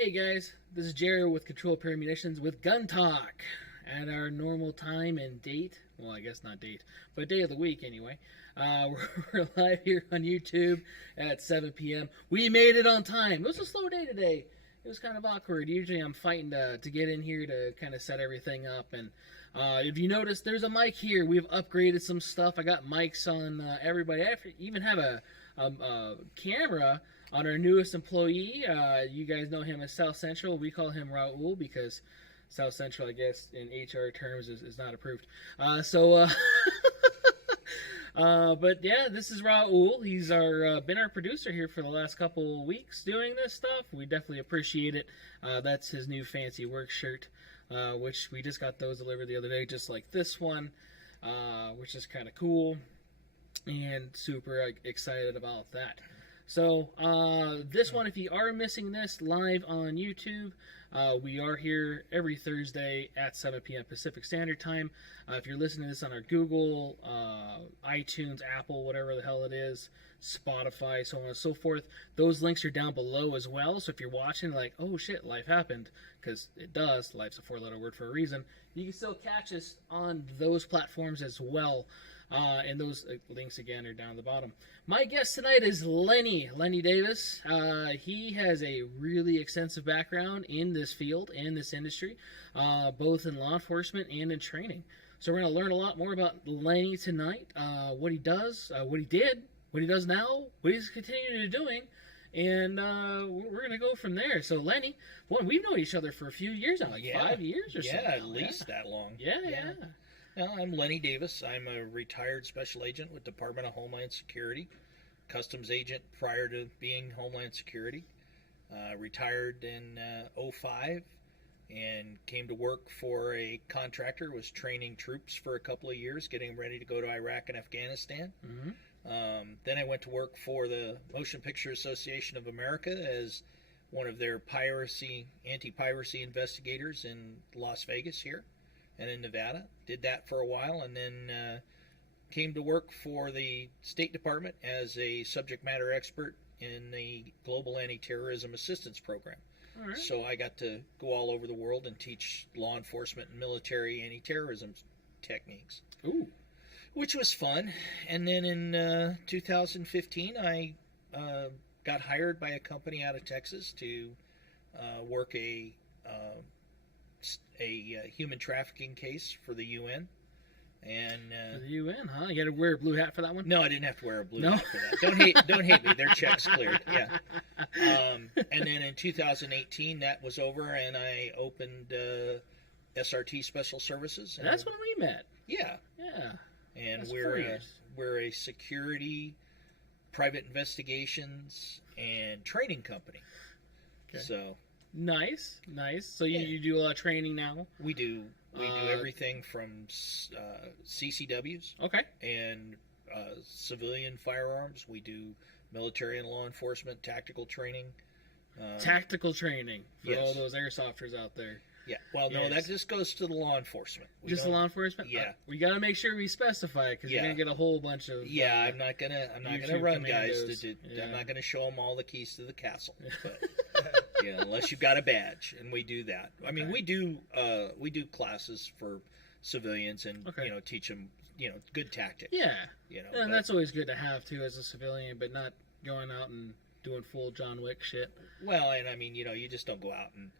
Hey guys, this is Jared with Control Pair Munitions with Gun Talk at our normal time and date. Well, I guess not date, but day of the week anyway. We're live here on YouTube at 7 p.m. We made it on time. It was a slow day today. It was kind of awkward. Usually I'm fighting to get in here to kind of set everything up. And if you notice, there's a mic here. We've upgraded some stuff. I got mics on everybody. I even have a camera on our newest employee. You guys know him as South Central. We call him Raul because South Central, I guess, in HR terms is not approved. But yeah, this is Raul. He's been our producer here for the last couple weeks doing this stuff. We definitely appreciate it. That's his new fancy work shirt, which we just got those delivered the other day, just like this one, which is kind of cool and super excited about that. So this one, if you are missing this live on YouTube, we are here every Thursday at 7 p.m. Pacific Standard Time. If you're listening to this on our Google, iTunes, Apple, whatever the hell it is, Spotify, so on and so forth, those links are down below as well. So if you're watching like, oh shit, life happened, because it does, life's a four-letter word for a reason, you can still catch us on those platforms as well. And those links, again, are down at the bottom. My guest tonight is Lenny Davis. He has a really extensive background in this field and this industry, both in law enforcement and in training. So we're going to learn a lot more about Lenny tonight, what he does, what he did, what he does now, what he's continuing to doing, and we're going to go from there. So Lenny, boy, we've known each other for a few years now, like 5 years or so. Yeah, at least that long. Yeah. Well, I'm Lenny Davis. I'm a retired special agent with Department of Homeland Security, customs agent prior to being Homeland Security. Retired in 2005 and came to work for a contractor, was training troops for a couple of years, getting ready to go to Iraq and Afghanistan. Mm-hmm. Then I went to work for the Motion Picture Association of America as one of their anti-piracy investigators in Las Vegas here and in Nevada. Did that for a while, and then came to work for the State Department as a subject matter expert in the Global Anti-Terrorism Assistance Program. All right. So I got to go all over the world and teach law enforcement and military anti-terrorism techniques. Ooh. Which was fun. And then in 2015, I got hired by a company out of Texas to work a human trafficking case for the UN. And for the UN, huh? You had to wear a blue hat for that one? No, I didn't have to wear a blue hat for that. Don't hate me. Their check's cleared. Yeah. And then in 2018, that was over, and I opened SRT Special Services. And that's when we met. Yeah. And we're a security, private investigations, and training company. Okay. So. Nice. So you do a lot of training now? We do everything from CCWs. Okay. And civilian firearms. We do military and law enforcement tactical training. Tactical training for all those airsofters out there. Yeah. Well, no, that just goes to the law enforcement. Just the law enforcement? Yeah. We got to make sure we specify because you're gonna get a whole bunch of. Yeah, I'm not gonna run guys I'm not gonna show them all the keys to the castle. But, unless you've got a badge, and we do that. I mean, we do classes for civilians and teach them good tactics. Yeah. And that's always good to have too as a civilian, but not going out and doing full John Wick shit. Well, and I mean, you just don't go out and.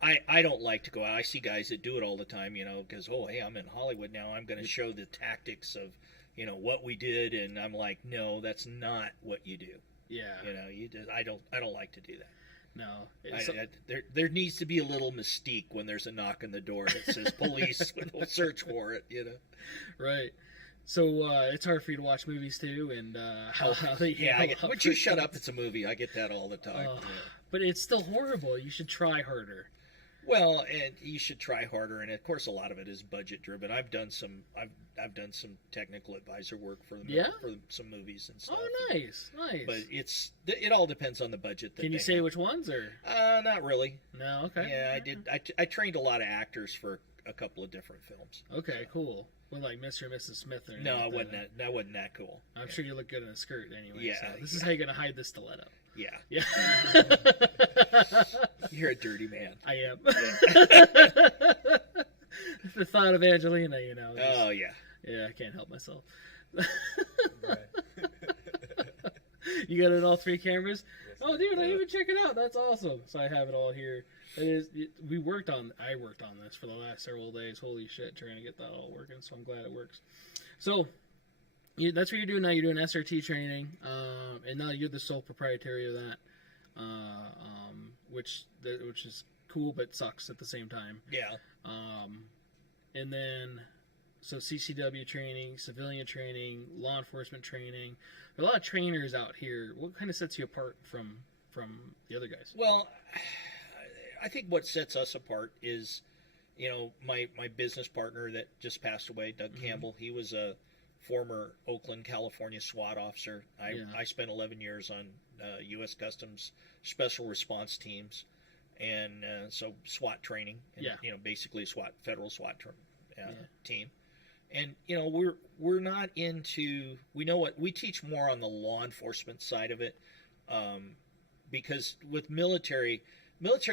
I don't like to go out. I see guys that do it all the time, because, hey, I'm in Hollywood now. I'm going to show the tactics of, what we did. And I'm like, no, that's not what you do. Yeah. I don't like to do that. No. There needs to be a little mystique when there's a knock on the door that says police. We'll search for it, Right. So it's hard for you to watch movies too, and would you shut up? It's a movie. I get that all the time. But it's still horrible. You should try harder. Well, and you should try harder, and of course, a lot of it is budget driven. I've done some technical advisor work for some movies and stuff. Oh, nice. But it all depends on the budget. Can you say which ones or? Not really. No, okay. Yeah, I did. I trained a lot of actors for a couple of different films. Okay, cool. Well, like Mr. and Mrs. Smith or anything. No, it wasn't that cool. I'm sure you look good in a skirt anyway. Yeah. So this is how you're gonna hide the stiletto. Yeah. Yeah. You're a dirty man. I am. The thought of Angelina, you know. Oh, yeah. Yeah, I can't help myself. Right. You got it all 3 cameras? Yes, Oh, dude, I yeah. even check it out. That's awesome. So I have it all here. I worked on this for the last several days. Holy shit, trying to get that all working. So I'm glad it works. So that's what you're doing now. You're doing SRT training, and now you're the sole proprietary of that, which is cool but sucks at the same time. Yeah. And then, so CCW training, civilian training, law enforcement training. There are a lot of trainers out here. What kind of sets you apart from the other guys? Well, I think what sets us apart is, you know, my business partner that just passed away, Doug Campbell. He was a former Oakland, California SWAT officer. I spent 11 years on U.S. Customs special response teams, and so SWAT training, and, you know, basically federal SWAT team. And you know, we're not into. We teach more on the law enforcement side of it, because with military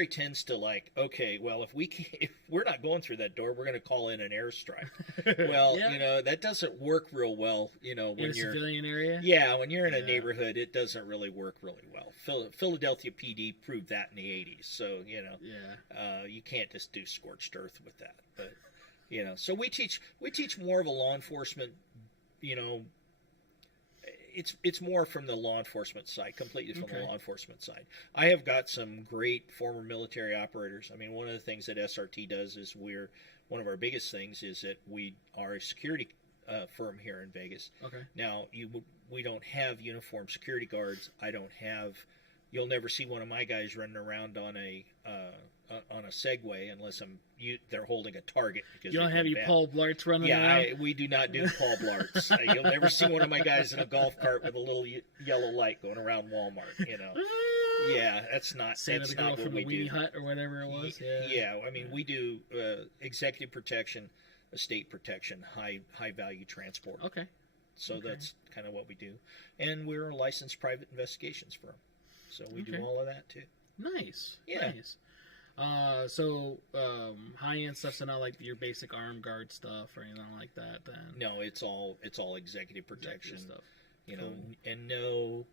tends to like, okay, well, if we're not going through that door, we're going to call in an airstrike. Well, you know, that doesn't work real well. You know, when in a civilian area. Yeah, when you're in a neighborhood, it doesn't really work really well. Philadelphia PD proved that in the '80s. So you know, you can't just do scorched earth with that, but. You know, so we teach more of a law enforcement, you know, it's more from the law enforcement side, completely from the law enforcement side. I have got some great former military operators. I mean, one of the things that SRT does is one of our biggest things is that we are a security firm here in Vegas. Okay. Now, we don't have uniformed security guards. You'll never see one of my guys running around on a Segway unless they're holding a target. Because you don't have your Paul Blarts running around? Yeah, we do not do Paul Blarts. You'll never see one of my guys in a golf cart with a little yellow light going around Walmart. You know, yeah, that's not what we do. Weenie Hut or whatever it was. Yeah, I mean we do executive protection, estate protection, high value transport. Okay. So that's kind of what we do, and we're a licensed private investigations firm. So we do all of that too. Nice. Yeah. Nice. So high-end stuff, so not like your basic armed guard stuff or anything like that. Then no, it's all executive protection stuff. You know, and no,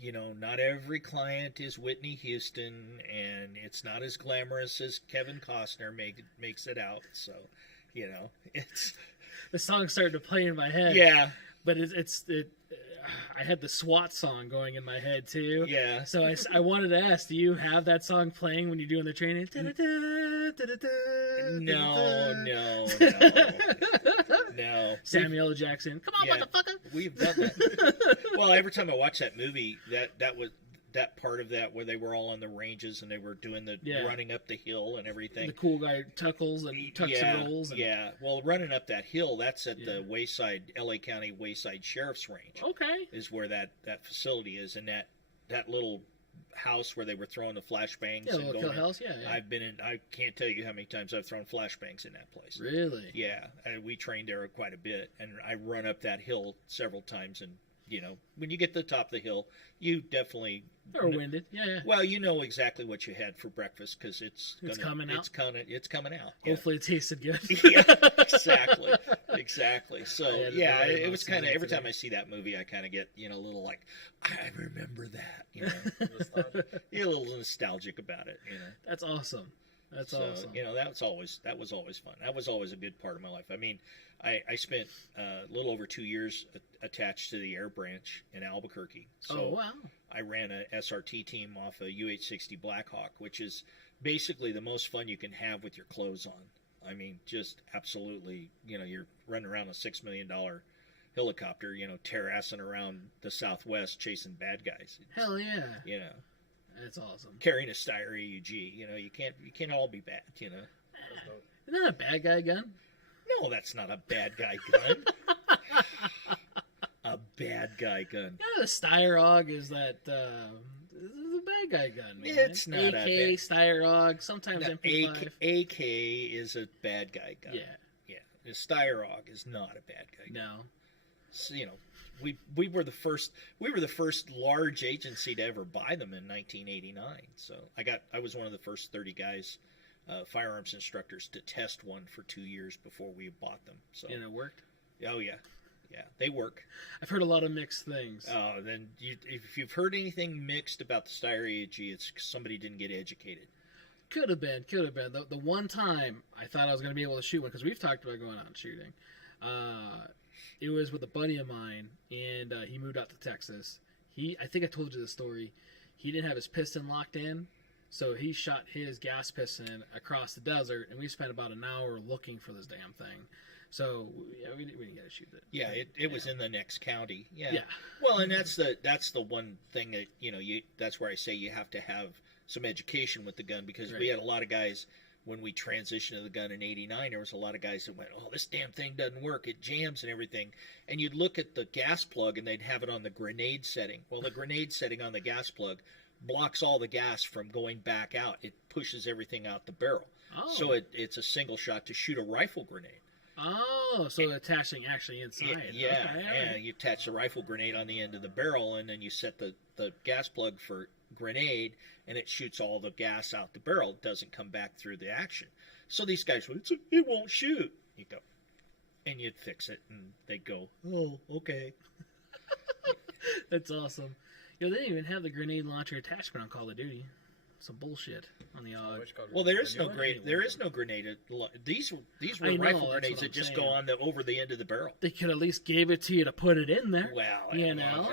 you know, not every client is Whitney Houston, and it's not as glamorous as Kevin Costner makes it out. So, you know, it's the song started to play in my head. Yeah, but I had the SWAT song going in my head too. Yeah. So I wanted to ask, do you have that song playing when you're doing the training? No. Samuel L. Jackson. Come on, motherfucker. We've done that. Well, every time I watch that movie, that was that part of that where they were all on the ranges and they were doing the running up the hill and everything. The cool guy tucks and rolls. Yeah. Well, running up that hill, that's at the LA County Wayside Sheriff's Range. Okay. Is where that facility is, and that little house where they were throwing the flashbangs. Yeah, little kill house. Yeah. I've been in. I can't tell you how many times I've thrown flashbangs in that place. Really? Yeah. We trained there quite a bit, and I run up that hill several times, and you know, when you get to the top of the hill, you definitely or winded. Yeah. Well, you know exactly what you had for breakfast because it's coming out. It's coming out. Hopefully, it tasted good. Yeah, exactly. So it was kind of every time I see that movie, I kind of get a little like I remember that. You're a little nostalgic about it. That's awesome. That's awesome. That was always fun. That was always a good part of my life. I mean, I spent a little over 2 years attached to the Air Branch in Albuquerque. So wow. I ran a SRT team off a UH-60 Blackhawk, which is basically the most fun you can have with your clothes on. I mean, just absolutely, you're running around a $6 million helicopter, terrassing around the Southwest chasing bad guys. Hell yeah. That's awesome. Carrying a Steyr AUG, you can't all be bad, Isn't that a bad guy gun? No, that's not a bad guy gun. A bad guy gun. Yeah, the Steyr is that the bad guy gun. Man. It's not AK, a bad... Steyr, sometimes MP5. AK is a bad guy gun. Yeah. The Steyr is not a bad guy gun. No. So, we were the first large agency to ever buy them in 1989. So I was one of the first 30 guys, firearms instructors, to test one for 2 years before we bought them. So And it worked? oh yeah, they work. I've heard a lot of mixed things. Then if you've heard anything mixed about the Steyr AEG, it's 'cause somebody didn't get educated. Could have been. The one time I thought I was going to be able to shoot one, because we've talked about going out and shooting. It was with a buddy of mine, and he moved out to Texas. I think I told you the story. He didn't have his piston locked in, so he shot his gas piston across the desert, and we spent about an hour looking for this damn thing. So yeah, we didn't get to shoot it. Yeah, it was in the next county. Yeah. Yeah. Well, and that's the one thing that that's where I say you have to have some education with the gun, because we had a lot of guys when we transitioned to the gun in '89. There was a lot of guys that went, "Oh, this damn thing doesn't work. It jams and everything." And you'd look at the gas plug, and they'd have it on the grenade setting. Well, the grenade setting on the gas plug blocks all the gas from going back out. It pushes everything out the barrel. Oh. So it's a single shot to shoot a rifle grenade. Oh, so attaching actually inside. Yeah, Okay, yeah. You attach the rifle grenade on the end of the barrel, and then you set the gas plug for grenade, and it shoots all the gas out the barrel. It doesn't come back through the action. So these guys would, it won't shoot. You go, and you'd fix it, and they'd go, oh, okay. That's awesome. They didn't even have the grenade launcher attachment on Call of Duty. Some bullshit on the AUG. Well, there is no grenade. These were rifle grenades that just go on over the end of the barrel. They could at least gave it to you to put it in there. Well, you know,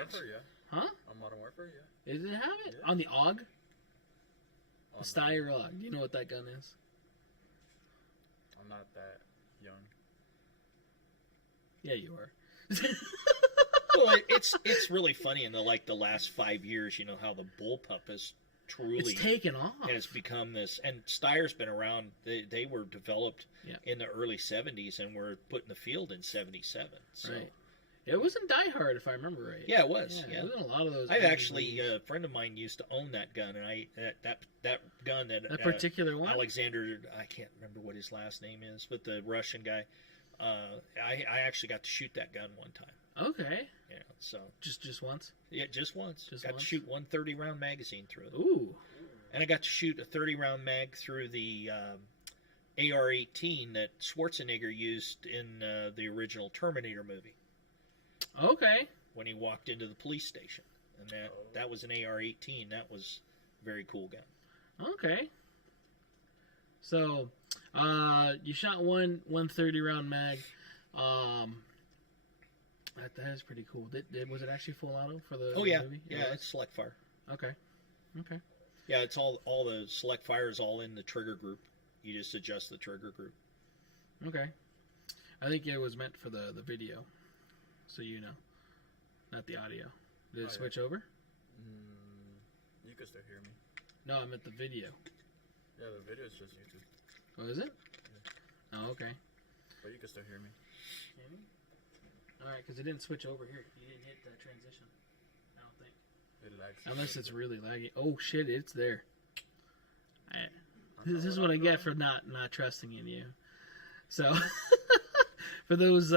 huh? On Modern Warfare, yeah. Did it have it Yeah. on the AUG? Oh, The Steyr AUG. Do you know what that gun is? I'm not that young. Yeah, you are. Well, it's really funny in the last 5 years. You know how the bullpup has truly It's taken off. has become this, and Steyr's been around. They were developed in the early '70s and were put in the field in '77. So. Right. It was in Die Hard, if I remember right. Yeah, it was. Yeah, It was in a lot of those. I've actually a friend of mine used to own that gun, and that gun that particular one. Alexander, I can't remember what his last name is, but the Russian guy. I actually got to shoot that gun one time. Okay. Yeah, so just once. Yeah, just once. Just got once? to shoot one 30-round magazine through it. Ooh. And I got to shoot a 30-round mag through the AR-18 that Schwarzenegger used in the original Terminator movie. Okay. When he walked into the police station, and that was an AR-18. That was a very cool gun. Okay. So, you shot one 30-round mag. That is pretty cool. Was it actually full auto for the Oh yeah, movie? yeah, it's select fire. Okay. Yeah, it's all the select fire is all in the trigger group. You just adjust the trigger group. Okay. I think it was meant for the video, so you know, not the audio. Did it switch over? You can still hear me. No, I meant the video. Yeah, the video is just YouTube. Oh, is it? Yeah. Oh, okay. But you can still hear me. All right, because it didn't switch over here. You didn't hit the transition. I don't think. It lags. Unless it's really laggy. Oh shit, it's there. This is what I get for not trusting in you. So, for those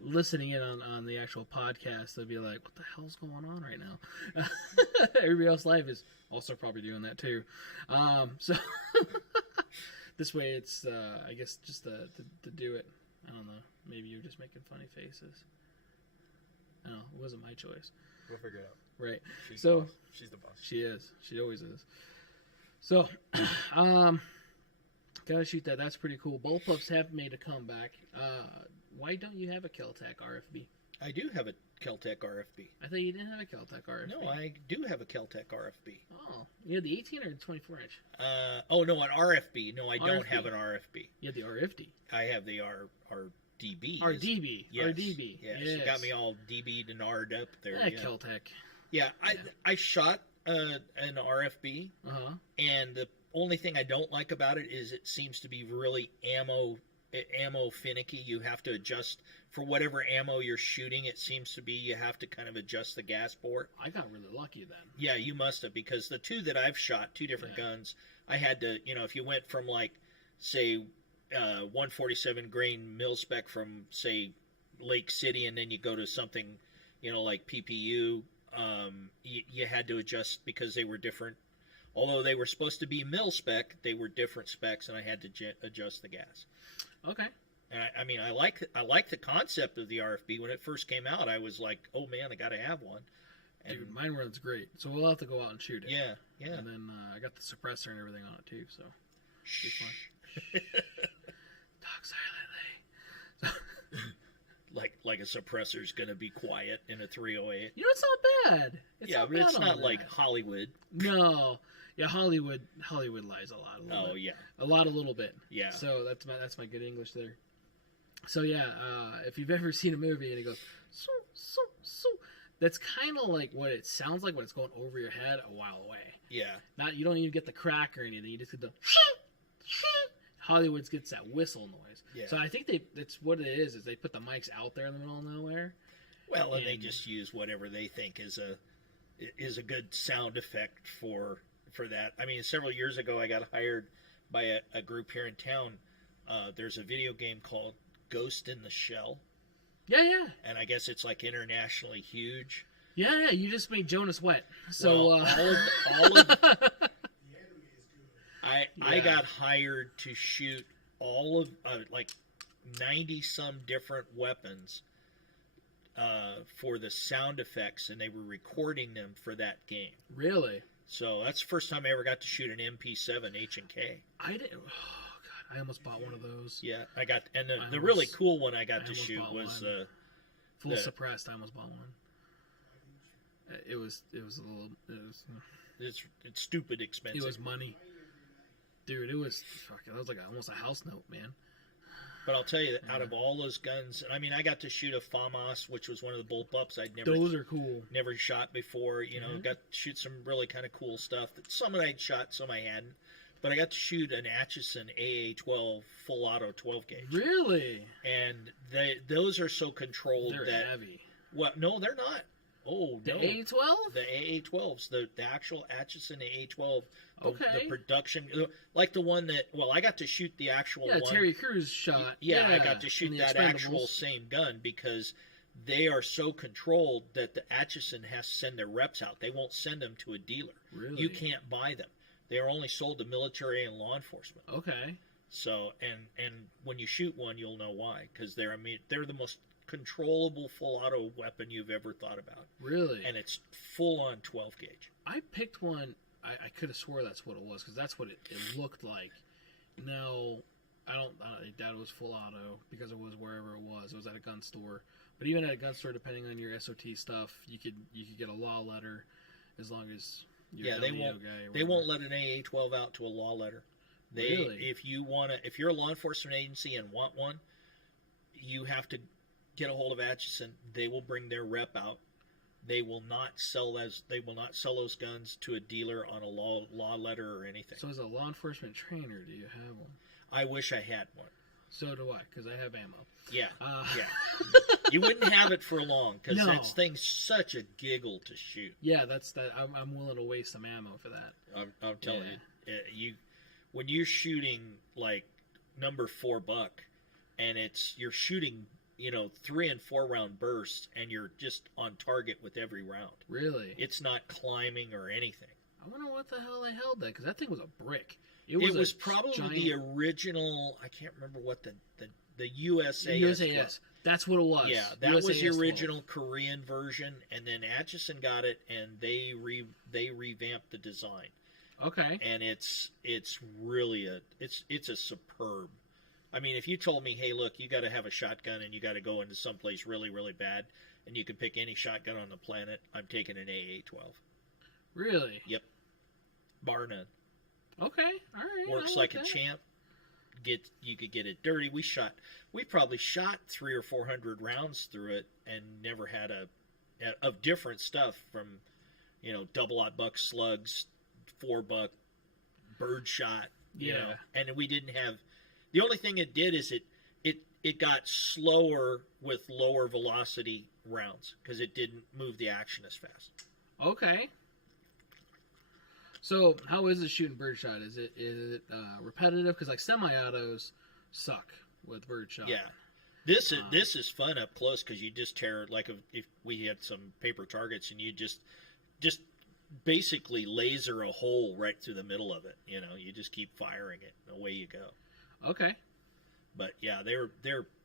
listening in on the actual podcast, they'll be like, "What the hell's going on right now?" Everybody else's life is also probably doing that too. So this way, it's I guess just to do it. I don't know. Maybe you're just making funny faces. I don't know. It wasn't my choice. We'll figure it out. Right. She's So the boss. She's the boss. she is. She always is. So, gotta shoot that. That's pretty cool. Bullpups have made a comeback. Why don't you have a Kel-Tec RFB? I do have a Kel-Tec RFB. I thought you didn't have a Kel-Tec RFB. No, I do have a Kel-Tec RFB. Oh, you had the 18 or the 24 inch? Oh no, an RFB. No, I don't RFB. have an RFB. You had the RFD. I have the RDB. RDB. Yes. RDB. Yes. You got me all DB'd and R'd up there. Yeah, Yeah, Kel-Tec. yeah. I shot an RFB, Uh-huh. and the only thing I don't like about it is it seems to be really ammo finicky. You have to adjust for whatever ammo you're shooting. It seems to be you have to kind of adjust the gas port. I got really lucky then. Yeah, you must have, because the two that I've shot, two different guns, I had to, if you went from say 147 grain mil spec from say Lake City, and then you go to something like PPU, you had to adjust because they were different. Although they were supposed to be mil spec, they were different specs, and I had to adjust the gas. Okay. And I like the concept of the RFB. When it first came out, I was like, oh man, I got to have one. And Dude, mine runs great. So we'll have to go out and shoot it. yeah. And then I got the suppressor and everything on it too, so Shh. be fun. Talk silently. like a suppressor's gonna be quiet in a 308. It's not bad. But it's not like Hollywood. No. Yeah, Hollywood lies a lot. Oh yeah. A little bit. Yeah. So that's my good English there. So yeah, if you've ever seen a movie and it goes so, that's kind of like what it sounds like when it's going over your head a while away. Yeah. You don't even get the crack or anything. You just get the Hollywood gets that whistle noise. Yeah. So I think that's what it is they put the mics out there in the middle of nowhere. Well, and they just use whatever they think is a good sound effect for that. I mean, several years ago, I got hired by a group here in town. There's a video game called Ghost in the Shell. Yeah. And I guess it's like internationally huge. Yeah. You just made Jonas wet. So well, all of I got hired to shoot all of like 90 some different weapons for the sound effects, and they were recording them for that game. Really? So that's the first time I ever got to shoot an MP7 H&K. I didn't. Oh God, I almost bought one of those. Yeah, I got, and the really cool one I got to shoot was full suppressed. I almost bought one. It was a little. It's stupid expensive. It was money, dude. It was like almost a house note, man. But I'll tell you that out of all those guns, I mean, I got to shoot a FAMAS, which was one of the bullpups I'd never. Those are cool. Never shot before. Got to shoot some really kind of cool stuff. Some I'd shot, some I hadn't. But I got to shoot an Atchison AA-12 full auto 12 gauge. Really? And those are so controlled they're heavy. Well, no, they're not. Oh, the no. AA-12? The AA-12s, the actual Atchison AA-12. Okay. The production, like the one that, I got to shoot the actual one. Yeah, Terry Crews shot. Yeah, I got to shoot that actual same gun because they are so controlled that the Atchison has to send their reps out. They won't send them to a dealer. Really? You can't buy them. They are only sold to military and law enforcement. Okay. So, and when you shoot one, you'll know why, because they're the most controllable full auto weapon you've ever thought about. Really? And it's full on 12 gauge. I picked one. I could have swore that's what it was because that's what it looked like. No, I don't doubt it was full auto because it was wherever it was. It was at a gun store. But even at a gun store, depending on your SOT stuff, you could get a law letter as long as you're they won't let an AA-12 out to a law letter. Really? If you're a law enforcement agency and want one, you have to get a hold of Atchison. They will bring their rep out. They will not sell those guns to a dealer on a law letter or anything. So as a law enforcement trainer, do you have one? I wish I had one. So do I, because I have ammo. Yeah, yeah. You wouldn't have it for long because that thing's such a giggle to shoot. Yeah, I'm willing to waste some ammo for that. I'm telling you, when you're shooting like number 4 buck, and you're shooting 3 and 4 round bursts, and you're just on target with every round. Really? It's not climbing or anything. I wonder what the hell they held that, because that thing was a brick. It was probably the original. I can't remember what the USAS. The USAS. That's what it was. Yeah, that was the original Korean version, and then Atchison got it, and they revamped the design. Okay. And it's really it's a superb. I mean, if you told me, hey, look, you got to have a shotgun and you got to go into someplace really, really bad, and you can pick any shotgun on the planet, I'm taking an AA-12. Really? Yep. Bar none. Okay. All right. Works like a champ. You could get it dirty. We probably shot 300 or 400 rounds through it and never had of different stuff from, double-aught buck slugs, 4-buck, bird shot, and we didn't have. The only thing it did is it got slower with lower velocity rounds because it didn't move the action as fast. Okay. So how is it shooting birdshot? Is it repetitive? Because like semi-autos suck with birdshot. Yeah. This is fun up close because you just tear, like if we had some paper targets and you just basically laser a hole right through the middle of it. You just keep firing it and away you go. Okay. But yeah,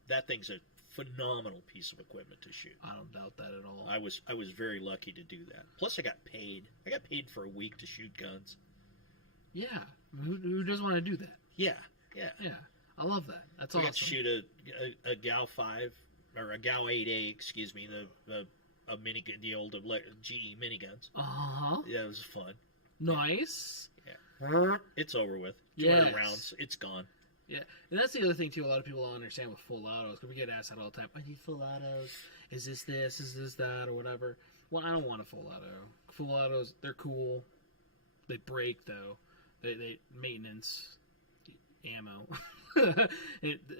that thing's a phenomenal piece of equipment to shoot. I don't doubt that at all. I was very lucky to do that. Plus, I got paid. I got paid for a week to shoot guns. Yeah. Who doesn't want to do that? Yeah. I love that. That's I awesome. got to shoot a Gal 5 or a Gal 8A, excuse me, the old GE miniguns. Yeah, it was fun. Nice. Yeah. It's over with. 200 rounds. It's gone. Yeah, and that's the other thing too. A lot of people don't understand with full autos, because we get asked that all the time. I need full autos. Is this this? Is this that? Or whatever. Well, I don't want a full auto. Full autos, they're cool. They break though. They maintenance, ammo.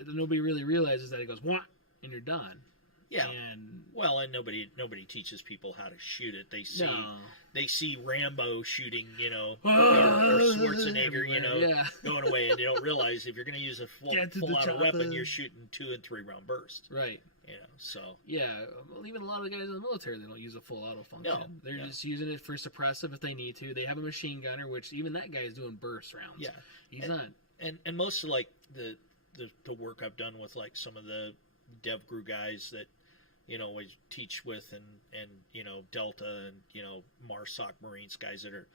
Nobody really realizes that it goes what, and you're done. Yeah. And nobody teaches people how to shoot it. They see Rambo shooting, or Schwarzenegger, going away, and they don't realize if you're going to use a full auto weapon, you're shooting 2 and 3 round bursts. Right. So. Yeah, well, even a lot of the guys in the military, they don't use a full auto function. No, They're just using it for suppressive if they need to. They have a machine gunner, which even that guy is doing burst rounds. Yeah. He's not. And most of like the work I've done with like some of the DevGru guys that I teach with and Delta and MARSOC Marines guys that are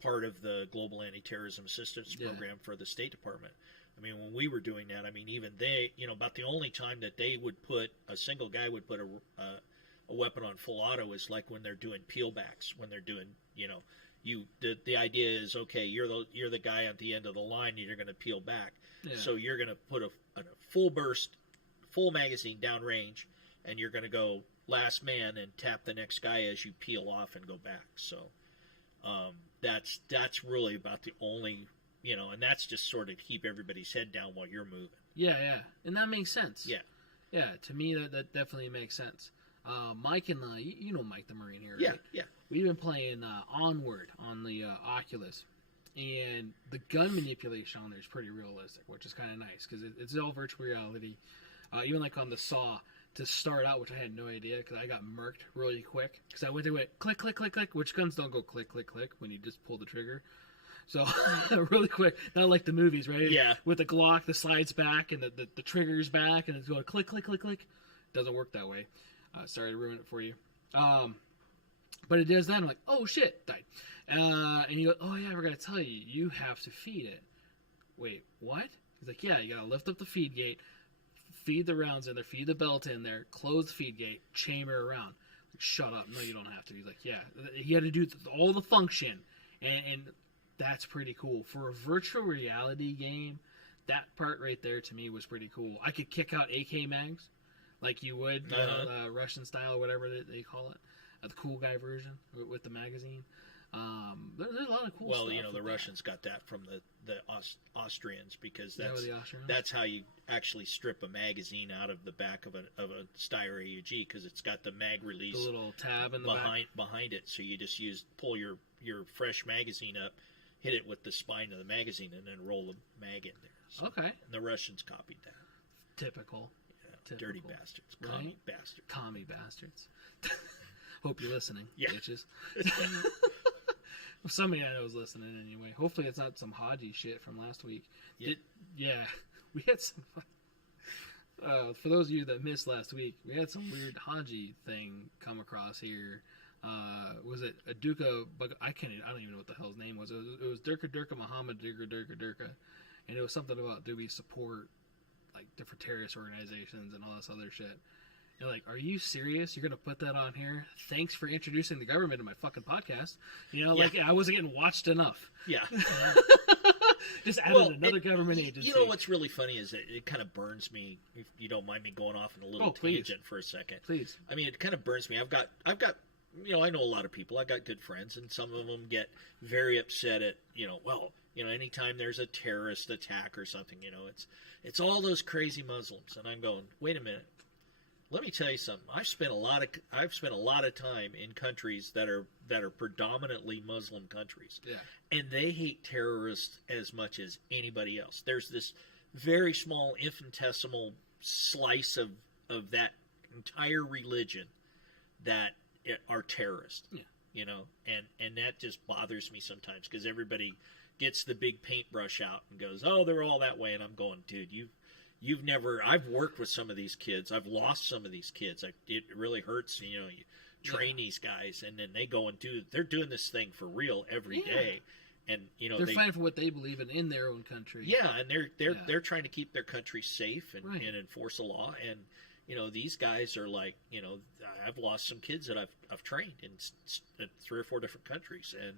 part of the Global Anti-Terrorism Assistance Program for the State Department. I mean, when we were doing that, I mean, even they, about the only time that they would put a single guy would put a weapon on full auto is like when they're doing peelbacks, when they're doing, the idea is, okay, you're the guy at the end of the line and you're going to peel back. Yeah. So you're going to put a full burst, full magazine down range, and you're going to go last man and tap the next guy as you peel off and go back. So that's really about the only, and that's just sort of to keep everybody's head down while you're moving. Yeah, and that makes sense. Yeah, to me that definitely makes sense. Mike and you know Mike the Marine here, right? Yeah. We've been playing Onward on the Oculus, and the gun manipulation on there is pretty realistic, which is kind of nice because it's all virtual reality. Even like on the Saw. To start out, which I had no idea because I got murked really quick because I went click, click, click, click, which guns don't go click, click, click when you just pull the trigger. So really quick, not like the movies, right? Yeah. With the Glock, the slides back and the trigger's back and it's going click, click, click, click. Doesn't work that way. Sorry to ruin it for you. But it does that. I'm like, oh shit, died. And you go, oh yeah, I forgot to tell you, you have to feed it. Wait, what? He's like, yeah, you gotta lift up the feed gate. Feed the rounds in there, feed the belt in there, close the feed gate, chamber around. Like, shut up. No, you don't have to. He's like, yeah. He had to do all the function. And that's pretty cool. For a virtual reality game, that part right there to me was pretty cool. I could kick out AK mags like you would, Russian style or whatever they call it. The cool guy version with the magazine. There's a lot of cool stuff. Well, the Russians got that from the Austrians because Austrians? That's how you actually strip a magazine out of the back of a Steyr AUG because it's got the mag release, the little tab in the behind it. So you just pull your fresh magazine up, hit it with the spine of the magazine, and then roll the mag in there. So, okay. And the Russians copied that. Typical. Dirty bastards, right? Commie bastards. Hope you're listening, bitches. Yeah. Somebody I know is listening anyway. Hopefully it's not some Haji shit from last week. Yeah. We had some... for those of you that missed last week, we had some weird Haji thing come across here. Was it a Duka... I don't even know what the hell his name was. It was Durka Muhammad Durka. And it was something about, do we support like different terrorist organizations and all this other shit. You're like, are you serious? You're going to put that on here? Thanks for introducing the government to my fucking podcast. Like I wasn't getting watched enough. Yeah. Just added another government agency. You know what's really funny is that it kind of burns me, if you don't mind me going off on a little tangent for a second. Please. I mean, it kind of burns me. I've got, I know a lot of people. I got good friends, and some of them get very upset at, anytime there's a terrorist attack or something, it's all those crazy Muslims. And I'm going, wait a minute. Let me tell you something. I've spent a lot of time in countries that are predominantly Muslim countries. Yeah. And they hate terrorists as much as anybody else. There's this very small infinitesimal slice of of that entire religion that are terrorists. Yeah. You know, and that just bothers me sometimes because everybody gets the big paintbrush out and goes, "Oh, they're all that way," and I'm going, "Dude, you've never." I've worked with some of these kids. I've lost some of these kids. It really hurts. You know, you train these guys, and then they go and they're doing this thing for real every day, and you know they're fighting for what they believe in their own country. Yeah, and they're trying to keep their country safe and enforce the law. And you know, these guys are like, you know, I've lost some kids that I've trained in 3 or 4 different countries, and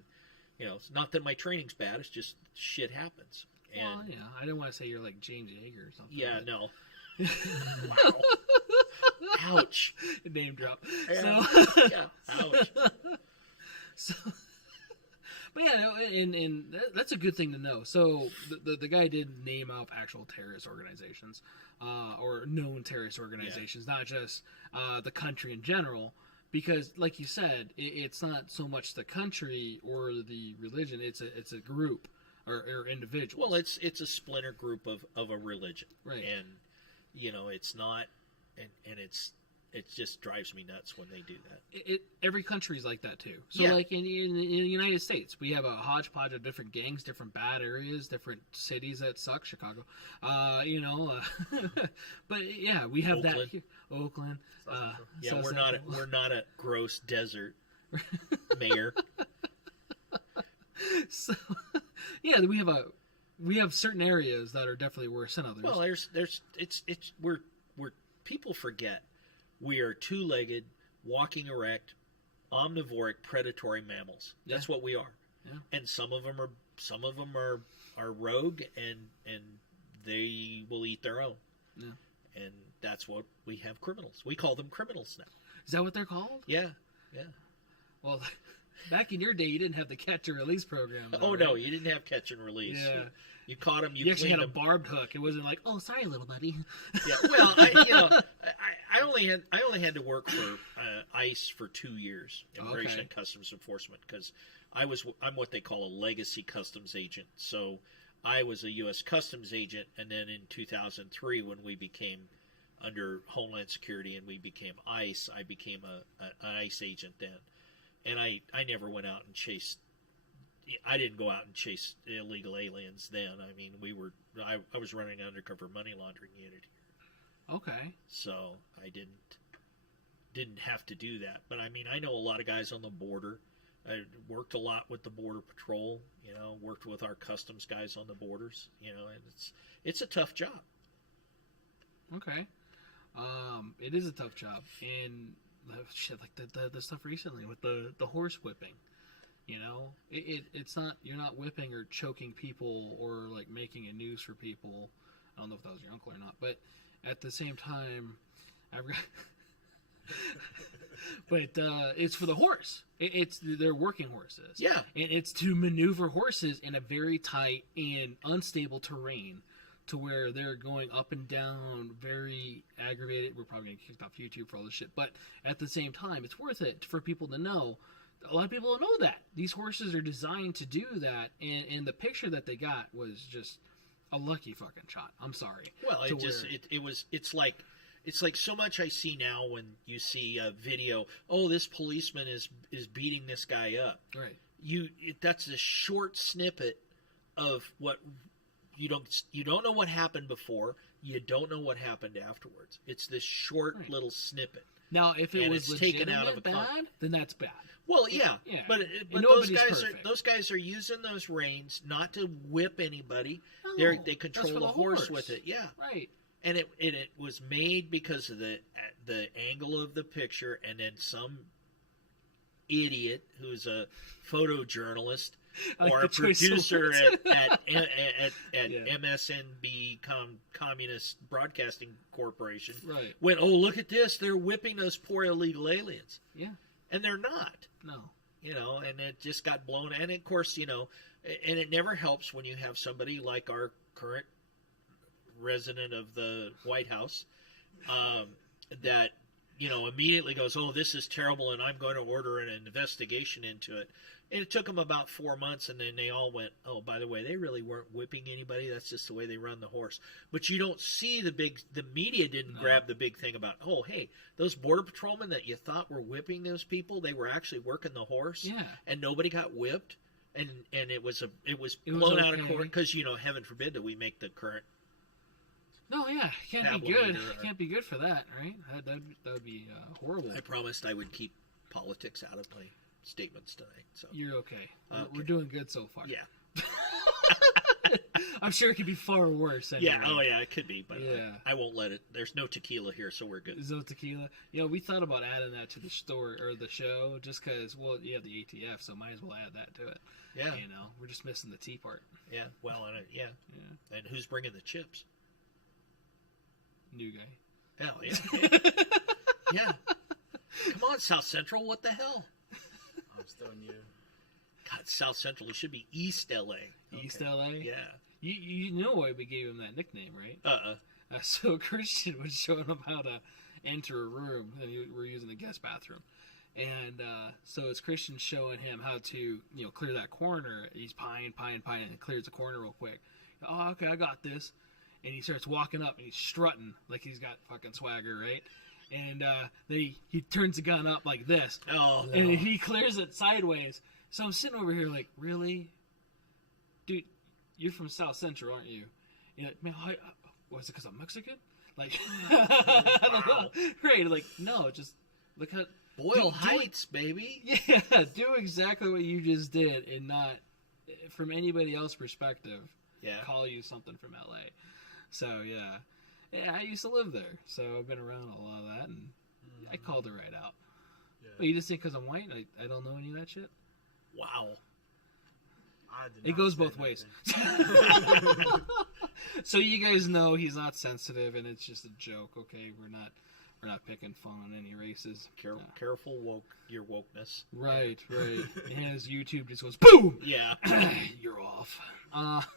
you know, it's not that my training's bad. It's just shit happens. And, well, yeah, I didn't want to say you're like James Yeager or something. Yeah, no. Wow. Ouch. Name drop. Yeah. So, Ouch. So, but yeah, and that's a good thing to know. So the guy did name out actual terrorist organizations, or known terrorist organizations, not just the country in general. Because, like you said, it's not so much the country or the religion; it's a group or individuals. Well, it's a splinter group of a religion, right? And you know, it's not, and it just drives me nuts when they do that. Every country's like that too. So, like in the United States, we have a hodgepodge of different gangs, different bad areas, different cities that suck. Chicago, you know, but yeah, we have Oakland. that here. Oakland. Yeah, we're not a gross desert, mayor. So, yeah, we have certain areas that are definitely worse than others. Well, we're people forget we are 2-legged, walking erect, omnivoric, predatory mammals. That's what we are. Yeah. And some of them are rogue, and they will eat their own. Yeah. And that's what we have criminals. We call them criminals now. Is that what they're called? Yeah. Well, back in your day, you didn't have the catch and release program. Though, Oh, right? no, you didn't have catch and release. Yeah. You caught them, You actually had cleaned a barbed hook. It wasn't like, oh, sorry, little buddy. Yeah, well, I only had to work for ICE for 2 years, Immigration and Customs Enforcement, because I'm what they call a legacy customs agent. So I was a U.S. Customs agent, and then in 2003, when we became under Homeland Security and we became ICE, I became an ICE agent then. And I never went out and chased. I didn't go out and chase illegal aliens then. I mean, I was running an undercover money laundering unit here. Okay. So I didn't have to do that. But I mean, I know a lot of guys on the border. I worked a lot with the Border Patrol, you know, worked with our customs guys on the borders, you know, and it's a tough job. Okay. It is a tough job. And shit, like the stuff recently with the horse whipping. You know, it's not, you're not whipping or choking people or like making a noose for people. I don't know if that was your uncle or not, but at the same time, but it's for the horse. They're working horses. Yeah, and it's to maneuver horses in a very tight and unstable terrain, to where they're going up and down, very aggravated. We're probably gonna get kicked off YouTube for all this shit, but at the same time, it's worth it for people to know. A lot of people don't know that these horses are designed to do that, and the picture that they got was just a lucky fucking shot. I'm sorry. Well, it's like so much I see now when you see a video. Oh, this policeman is beating this guy up. Right. That's a short snippet of what you don't know what happened before. You don't know what happened afterwards. It's this short little snippet. Now, if it was taken out of bad, then that's bad. Well, yeah, but those guys are using those reins not to whip anybody. No, they control the horse with it. Yeah, right. And it was made because of the angle of the picture, and then some idiot who's a photojournalist or a producer at MSNB Communist Broadcasting Corporation went, oh, look at this, they're whipping those poor illegal aliens. Yeah. And they're not. No. You know, and it just got blown. And of course, you know, and it never helps when you have somebody like our current resident of the White House that immediately goes, oh, this is terrible, and I'm going to order an investigation into it. And it took them about 4 months, and then they all went, oh, by the way, they really weren't whipping anybody. That's just the way they run the horse. But you don't see the media didn't grab the big thing about, oh, hey, those border patrolmen that you thought were whipping those people, they were actually working the horse, and nobody got whipped, and it was blown out of court because, heaven forbid that we make the current. No, yeah, can't be good. Can't be good for that, right? That would be horrible. I promised I would keep politics out of my statements tonight. So you're okay. We're doing good so far. Yeah. I'm sure it could be far worse. Anyway. Yeah. Oh, yeah. It could be, but I won't let it. There's no tequila here, so we're good. There's no tequila. We thought about adding that to the store or the show, just because. Well, you have the ATF, so might as well add that to it. Yeah. We're just missing the tea part. Yeah. Well, yeah. And who's bringing the chips? New guy. Hell yeah. Yeah. Come on, South Central. What the hell? I'm still new. God, South Central. It should be East LA. East LA? Yeah. You know why we gave him that nickname, right? So Christian was showing him how to enter a room, and we're using the guest bathroom. And so it's Christian showing him how to, clear that corner. He's pieing, and clears the corner real quick. Oh, okay, I got this. And he starts walking up, and he's strutting like he's got fucking swagger, right? And then he turns the gun up like this. Oh, no. And he clears it sideways. So I'm sitting over here like, really? Dude, you're from South Central, aren't you? You're like, man, was it because I'm Mexican? Like, I don't know. Right, like, no, just look how... Boyle Heights, baby. Yeah, do exactly what you just did and not, from anybody else's perspective, call you something from LA. So, yeah, I used to live there, so I've been around a lot of that, and I called it right out. Yeah. But you just think because I'm white, I don't know any of that shit? Wow. It goes both ways. So you guys know he's not sensitive, and it's just a joke, okay? We're not picking fun on any races. Careful your wokeness. Right. And his YouTube just goes, boom! Yeah. You're off.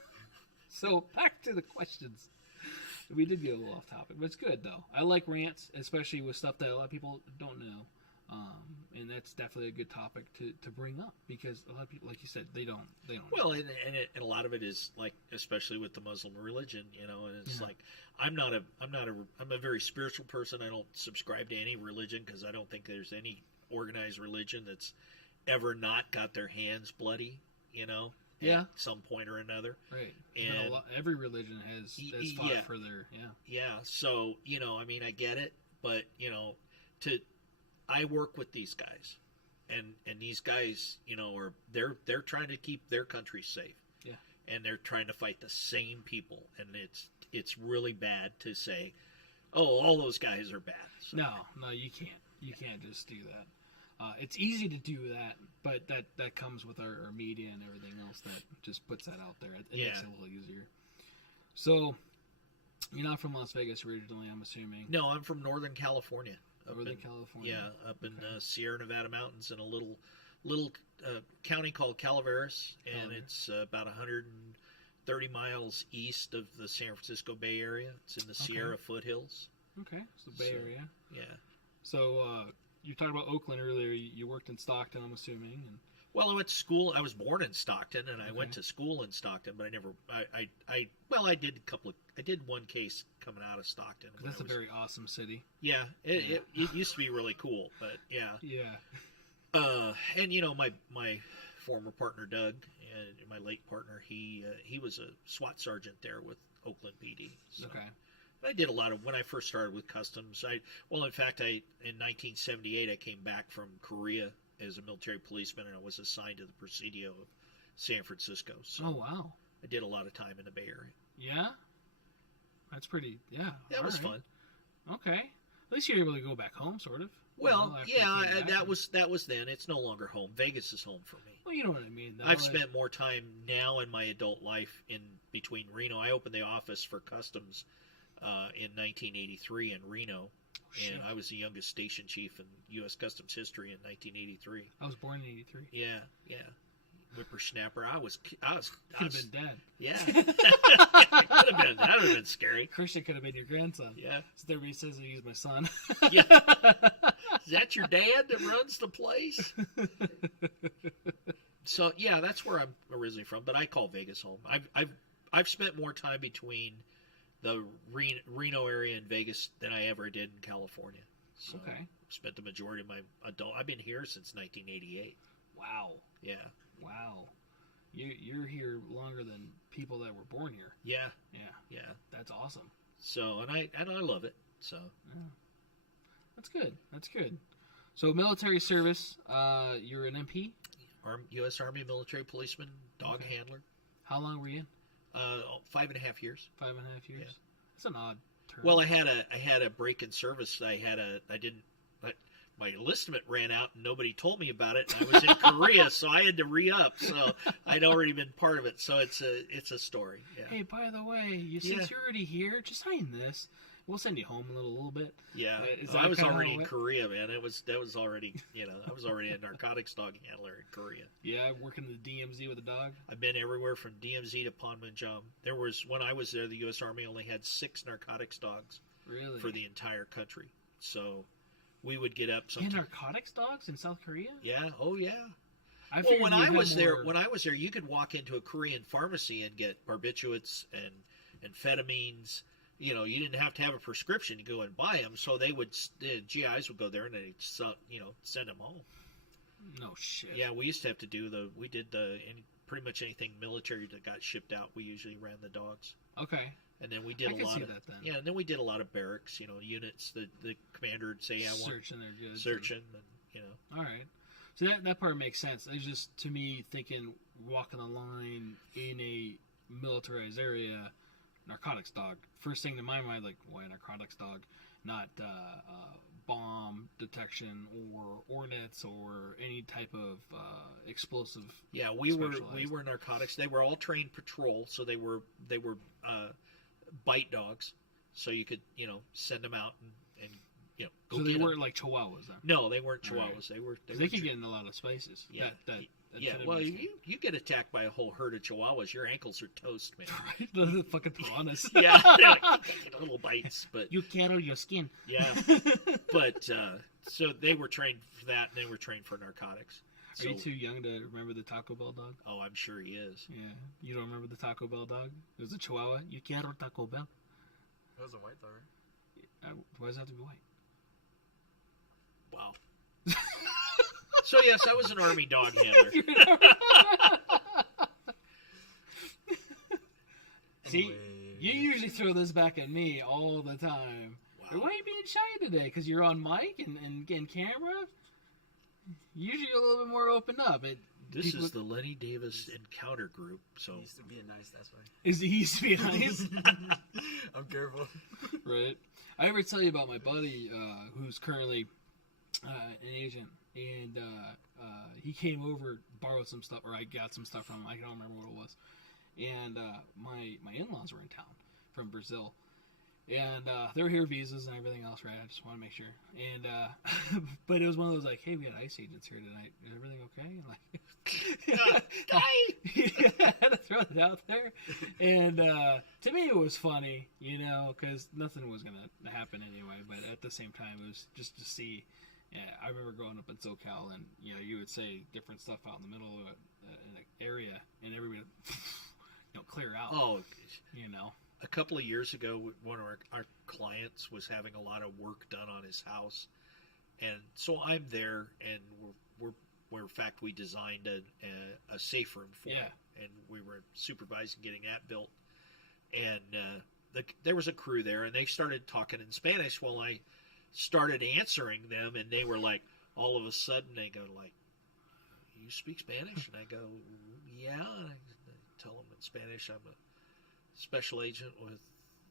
So back to the questions. We did get a little off topic, but it's good though. I like rants, especially with stuff that a lot of people don't know, and that's definitely a good topic to bring up because a lot of people, like you said, they don't. Well, and a lot of it is like, especially with the Muslim religion, and it's like I'm a very spiritual person. I don't subscribe to any religion because I don't think there's any organized religion that's ever not got their hands bloody, at some point or another. Right. And every religion has fought for their, Yeah, so, I get it, but, I work with these guys, and these guys, they're trying to keep their country safe. Yeah. And they're trying to fight the same people, and it's really bad to say, oh, all those guys are bad. So. No, you can't. You can't just do that. It's easy to do that, but that comes with our media and everything else that just puts that out there. It makes it a little easier. So, you're not from Las Vegas originally, I'm assuming? No, I'm from Northern California. California? Yeah, up in Sierra Nevada mountains in a little county called Calaveras, and it's about 130 miles east of the San Francisco Bay Area. It's in the Sierra foothills. Okay, so Bay Area. Yeah. So, you talked about Oakland earlier. You worked in Stockton, I'm assuming. Well, I went to school. I was born in Stockton, and I went to school in Stockton, but I never. I did one case coming out of Stockton. That's a very awesome city. Yeah, it used to be really cool, but yeah. Yeah. And my former partner Doug and my late partner, he was a SWAT sergeant there with Oakland PD. So. Okay. I did a lot of when I first started with customs. In 1978 I came back from Korea as a military policeman, and I was assigned to the Presidio of San Francisco. So oh wow! I did a lot of time in the Bay Area. Yeah, that's pretty. Yeah, that was fun. Okay, at least you're able to go back home, sort of. Well, that was then. It's no longer home. Vegas is home for me. Well, you know what I mean. I've spent more time now in my adult life in between Reno. I opened the office for customs. In 1983 in Reno, and I was the youngest station chief in U.S. Customs history in 1983. I was born in '83. Yeah, whippersnapper. I was. Could have been dead. Yeah. That would have been scary. Christian could have been your grandson. Yeah. So everybody says he's my son. Yeah. Is that your dad that runs the place? So yeah, that's where I'm originally from. But I call Vegas home. I've spent more time between the Reno area and Vegas than I ever did in California. So Okay. I've spent the majority of my I've been here since 1988. Wow. Yeah. Wow. You're here longer than people that were born here. Yeah. Yeah. Yeah. That's awesome. So and I love it. So Yeah. That's good. That's good. So military service, you're an MP? U.S. Army military policeman, dog handler. How long were you in? 5.5 years. 5.5 years? Yeah. That's an odd term. Well, I had a break in service. My enlistment ran out and nobody told me about it. And I was in Korea, so I had to re-up. So I'd already been part of it. So it's a story. Yeah. Hey, by the way, since you're already here, just sign this. We'll send you home a little bit. Yeah. Is I that was kinda already how in it- Korea, man. That was already I was already a narcotics dog handler in Korea. Yeah, working in the DMZ with a dog. I've been everywhere from DMZ to Panmunjom. When I was there, the U.S. Army only had 6 narcotics dogs Really? for the entire country. So we would get up And sometimes. narcotics dogs in South Korea? Yeah. Oh yeah. I Well, figured when you'd I have was there, more- you could walk into a Korean pharmacy and get barbiturates and amphetamines. You didn't have to have a prescription to go and buy them. So the GIs would go there and they'd send them home. No shit. Yeah, we used to have to pretty much anything military that got shipped out. We usually ran the dogs, Okay. and then we did I a can lot see of that then. yeah, and then we did a lot of barracks. Units. The commander would say, "I want Searching their goods. searching," and All right. So that part makes sense. It's just, to me, thinking walking the line in a militarized area, narcotics dog. First thing to my mind, like, why a narcotics dog? Not bomb detection or ordnance or any type of explosive. Yeah, we Specialized. were narcotics. They were all trained patrol, so they were bite dogs. So you could send them out and go So get they 'em. weren't like chihuahuas then. No, they weren't All right. chihuahuas. They were. They could get in a lot of spaces. Yeah. That Yeah, kinda well, makes sense. you get attacked by a whole herd of chihuahuas, your ankles are toast, man. Right? The fucking piranhas. Yeah, little bites, but You carry your skin. yeah, but so they were trained for that, and they were trained for narcotics. Are So, you too young to remember the Taco Bell dog? oh, I'm sure he is. Yeah. You don't remember the Taco Bell dog? It was a Chihuahua. You quiero Taco Bell. That was a white dog, right? Why does it have to be white? Wow. So yes, I was an army dog handler. See, Anyway. you usually throw this back at me all the time. Wow. Why are you being shy today? Because you're on mic and camera? Usually you're a little bit more open up. This people- is the Lenny Davis Encounter Group. So He used to be nice, that's why. He used to be nice. I'm careful. Right. I ever tell you about my buddy who's currently an agent, and he came over, borrowed some stuff, or I got some stuff from him. I don't remember what it was. And my in-laws were in town from Brazil, and they were here, visas and everything else, right? I just want to make sure. And but it was one of those like, hey, we got ICE agents here tonight. Is everything okay? And like, yeah, I had to throw it out there. And to me, it was funny, because nothing was gonna happen anyway. But at the same time, it was just to see. Yeah, I remember growing up in SoCal, and you would say different stuff out in the middle of an area, and everybody would, clear out. oh, a couple of years ago, one of our clients was having a lot of work done on his house, and so I'm there, and we're in fact we designed a safe room for him, and we were supervising getting that built, and there was a crew there, and they started talking in Spanish while I started answering them, and they were like, all of a sudden they go like, you speak Spanish? And I go, yeah. And I tell them in Spanish I'm a special agent with,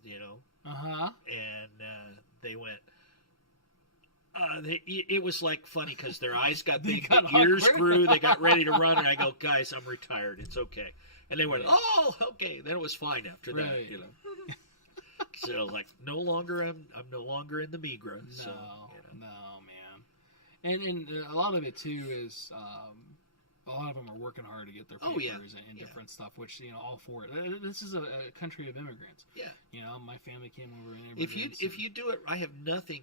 and they went, it was like funny because their eyes got big, got their ears awkward. grew, they got ready to run, and I go, guys, I'm retired, it's okay. And they went, Right. oh, okay. Then it was fine after that, Right. So I was like, I'm no longer in the Migra. No, So, no, man. And a lot of it too is a lot of them are working hard to get their Oh, papers yeah. and Yeah. different stuff, which, all for it. This is a country of immigrants. Yeah. My family came over. If you do it, I have nothing.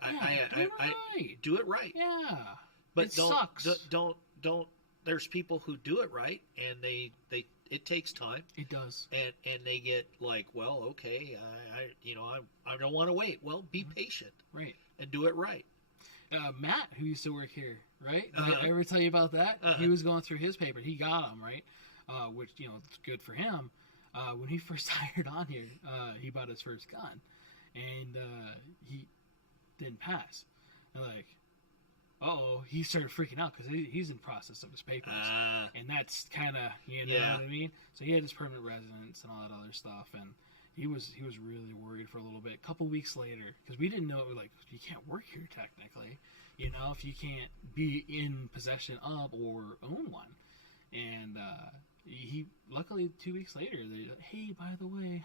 Do it right. Do it right. Yeah. But it sucks. Don't. There's people who do it right, and they it takes time. It does. And they get like, well, okay, I don't want to wait. Well, be patient. Right. And do it right. Matt, who used to work here, right? Uh-huh. I ever tell you about that? Uh-huh. He was going through his paper. He got them, right? Which, it's good for him. When he first hired on here, he bought his first gun. And he didn't pass. And he started freaking out because he's in the process of his papers. And that's kind of, what I mean? So he had his permanent residence and all that other stuff. And he was really worried for a little bit. A couple weeks later, because we didn't know, you can't work here technically, if you can't be in possession of or own one. And he, luckily 2 weeks later, they hey, by the way,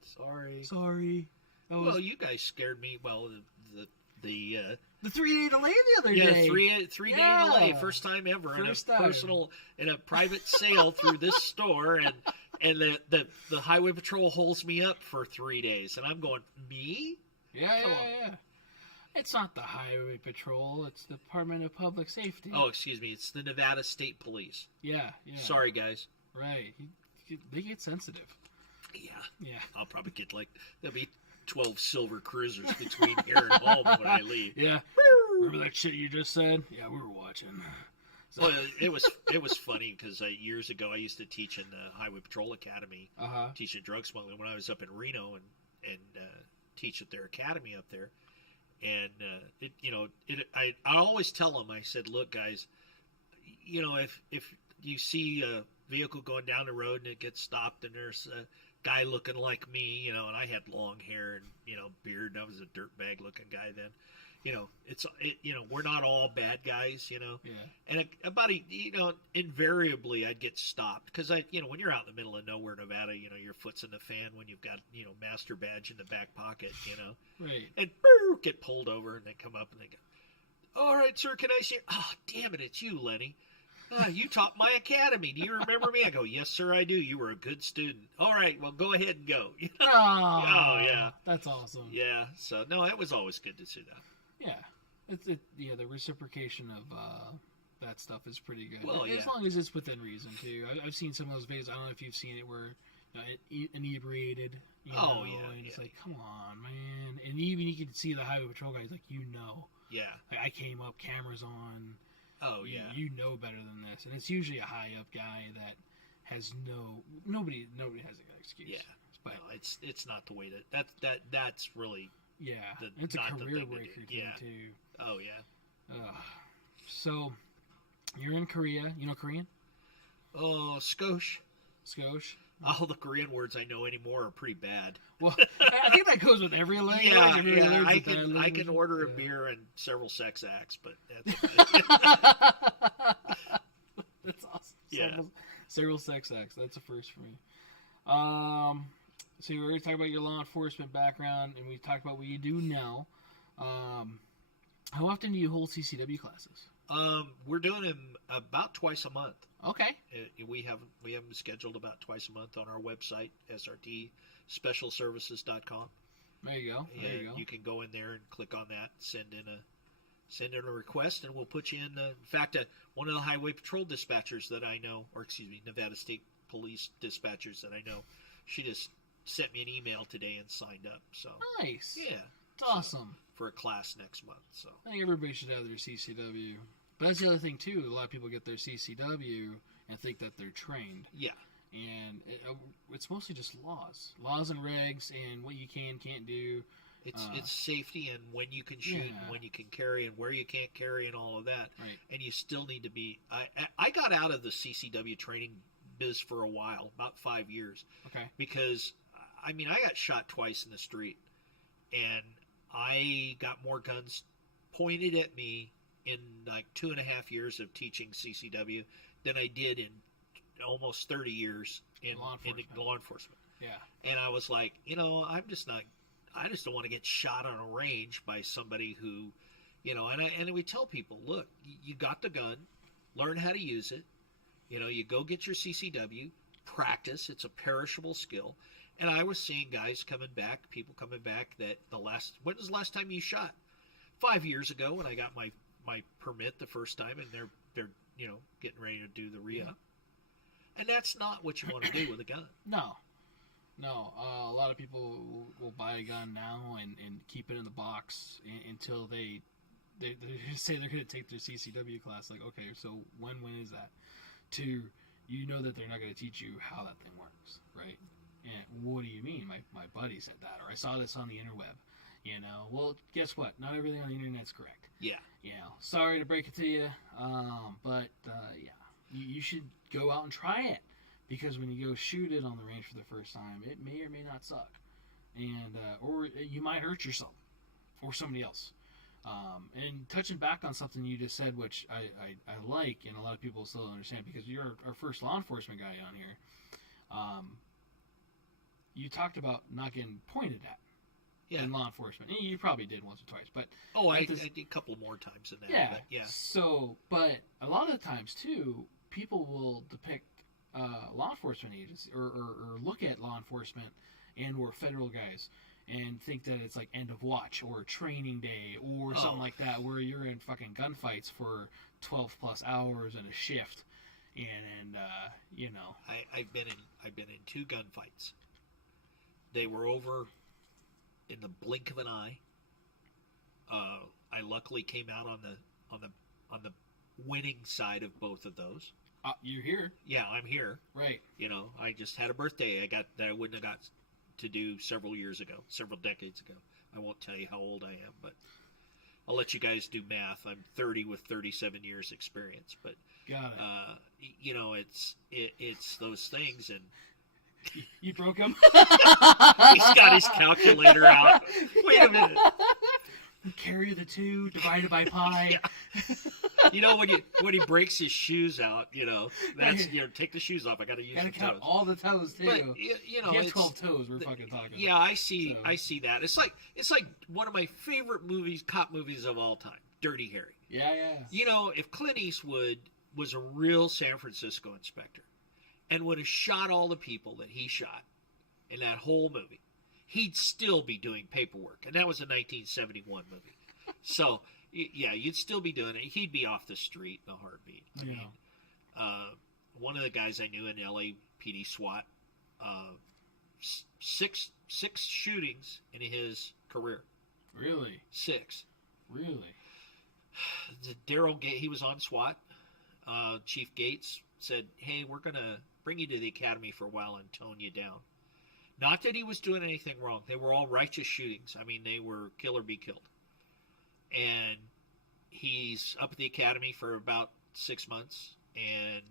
sorry. Well, you guys scared me. Well, the 3-day delay the other day. three day delay, first time ever in a private sale through this store, and the highway patrol holds me up for 3 days, and I'm going, me? Yeah. It's not the highway patrol; it's the Department of Public Safety. Oh, excuse me, it's the Nevada State Police. Yeah. Sorry, guys. Right, they get sensitive. Yeah. I'll probably get there'll be 12 silver cruisers between here and home when I leave. Yeah. Remember that shit you just said? Yeah, we were watching. So. Well, it was funny because years ago I used to teach in the Highway Patrol Academy, teaching drug smuggling when I was up in Reno and teach at their academy up there. And I always tell them, I said, look, guys, if you see a vehicle going down the road and it gets stopped and there's a guy looking like me, and I had long hair and beard, and I was a dirtbag looking guy then. We're not all bad guys, Yeah. And invariably I'd get stopped because when you're out in the middle of nowhere, Nevada, your foot's in the fan when you've got master badge in the back pocket, Right. And get pulled over, and they come up and they go, "All right, sir, can I see?" Oh, damn it, it's you, Lenny. You taught my academy. Do you remember me? I go, yes, sir, I do. You were a good student. All right, well, go ahead and go. Oh, yeah. That's awesome. Yeah, so, no, it was always good to see that. Yeah. The reciprocation of that stuff is pretty good. Well, as long as it's within reason, too. I've seen some of those videos. I don't know if you've seen it where inebriated, and it's like, come on, man. And even you can see the highway patrol guys, Yeah. I came up, cameras on. Oh, yeah. You know better than this. And it's usually a high-up guy that has nobody has an excuse. Yeah. But no, it's not the way that's really... Yeah. It's a career breaker too. Oh, yeah. So, you're in Korea. You know Korean? Oh, skosh. Skosh. All the Korean words I know anymore are pretty bad. Well, I think that goes with every language. Yeah. I can order a beer and several sex acts, but that's that's awesome. Yeah. Several sex acts. That's a first for me. So we already talked about your law enforcement background, and we talked about what you do now. How often do you hold CCW classes? We're doing them about twice a month. Okay. We have them scheduled about twice a month on our website, srtspecialservices.com. There you go. You can go in there and click on that, send in a request, and we'll put you in. In fact, one of the highway patrol dispatchers that I know, Nevada State Police dispatchers that I know, she just sent me an email today and signed up. So nice. Yeah. It's awesome. For a class next month. So I think everybody should have their CCW. But that's the other thing, too. A lot of people get their CCW and think that they're trained. Yeah. And it's mostly just laws. Laws and regs and what you can't do. It's safety and when you can shoot and when you can carry and where you can't carry and all of that. Right. And you still need to be... I got out of the CCW training biz for a while, about 5 years. Okay. Because, I got shot twice in the street. And I got more guns pointed at me in 2.5 years of teaching CCW than I did in almost 30 years in law enforcement. Yeah. And I was like, I just don't want to get shot on a range by somebody who, and we tell people, look, you got the gun, learn how to use it. You know, you go get your CCW, practice. It's a perishable skill. And I was seeing guys coming back, people coming back that when was the last time you shot? 5 years ago when I got my permit the first time, and they're you know, getting ready to do the re-up. And that's not what you want to do with a gun. No. A lot of people will buy a gun now and keep it in the box until they say they're going to take their CCW class. Like, okay, so when is that? You know that they're not going to teach you how that thing works, right? And what do you mean? My buddy said that, or I saw this on the interweb. You know, well, guess what? Not everything on the internet's correct. Yeah. You know, sorry to break it to you, but yeah, you should go out and try it, because when you go shoot it on the range for the first time, it may or may not suck, and or you might hurt yourself or somebody else. And touching back on something you just said, which I like, and a lot of people still don't understand, because you're our first law enforcement guy on here. You talked about not getting pointed at. Yeah. In law enforcement. You probably did once or twice, but I did a couple more times than that. Yeah. But yeah. So, but a lot of the times too, people will depict law enforcement agents or look at law enforcement and or federal guys and think that it's like end of watch or training day or something like that, where you're in fucking gunfights for 12 plus hours in a shift, and you know. I've been in 2 gunfights. They were over in the blink of an eye. I luckily came out on the winning side of both of those. You're here. Yeah, I'm here. Right. You know, I just had a birthday that I wouldn't have got to do several decades ago. I won't tell you how old I am, but I'll let you guys do math. I'm 30 with 37 years experience, but got it. You know, it's those things, and you broke him. He's got his calculator out. Wait a minute. Carry the 2 divided by pi. Yeah. You know, when he breaks his shoes out, you know, that's, you know, take the shoes off. I got to use the count toes. all the toes too. But you know, he has 12 toes. We're fucking talking. Yeah, I see that. It's like one of my favorite movies, cop movies of all time, Dirty Harry. Yeah. You know, if Clint Eastwood was a real San Francisco inspector and would have shot all the people that he shot in that whole movie, he'd still be doing paperwork. And that was a 1971 movie. So, yeah, you'd still be doing it. He'd be off the street in a heartbeat. I mean, one of the guys I knew in LAPD SWAT, 6 shootings in his career. Really? 6. Really? Daryl, he was on SWAT. Chief Gates said, hey, we're going to bring you to the academy for a while and tone you down. Not that he was doing anything wrong. They were all righteous shootings. I mean, they were kill or be killed. And he's up at the academy for about 6 months, and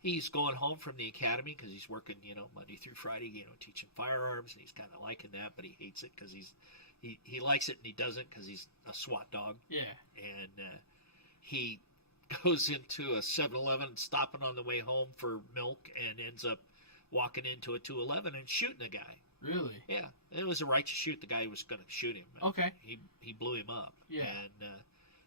he's going home from the academy because he's working, you know, Monday through Friday, you know, teaching firearms, and he's kind of liking that, but he hates it because he likes it and he doesn't because he's a SWAT dog. Yeah. And he goes into a 7-Eleven, stopping on the way home for milk, and ends up walking into a 211 and shooting a guy. Really? Yeah. It was a righteous shoot. The guy who was going to shoot him. Okay. He blew him up. Yeah. And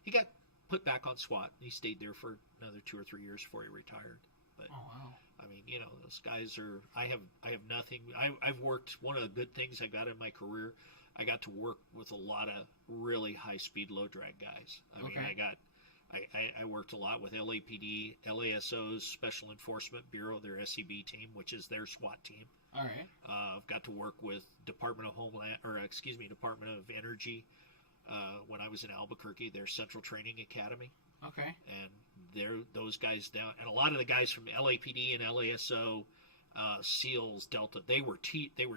he got put back on SWAT. He stayed there for another 2 or 3 years before he retired. But, oh, wow. I mean, you know, those guys are... I have nothing... I've worked... One of the good things I got in my career, I got to work with a lot of really high-speed, low-drag guys. I mean, I worked a lot with LAPD, LASO's Special Enforcement Bureau, their SCB team, which is their SWAT team. All right. I've got to work with Department of Energy. When I was in Albuquerque, their Central Training Academy. Okay. And those guys down, and a lot of the guys from LAPD and LASO, SEALs, Delta, they were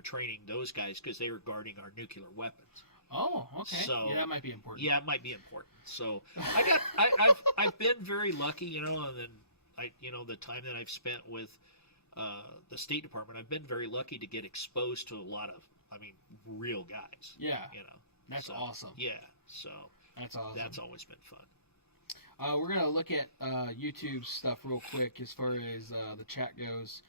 training those guys because they were guarding our nuclear weapons. Oh, okay. So, yeah, that might be important. Yeah, it might be important. So I've been very lucky, you know, and then the time that I've spent with the State Department, I've been very lucky to get exposed to a lot of, real guys. Yeah. You know. That's awesome. Yeah. So that's awesome. That's always been fun. We're gonna look at YouTube stuff real quick as far as the chat goes.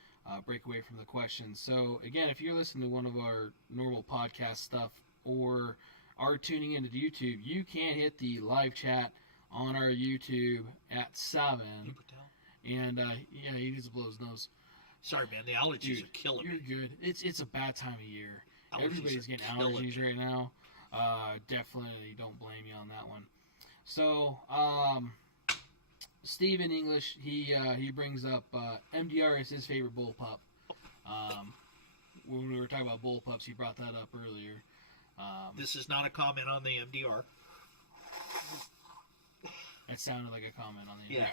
Break away from the questions. So again, if you're listening to one of our normal podcast stuff or are tuning into YouTube, you can hit the live chat on our YouTube at 7. and yeah, he needs to blow his nose. Sorry, man. The allergies are killing me. You're good. It's a bad time of year. Everybody's getting killing allergies me. right now. Definitely don't blame you on that one. So, Steve in English, he brings up MDR is his favorite bull pup. When we were talking about bull pups, he brought that up earlier. This is not a comment on the MDR. That sounded like a comment on the Yeah.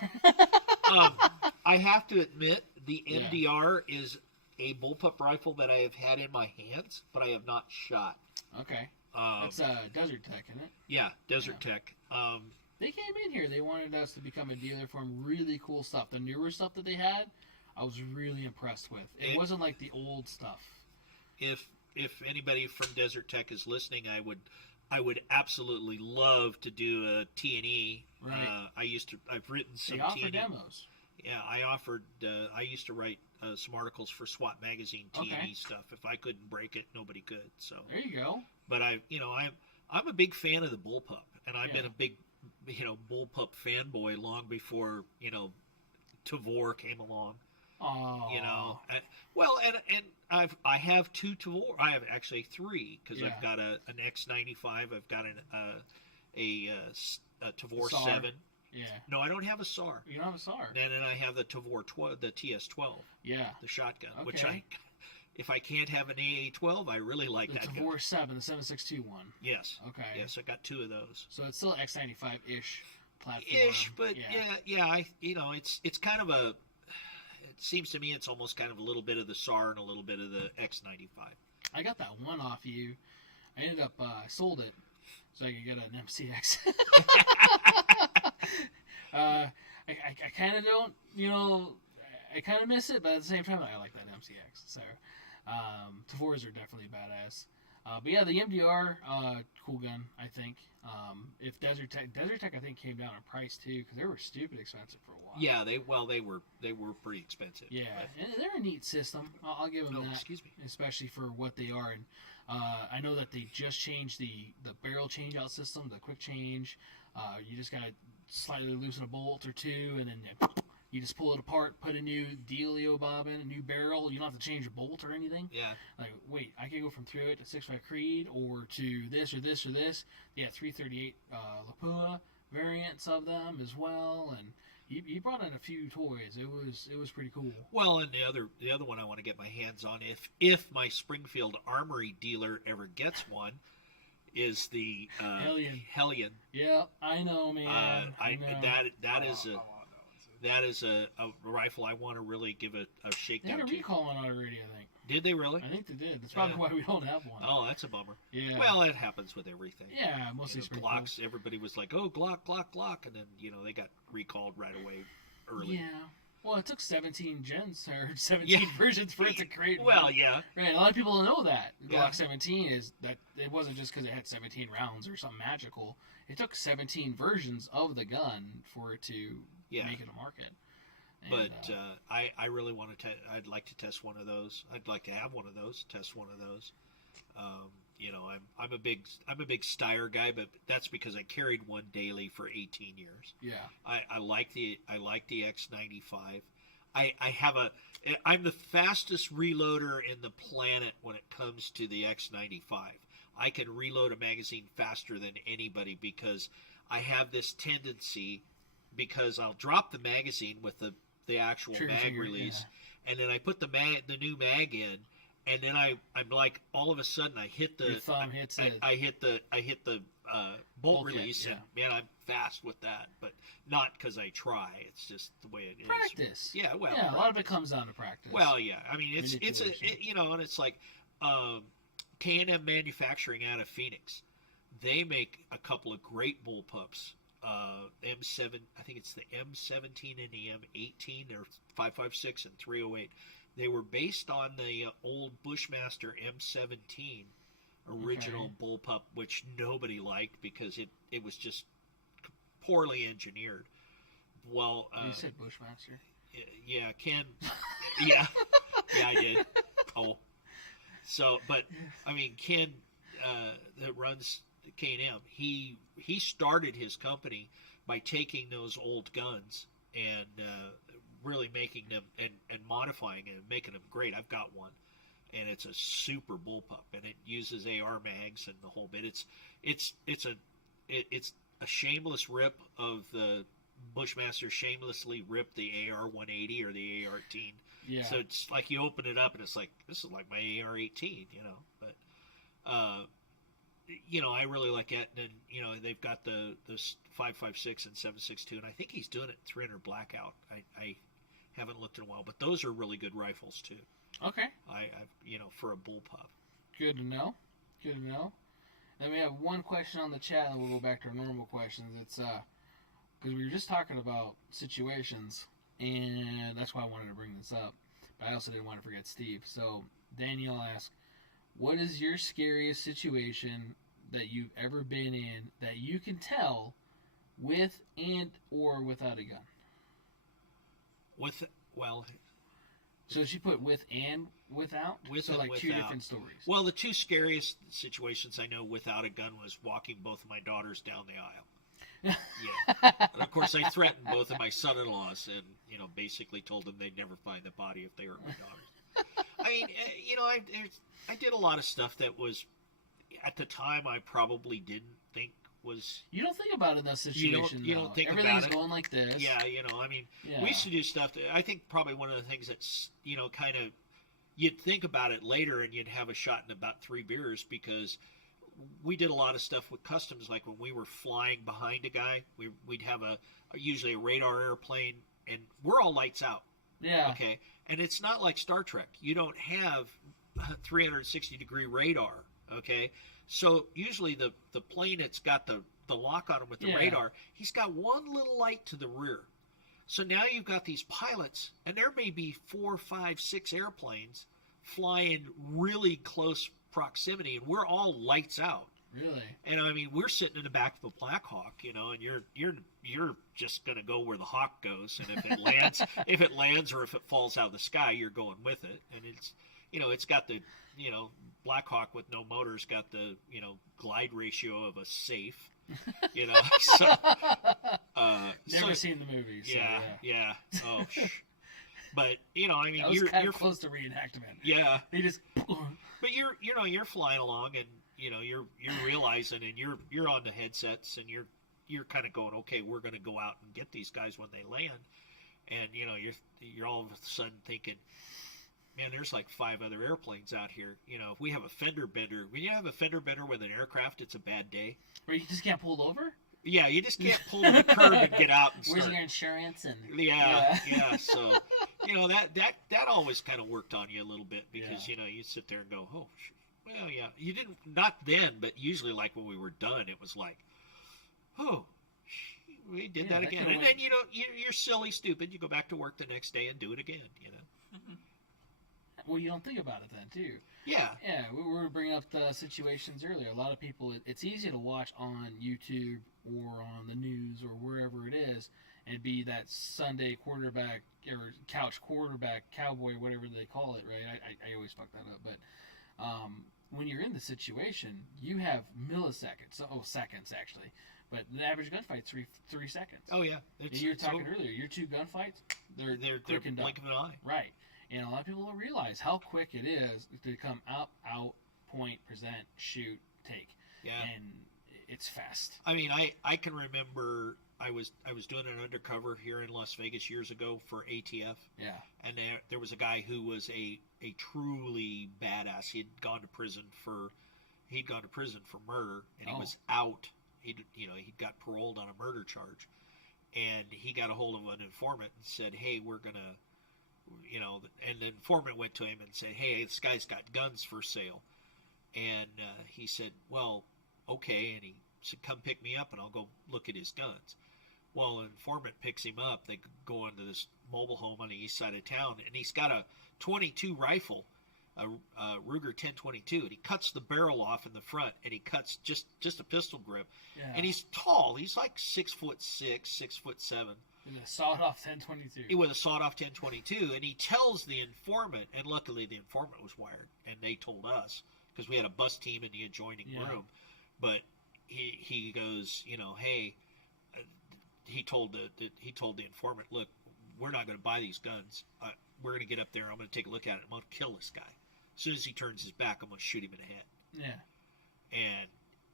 I have to admit, the MDR is a bullpup rifle that I have had in my hands, but I have not shot. Okay. It's Desert Tech, isn't it? Yeah, Desert Tech. They came in here. They wanted us to become a dealer for them. Really cool stuff. The newer stuff that they had, I was really impressed with. It wasn't like the old stuff. If anybody from Desert Tech is listening, I would absolutely love to do a T&E. Right. I've written some They offer T&E demos. Yeah, I used to write some articles for SWAT magazine T&E stuff. If I couldn't break it, nobody could. So there you go. But I'm a big fan of the bullpup, and I've been a big bullpup fanboy long before Tavor came along. Oh. And I have two Tavor. I have actually three because I've got an X95. I've got a Tavor SAR. 7. Yeah. No, I don't have a SAR. You don't have a SAR. And then I have the Tavor 12, the TS12. Yeah. The shotgun, Okay. which if I can't have an AA12, I really like the that Tavor gun. 7, the 7.62 one. Yes. Okay. Yes, I got two of those. So it's still X95-ish platform. But it's kind of a. It seems to me it's almost kind of a little bit of the SAR and a little bit of the X95. I got that one off you. I ended up sold it so I could get an MCX. I kind of don't, I kind of miss it, but at the same time, I like that MCX. So, Tavors are definitely badass. But yeah, the MDR, cool gun, I think. If Desert Tech, I think came down in price too, because they were stupid expensive for a while. Yeah, they were pretty expensive. Yeah, and they're a neat system. I'll give them that. Excuse me. Especially for what they are. And I know that they just changed the barrel change-out system, the quick change. You just gotta slightly loosen a bolt or two, and then you just pull it apart, put a new dealio bob in, a new barrel. You don't have to change a bolt or anything. Yeah. Like, wait, I can go from 308 to 6.5 Creed, or to this or this or this. Yeah, 338 Lapua variants of them as well, and he brought in a few toys. It was pretty cool. Well, and the other one I want to get my hands on, if my Springfield Armory dealer ever gets one, is the Hellion. Yeah, I know, man. I know. That is a rifle I want to really give a shakedown They had a to. recall on it already, I think. Did they really? I think they did. That's probably why we don't have one. Oh, that's a bummer. Yeah. Well, it happens with everything. Yeah, mostly Glocks. Everybody was like, "Oh, Glock," and then they got recalled right away, early. Yeah. Well, it took 17 gens or 17 versions for it to create. Well, yeah. Right. A lot of people don't know that Yeah. Glock 17 is that it wasn't just because it had 17 rounds or something magical. It took 17 versions of the gun for it to make it a market. But I really want to. I'd like to test one of those. I'd like to have one of those. Test one of those. I'm a big Steyr guy, but that's because I carried one daily for 18 years. Yeah. I like the X95. I'm the fastest reloader in the planet when it comes to the X95. I can reload a magazine faster than anybody because I have this tendency, because I'll drop the magazine with the actual mag release, and then I put the new mag in, and then I'm like, all of a sudden I hit the your thumb hits it. I hit the bolt release, and man, I'm fast with that, but not because I try. It's just the way it is. Practice. Yeah, well, a lot of it comes down to practice. Well, yeah, I mean, and it's like K&M Manufacturing out of Phoenix. They make a couple of great bullpups. M7, I think it's the M17 and the M18. They're 5.56 and 308. They were based on the old Bushmaster M17 original bullpup, which nobody liked because it was just poorly engineered. Well, you said Bushmaster. Yeah, Ken. yeah, I did. Oh, so but I mean, Ken that runs K&M, he started his company by taking those old guns and really making them and modifying it and making them great. I've got one, and it's a super bullpup, and it uses AR mags and the whole bit. It's a shameless rip of the Bushmaster shamelessly ripped the AR-180 or the AR-18. Yeah. So it's like you open it up and it's like, this is like my AR-18, But, I really like it. And then, they've got the 5.56 and 7.62, and I think he's doing it 300 blackout. I haven't looked in a while, but those are really good rifles too. Okay. I for a bullpup. Good to know. Good to know. Then we have one question on the chat, and we'll go back to our normal questions. It's because we were just talking about situations, and that's why I wanted to bring this up. But I also didn't want to forget Steve. So Daniel asked, "What is your scariest situation that you've ever been in that you can tell with and or without a gun?" So she put with and without? With so and like without. two different stories. Well, the two scariest situations I know without a gun was walking both of my daughters down the aisle. Yeah. And of course, I threatened both of my son-in-laws and, basically told them they'd never find the body if they were my daughters. I mean, I did a lot of stuff that was, at the time, I probably didn't think was... You don't think about it in that situation, You don't think about it. Everything's going like this. Yeah, we used to do stuff that, I think probably one of the things that's, kind of, you'd think about it later and you'd have a shot in about 3 beers because we did a lot of stuff with customs, like when we were flying behind a guy, we'd have usually a radar airplane, and we're all lights out. Yeah. Okay. And it's not like Star Trek. You don't have 360-degree radar. Okay. So usually the plane that's got the lock on him with the radar, he's got one little light to the rear. So now you've got these pilots, and there may be 4, 5, 6 airplanes flying really close proximity, and we're all lights out. Really? And I mean, we're sitting in the back of a Black Hawk, and you're just going to go where the hawk goes, and if it lands or if it falls out of the sky, you're going with it. And it's got the Black Hawk with no motors got the glide ratio of a safe. So never seen the movie. So, yeah. Oh, but that was you're close to reenactment. Yeah. They just. But you're flying along, and you're realizing, and you're on the headsets, and you're kind of going, okay, we're going to go out and get these guys when they land, and you're all of a sudden thinking, man, there's like 5 other airplanes out here. If we have a fender bender, when you have a fender bender with an aircraft, it's a bad day. Or you just can't pull over? Yeah, you just can't pull to the curb and get out and start. Where's your insurance? And yeah. So, that always kind of worked on you a little bit because, you sit there and go, oh, well, yeah. You didn't, not then, but usually like when we were done, it was like, oh, we did that again. And then, you're silly, stupid. You go back to work the next day and do it again, Mm-hmm. Well, you don't think about it then, too. Yeah. Yeah, we were bringing up the situations earlier. A lot of people, it's easy to watch on YouTube or on the news or wherever it is and be that Sunday quarterback or couch quarterback, cowboy, whatever they call it, right? I always fuck that up. But when you're in the situation, you have milliseconds. Seconds, actually. But the average gunfight's 3 seconds. Oh, yeah. You were talking earlier. Your 2 gunfights, they're quick and done. Blink of an eye. Right. And a lot of people don't realize how quick it is to come out, point, present, shoot, take. Yeah. And it's fast. I mean, I can remember I was doing an undercover here in Las Vegas years ago for ATF. Yeah. And there was a guy who was a truly badass. He'd gone to prison for murder, and he was out. He got paroled on a murder charge, and he got a hold of an informant and said, "Hey, we're gonna." And the informant went to him and said, hey, this guy's got guns for sale. And he said, well, okay. And he said, come pick me up and I'll go look at his guns. Well, the informant picks him up. They go into this mobile home on the east side of town, and he's got a .22 rifle, a Ruger 1022, and he cuts the barrel off in the front, and he cuts just a pistol grip. Yeah. And he's tall. He's like 6'6", 6'7". With a sawed-off 1022. With a sawed-off 1022, and he tells the informant, and luckily the informant was wired, and they told us, because we had a bus team in the adjoining room, but he goes, hey, he told the informant, look, we're not going to buy these guns. We're going to get up there. I'm going to take a look at it. I'm going to kill this guy. As soon as he turns his back, I'm going to shoot him in the head. Yeah. And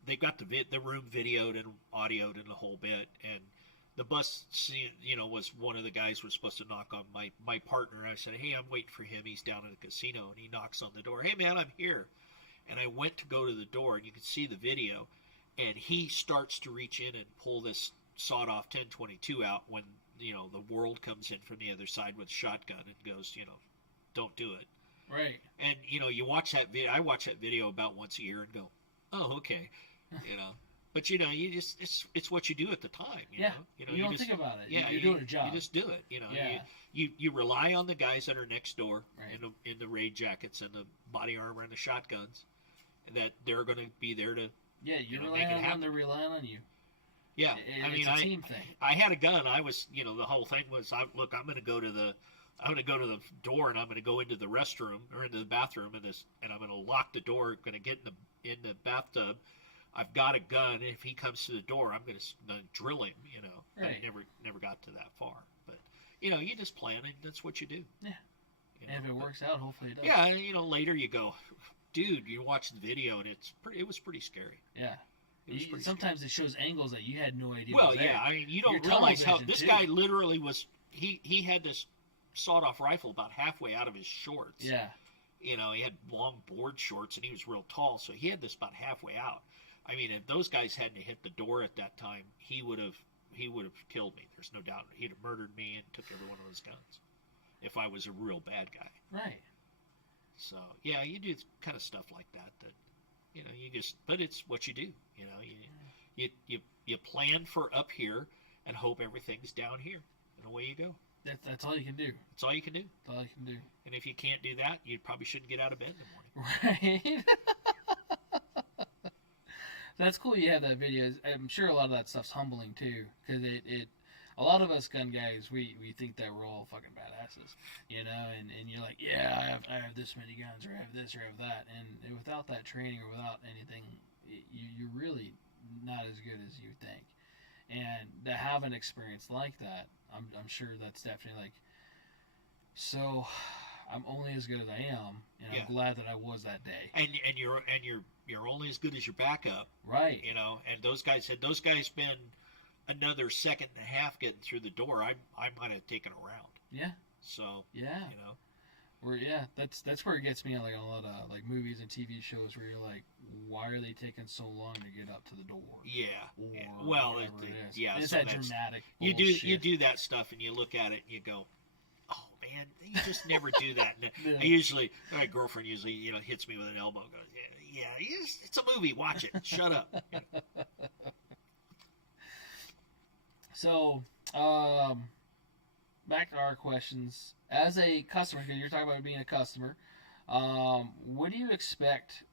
they got the room videoed and audioed and the whole bit. And the bus scene, was one of the guys was supposed to knock on my partner. I said, hey, I'm waiting for him. He's down at the casino. And he knocks on the door. Hey, man, I'm here. And I went to go to the door, and you can see the video. And he starts to reach in and pull this sawed-off 1022 out when, the world comes in from the other side with a shotgun and goes, don't do it. Right. And, you watch that video. I watch that video about once a year and go, oh, okay, But, you just, it's what you do at the time, you know. You don't think about it. Yeah, you're doing a job. You just do it, Yeah. You rely on the guys that are next door Right. in the raid jackets and the body armor and the shotguns, that they're going to be there to Yeah, you're make it relying on them, happen. they're relying on you. Yeah, It's a team thing. I had a gun. I was, the whole thing was, I'm going to go to the door and I'm going to go into the restroom or into the bathroom and I'm going to lock the door. Going to get in the bathtub. I've got a gun. And if he comes to the door, I'm going to drill him. But Right. I never got to that far. But you just plan and that's what you do. Yeah. And if it works out, hopefully it does. Yeah, and later you go, dude, you watch the video and it was pretty scary. Yeah. It was pretty Sometimes it shows angles that you had no idea. Well, was there. yeah, I mean, you don't Your realize how television, this too. guy literally was. He had this sawed-off rifle about halfway out of his shorts. Yeah. He had long board shorts and he was real tall, so he had this about halfway out. I mean, if those guys hadn't hit the door at that time, he would have killed me. There's no doubt. He'd have murdered me and took every one of those guns if I was a real bad guy. Right. So yeah, you do kind of stuff like that. But it's what you do. You plan for up here and hope everything's down here, and away you go. That's all you can do. That's all you can do. That's all you can do. And if you can't do that, you probably shouldn't get out of bed in the morning. Right. That's cool. You have that video. I'm sure a lot of that stuff's humbling too, because a lot of us gun guys, we think that we're all fucking badasses, and you're like, yeah, I have this many guns, or I have this, or I have that, and without that training or without anything, you're really not as good as you think. And to have an experience like that, I'm sure that's definitely like, so I'm only as good as I am, and Yeah. I'm glad that I was that day. And you're only as good as your backup, Right. And those guys spend another second and a half getting through the door. I might have taken a round. Yeah. So Yeah. That's where it gets me on like a lot of like movies and TV shows where you're like, why are they taking so long to get up to the door? Yeah. Or Yeah. Well, whatever it is. yeah. It's so that that's- dramatic. You bullshit. do that stuff and you look at it and you go, oh man, you just never do that. And Yeah. my girlfriend usually hits me with an elbow, and goes, yeah, it's a movie, watch it, shut up. So, back to our questions. As a customer, because you're talking about being a customer, what do you expect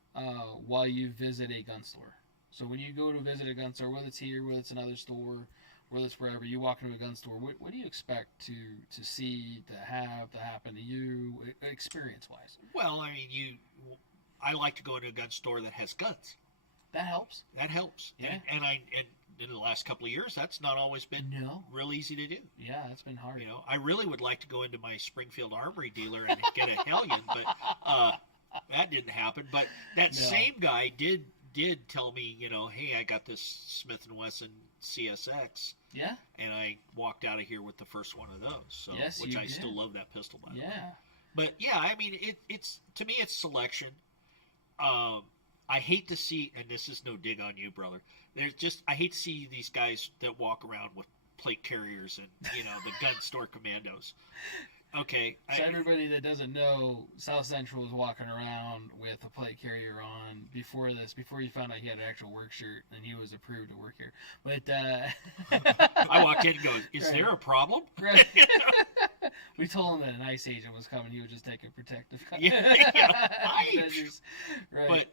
while you visit a gun store? So when you go to visit a gun store, whether it's here, whether it's another store, whether it's wherever, you walk into a gun store, what do you expect to see, to happen to you, experience-wise? Well, I mean, I like to go into a gun store that has guns. That helps. That helps. Yeah. And in the last couple of years, that's not always been real easy to do. Yeah, that's been hard. I really would like to go into my Springfield Armory dealer and get a Hellion, but that didn't happen. But that same guy did tell me, hey, I got this Smith & Wesson CSX. Yeah. And I walked out of here with the first one of those. So, Yes, which you I did. still love that pistol, by the way. Yeah. But yeah, I mean, it's to me, it's selection. I hate to see, and this is no dig on you, brother. I hate to see these guys that walk around with plate carriers and the gun store commandos. Okay. So everybody that doesn't know, South Central was walking around with a plate carrier on before you found out he had an actual work shirt and he was approved to work here. But I walked in and goes, is Right. there a problem? Right. We told him that an ICE agent was coming. He would just take a protective Right. measures. Right. But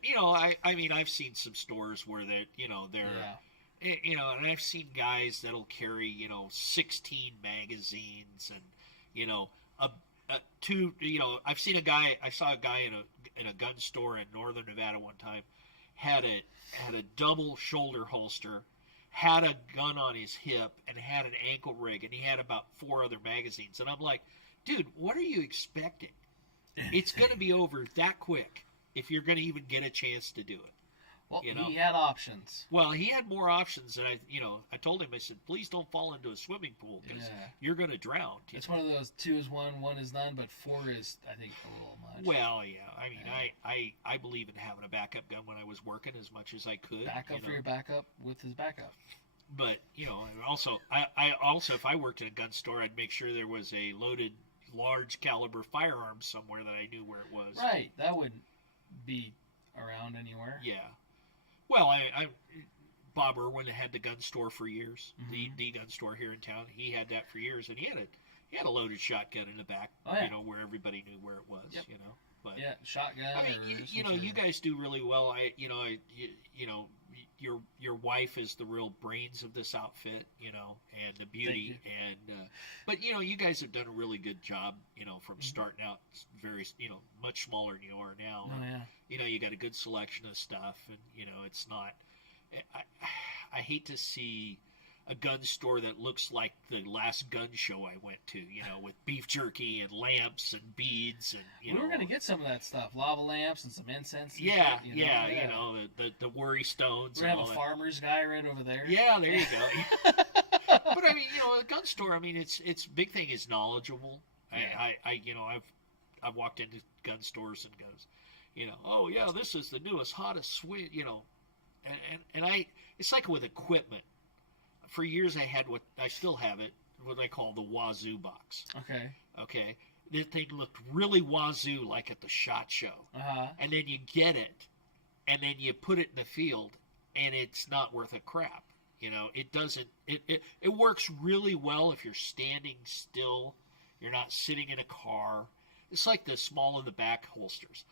I mean, I've seen some stores where they're and I've seen guys that'll carry 16 magazines and I saw a guy in a gun store in northern Nevada one time had a double shoulder holster, had a gun on his hip and had an ankle rig, and he had about 4 other magazines. And I'm like, dude, what are you expecting? It's going to be over that quick if you're going to even get a chance to do it. Well, You know? he had options. Well, he had more options, and I told him, I said, please don't fall into a swimming pool because you're going to drown. It's one of those 2 is 1, 1 is none, but 4 is, I think, a little much. Well, yeah. I mean, I believe in having a backup gun when I was working as much as I could. Backup for your backup with his backup. But, I also, if I worked in a gun store, I'd make sure there was a loaded, large caliber firearm somewhere that I knew where it was. Right. That wouldn't be around anywhere. Yeah. Well, Bob Irwin had the gun store for years. Mm-hmm. The gun store here in town. He had that for years, and he had a loaded shotgun in the back. Oh, yeah. Where everybody knew where it was. Yep. But yeah, shotgun. I mean, you guys do really well. Your wife is the real brains of this outfit, and the beauty, and but you guys have done a really good job, from starting out very, much smaller than you are now. Oh, yeah. You got a good selection of stuff, and it's not. I hate to see a gun store that looks like the last gun show I went to, with beef jerky and lamps and beads and we were gonna get some of that stuff, lava lamps and some incense. And yeah, shit, the worry stones. We're gonna have a farmer's guy right over there. Yeah, there you go. But I mean, a gun store. I mean, its big thing is knowledgeable. Yeah. I've walked into gun stores and goes, oh yeah, this is the newest, hottest, sweet, and it's like with equipment. For years, I still have it, what I call the Wazoo box. Okay. That thing looked really Wazoo, like at the SHOT Show. Uh-huh. And then you get it, and then you put it in the field, and it's not worth a crap. It doesn't. It works really well if you're standing still. You're not sitting in a car. It's like the small in the back holsters.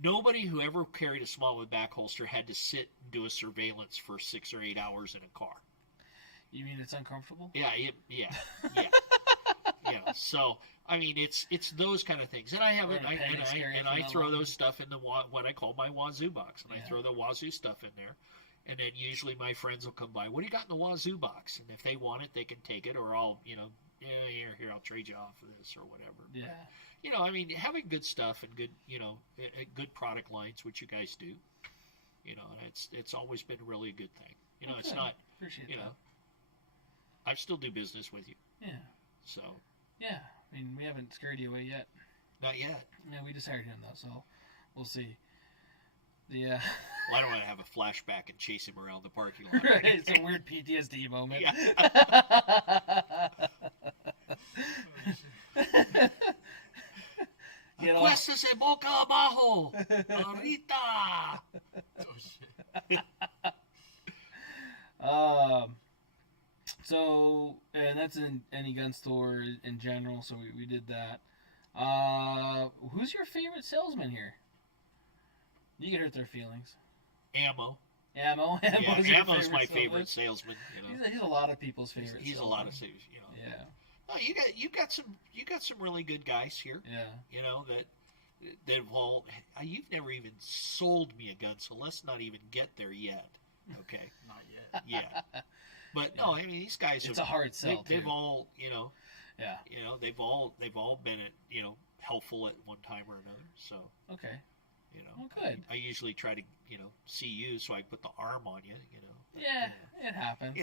Nobody who ever carried a small in the back holster had to sit and do a surveillance for 6 or 8 hours in a car. You mean it's uncomfortable? Yeah. So I mean, it's those kind of things, and I have it, I throw those stuff in the what I call my Wazoo box, and I throw the Wazoo stuff in there, and then usually my friends will come by. What do you got in the Wazoo box? And if they want it, they can take it, or I'll here I'll trade you off for this or whatever. Yeah. But, I mean, having good stuff and good good product lines, which you guys do, and it's always been really a good thing. It's not. Appreciate that. I still do business with you. Yeah. So. Yeah. I mean, we haven't scared you away yet. Not yet. Yeah, we just hired him though, so we'll see. Yeah. Well, I don't want to have a flashback and chase him around the parking lot. Right. It's a weird PTSD moment. Yeah. Cuesta se boca abajo. Ahorita. Oh shit. So, and that's in any gun store in general, so we did that. Who's your favorite salesman here? You can hurt their feelings. Ammo. Ammo's Ammo's my favorite salesman. He's a lot of people's favorite. He's salesman. a lot of salesmen. Yeah. No, you got some really good guys here. Yeah. That all. You've never even sold me a gun, so let's not even get there yet. Okay. Not yet. Yeah. But no, I mean these guys. It's a hard sell. They've all, Yeah. They've all been helpful at one time or another. So. Okay. Well, good. I usually try to see you, so I put the arm on you. Yeah, it happens.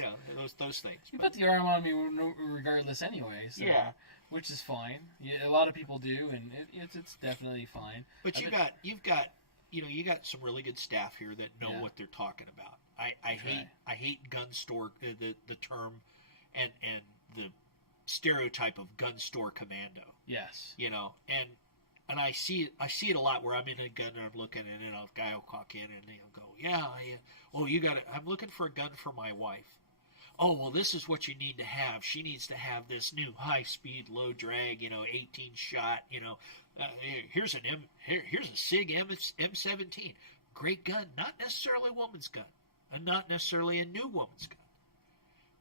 Those things. You put the arm on me regardless anyway. So, yeah. Which is fine. Yeah, a lot of people do, and it's definitely fine. But you've got some really good staff here that know what they're talking about. I hate gun store the term and the stereotype of gun store commando. Yes. And I see it a lot where I'm in a gun and I'm looking and a guy will walk in and he'll go, oh, you got it. I'm looking for a gun for my wife. Oh, well, this is what you need to have. She needs to have this new high speed, low drag, 18 shot, here's a SIG M17. Great gun, not necessarily a woman's gun, and not necessarily a new woman's gun.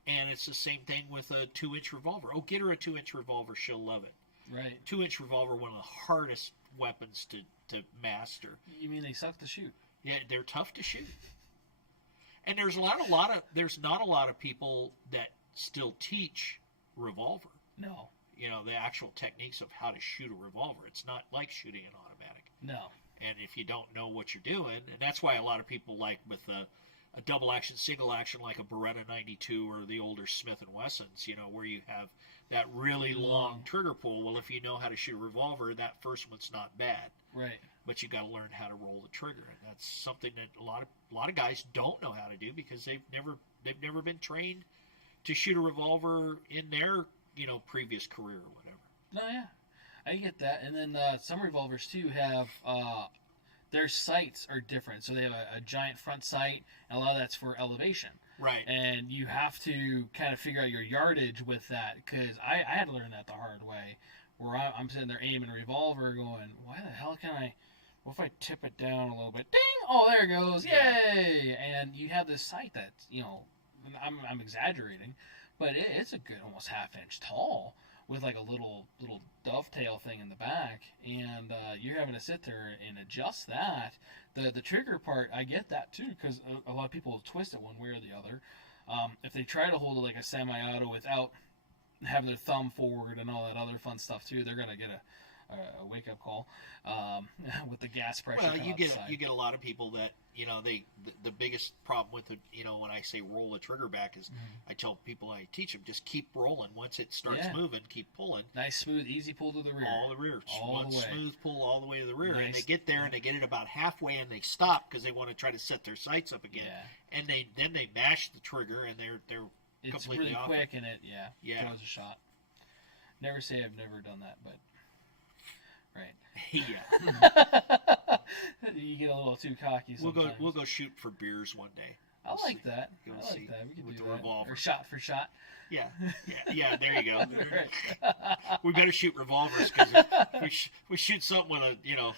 And it's the same thing with a 2-inch revolver. Oh, get her a 2-inch revolver, she'll love it. Right. 2-inch revolver, one of the hardest weapons to master. You mean they suck to shoot? Yeah, they're tough to shoot. And there's not a lot of people that still teach revolver. No. You know, the actual techniques of how to shoot a revolver. It's not like shooting an automatic. No. And if you don't know what you're doing, and that's why a lot of people like with a double action, single action, like a Beretta 92 or the older Smith & Wessons, you know, where you have that really long trigger pull. Well, if you know how to shoot a revolver, that first one's not bad. Right. But you got to learn how to roll the trigger, and that's something that a lot of guys don't know how to do because they've never been trained to shoot a revolver in their, you know, previous career or whatever. No, yeah, I get that. And then some revolvers too have their sights are different. So they have a giant front sight, and a lot of that's for elevation. Right. And you have to kind of figure out your yardage with that, because I had to learn that the hard way. Where I'm sitting there aiming a revolver, going, why the hell can I? What if I tip it down a little bit? Ding! Oh, there it goes! Yay! And you have this sight that's, you know, I'm exaggerating, but it's a good almost half-inch tall with like a little dovetail thing in the back, and you're having to sit there and adjust that. The trigger part, I get that too, because a lot of people will twist it one way or the other. If they try to hold it like a semi-auto without having their thumb forward and all that other fun stuff too, they're gonna get a wake-up call with the gas pressure. Well, you get a lot of people that, you know, the biggest problem with it, you know, when I say roll the trigger back is I tell people, I teach them, just keep rolling. Once it starts moving, keep pulling. Nice, smooth, easy pull to the rear. All the rear. All the way. Smooth pull all the way to the rear. Nice. And they get there and they get it about halfway and they stop because they want to try to set their sights up again. Yeah. And then they mash the trigger and they're it's completely really off quick and it throws a Yeah. shot. Never say I've never done that, but right. Yeah. You get a little too cocky sometimes. We'll go shoot for beers one day. I We'll like see. that. We'll I see. like that. We can With do the that. revolver. Or shot for shot. Yeah. There you go. Right. We better shoot revolvers because if we shoot something with a, you know,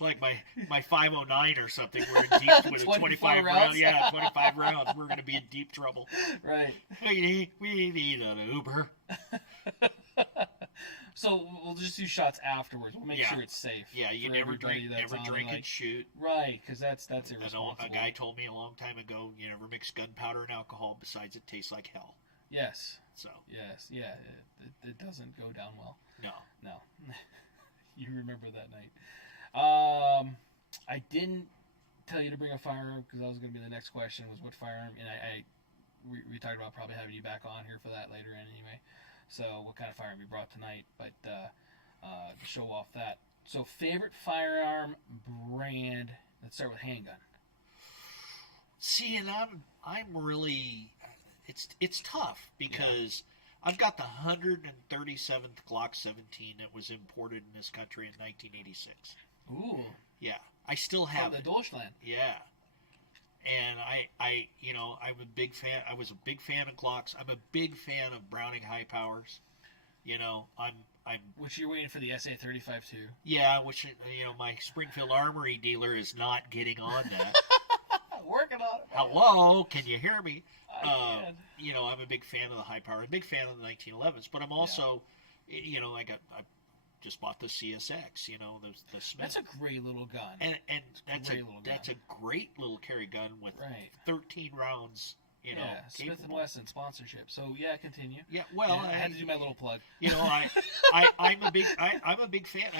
like my 509 or something, we're in deep with a 25 rounds. Yeah, 25 rounds. We're going to be in deep trouble. Right. We need an Uber. So we'll just do shots afterwards. We'll make sure it's safe. Yeah, you for never everybody drink, that's never on, drink like, and shoot. Right, because that's I know irresponsible. a guy told me a long time ago, you never mix gunpowder and alcohol. Besides, it tastes like hell. Yes. So. Yes. Yeah. It doesn't go down well. No. You remember that night. I didn't tell you to bring a firearm because that was going to be the next question. Was what firearm? And we talked about probably having you back on here for that later anyway. So what kind of firearm you brought tonight? But to show off that. So favorite firearm brand. Let's start with handgun. See, and I'm really, it's tough because I've got the 137th Glock 17 that was imported in this country in 1986. Ooh. Yeah, I still have From it. the Deutschland. Yeah. And I, you know, I'm a big fan. I was a big fan of Glocks. I'm a big fan of Browning high powers. You know, I'm. Which you're waiting for the SA-35 too. Yeah, which, you know, my Springfield Armory dealer is not getting on that. Working on it. Hello, can you hear me? I can. You know, I'm a big fan of the high power. A big fan of the 1911s, but I'm also, you know, I just bought the CSX. You know, the Smith. That's a great little gun. And that's Great a great little carry gun with 13 rounds. You know, Smith & Wesson sponsorship. So continue. Yeah, well, I had to do my little plug. You know, I'm a big fan.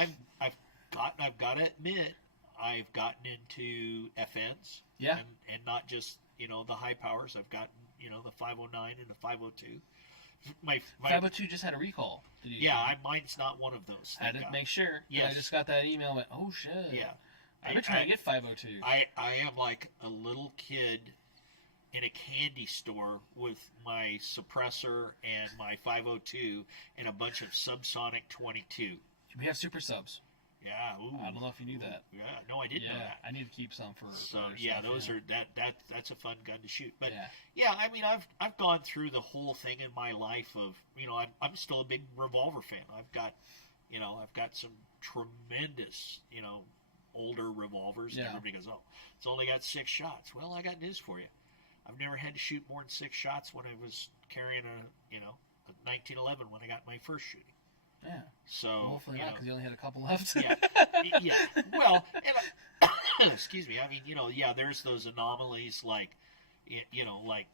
I've got to admit, I've gotten into FNs. Yeah. And not just, you know, the high powers. I've gotten, you know, the 509 and the 502. My 502 just had a recall. Mine's not one of those. I had to make sure. Yes. I just got that email. Went, oh shit. Yeah. I've been trying to get 502. I am like a little kid in a candy store with my suppressor and my 502 and a bunch of subsonic 22. We have super subs. Yeah. Ooh, I don't know if you knew that. Yeah. No, I didn't know that. I need to keep some for. So stuff, those are that's a fun gun to shoot. But yeah, I mean, I've gone through the whole thing in my life of, you know, I'm still a big revolver fan. I've got some tremendous, you know, older revolvers. And everybody goes, oh, it's only got 6 shots. Well, I got news for you. I've never had to shoot more than 6 shots when I was carrying a 1911 when I got my first shooting. Yeah. So hopefully not, because you only had a couple left. Yeah. Well, and excuse me. I mean, you know, there's those anomalies like, like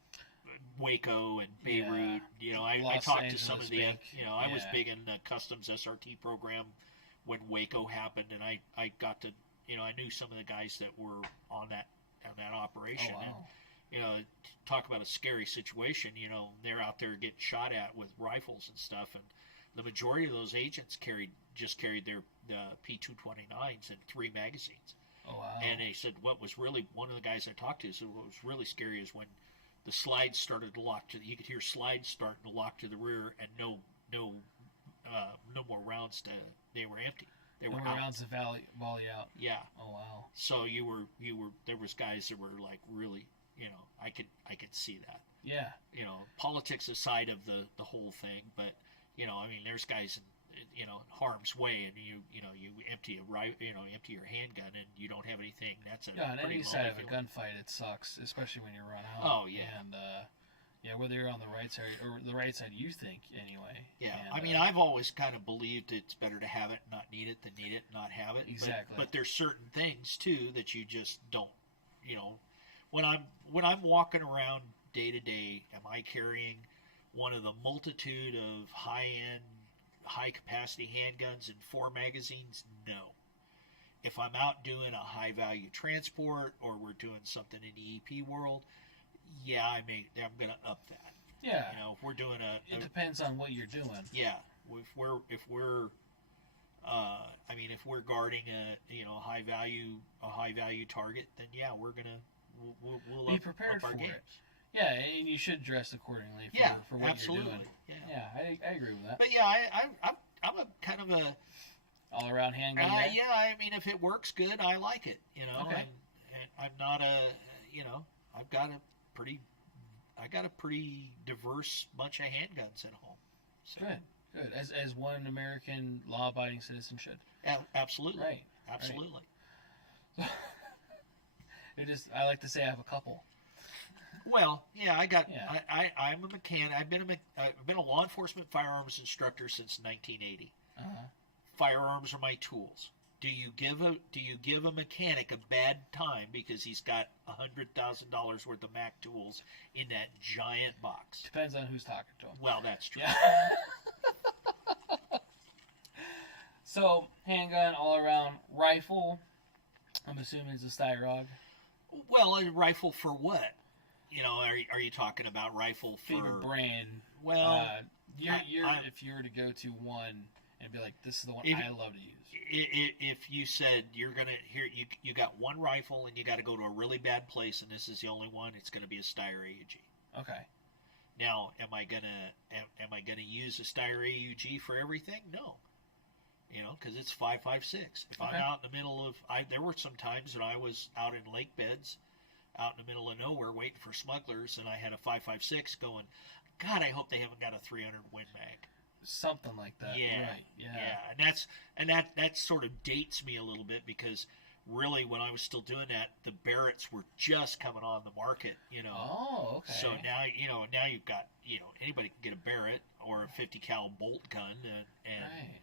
Waco and Beirut. Yeah. I Los talked to some Angeles of the, big. I was Yeah. big in the customs SRT program when Waco happened, and I got to, I knew some of the guys that were on that operation. Oh, wow. And, talk about a scary situation. They're out there getting shot at with rifles and stuff, and the majority of those agents just carried their P229s and 3 magazines. Oh, wow. And they said what was really, one of the guys I talked to said what was really scary is when the slides started to lock to, you could hear slides starting to lock to the rear, and no more rounds they were empty. They were No out. rounds of volley out. Yeah. Oh, wow. So there was guys that were like really, I could see that. Yeah. Politics aside of the whole thing, but there's guys in harm's way, and you empty empty your handgun and you don't have anything. That's a On pretty any side of a lonely gunfight, it sucks, especially when you run out. Oh, yeah. And whether you're on the right side or the right side, you think anyway. Yeah, And, I've always kind of believed it's better to have it, and not need it, than need it, and not have it. Exactly. But there's certain things too that you just don't. When I'm walking around day to day, am I carrying one of the multitude of high-end, high-capacity handguns and 4 magazines? No. If I'm out doing a high-value transport, or we're doing something in the EP world, yeah, I'm going to up that. Yeah. If we're doing It depends on what you're doing. yeah, if we're if we're guarding a high value target, then yeah, we'll Be up, prepared up our for games. it. Yeah, and you should dress accordingly for what absolutely. you're doing. Yeah. I agree with that. But yeah, I'm a kind of a All around handgun guy? yeah. If it works good, I like it. Okay. And I'm not I've got a pretty diverse bunch of handguns at home. So, Good. As one American law-abiding citizen should. absolutely. Right. Absolutely. I like to say I have a couple. Well, yeah, Yeah. I'm a mechanic. I've been a law enforcement firearms instructor since 1980. Uh-huh. Firearms are my tools. Do you give a mechanic a bad time because he's got $100,000 worth of Mac tools in that giant box? Depends on who's talking to him. Well, that's true. Yeah. So, handgun all around, rifle, I'm assuming it's a Styrog. Well, a rifle for what? Are you talking about rifle for? Favorite brand. Well, if you were to go to one and be like, this is the one I love to use. If you said you're gonna you got one rifle and you got to go to a really bad place and this is the only one, it's gonna be a Steyr AUG. Okay. Now, am I gonna use a Steyr AUG for everything? No. Because it's 5.56. If I'm Okay. out in the middle of, there were some times when I was out in lake beds, out in the middle of nowhere, waiting for smugglers, and I had a 5.56 going. God, I hope they haven't got a 300 Win Mag. Something like that. Yeah, Right. Yeah. and that sort of dates me a little bit because really when I was still doing that, the Barretts were just coming on the market. Oh, okay. So now now you've got anybody can get a Barrett or a 50 cal bolt gun and Right.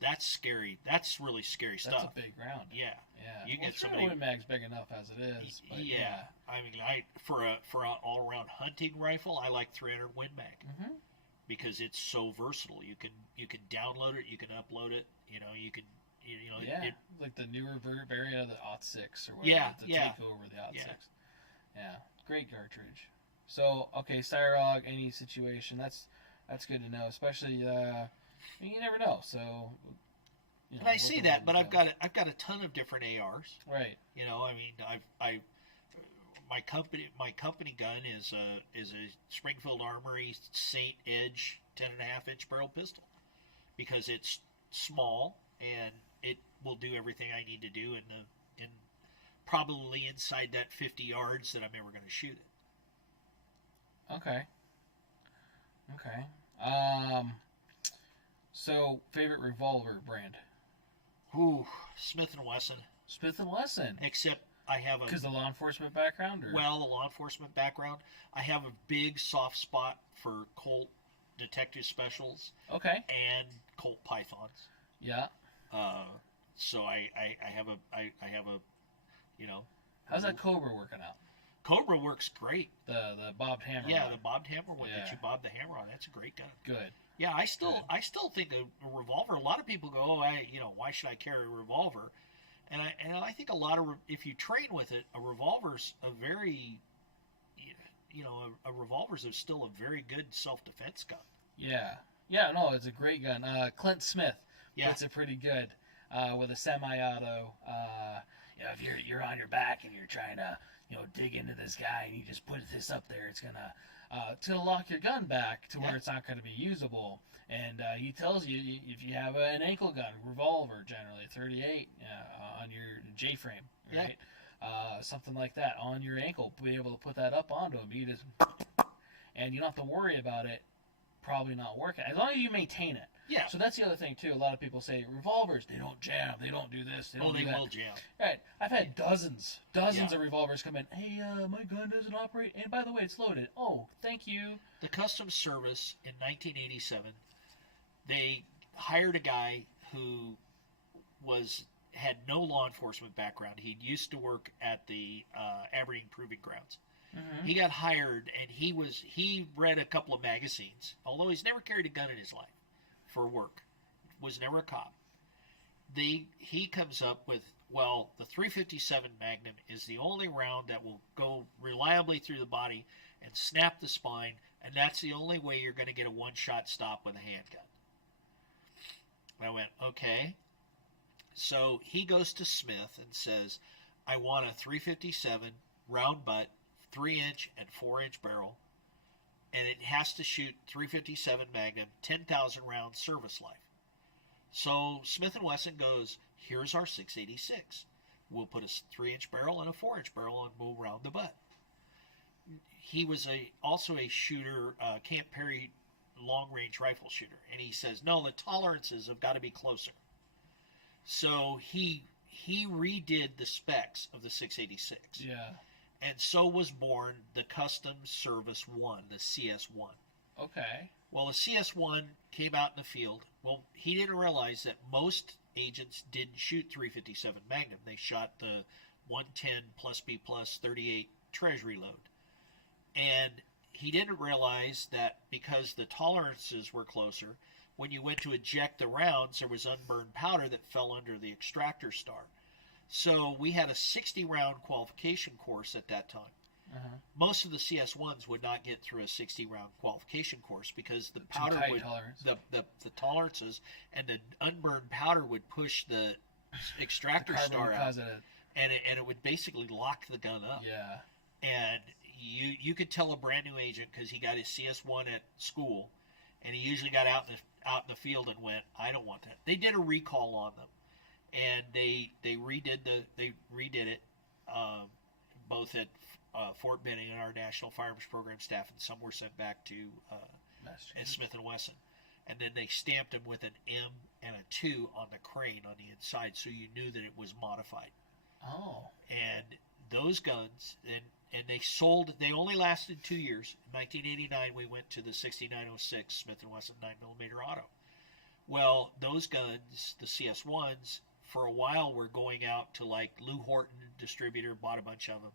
that's scary. That's really scary That's stuff. a big round. Yeah. Yeah. You Well, get 300 somebody- Win Mag's big enough as it is. But Yeah. I mean, for an all around hunting rifle, I like 300 Win Mag. Mm-hmm. Because it's so versatile. You can download it, you can upload it. You can Yeah. it, Like the newer variant of the Aught 6 or whatever. Yeah, To yeah. take over the Aught Yeah. 6. Yeah. Great cartridge. So, okay, Styrog, any situation. That's good to know. Especially, you never know. So, and I see that, but I've got a ton of different ARs. Right. My company gun is a Springfield Armory Saint Edge 10.5-inch barrel pistol because it's small and it will do everything I need to do in probably inside that 50 yards that I'm ever going to shoot it. Okay. So, favorite revolver brand? Ooh, Smith & Wesson. Smith & Wesson. Except I have a Because the law enforcement background? Or? well, the law enforcement background. I have a big soft spot for Colt Detective Specials Okay. and Colt Pythons. Yeah. So I have a How's that Cobra working out? Cobra works great. The bobbed hammer. Yeah, one. the bobbed hammer one that Yeah. you bob the hammer on. That's a great gun. Good. Yeah, I still think a revolver. A lot of people go, why should I carry a revolver? And I think if you train with it, a revolver's a very, a revolver's still a very good self-defense gun. Yeah. Yeah, no, it's a great gun. Clint Smith Yeah. puts it pretty good with a semi-auto. If you're on your back and you're trying to, dig into this guy and you just put this up there, it's gonna lock your gun back to where it's not going to be usable. And he tells you if you have an ankle gun, revolver, generally 38 on your J-frame, right? Something like that on your ankle, be able to put that up onto him. You just and you don't have to worry about it probably not working as long as you maintain it. Yeah. So that's the other thing too. A lot of people say revolvers, they don't jam, they don't do this, they don't do that. Will jam. Right. I've had dozens of revolvers come in. Hey, my gun doesn't operate, and by the way, it's loaded. Oh, thank you. The Customs Service in 1987, they hired a guy who had no law enforcement background. He'd used to work at the Aberdeen Proving Grounds. Mm-hmm. He got hired, and he read a couple of magazines, although he's never carried a gun in his life for work. Was never a cop. He comes up with, the 357 Magnum is the only round that will go reliably through the body and snap the spine, and that's the only way you're going to get a one-shot stop with a handgun. I went, okay. So he goes to Smith and says, I want a 357 round butt, 3-inch and 4-inch barrel, and it has to shoot 357 Magnum, 10,000 round service life. So Smith & Wesson goes, here's our 686. We'll put a 3-inch barrel and a 4-inch barrel, and we'll round the butt. He was also a shooter, Camp Perry long-range rifle shooter, and he says, no, the tolerances have got to be closer. So he redid the specs of the 686. Yeah. And so was born the Customs Service 1, the CS1. Okay. Well, the CS1 came out in the field. Well, he didn't realize that most agents didn't shoot 357 Magnum. They shot the 110 plus B plus 38 Treasury load. And he didn't realize that because the tolerances were closer, when you went to eject the rounds, there was unburned powder that fell under the extractor star. So we had a 60-round qualification course at that time. Uh-huh. Most of the CS1s would not get through a 60-round qualification course because the powder would, the tolerances and the unburned powder would push the extractor star out, and it would basically lock the gun up. Yeah. And you could tell a brand new agent because he got his CS1 at school, and he usually got out in the field and went, I don't want that. They did a recall on them, and they redid it, both at Fort Benning and our National Firearms Program staff, and some were sent back to at Smith & Wesson. And then they stamped them with an M and a 2 on the crane on the inside, so you knew that it was modified. Oh. And those guns, and they only lasted 2 years. In 1989, we went to the 6906 Smith & Wesson 9mm auto. Well, those guns, the CS1s, for a while were going out to like Lou Horton distributor, bought a bunch of them.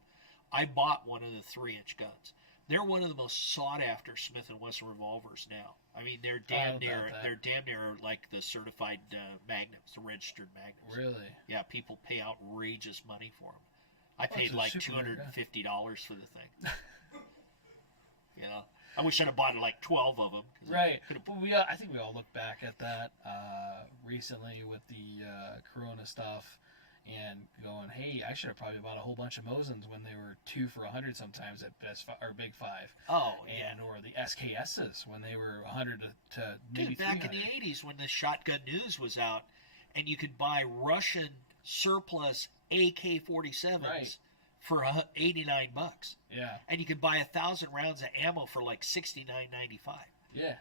I bought one of the 3-inch guns. They're one of the most sought after Smith & Wesson revolvers now. I mean, they're damn near like the certified magnums, the registered magnums. Really? Yeah, people pay outrageous money for them. I paid like $250 for the thing. I wish I'd have bought like 12 of them. Right. Well, I think we all look back at that recently with the Corona stuff and going, hey, I should have probably bought a whole bunch of Mosins when they were 2 for $100 sometimes at Big Five. Oh, and or the SKSs when they were $100 to maybe $300. Back in the 80s when the Shotgun News was out, and you could buy Russian surplus AK-47s for $89. Yeah. And you could buy 1,000 rounds of ammo for like $69.95. Yeah.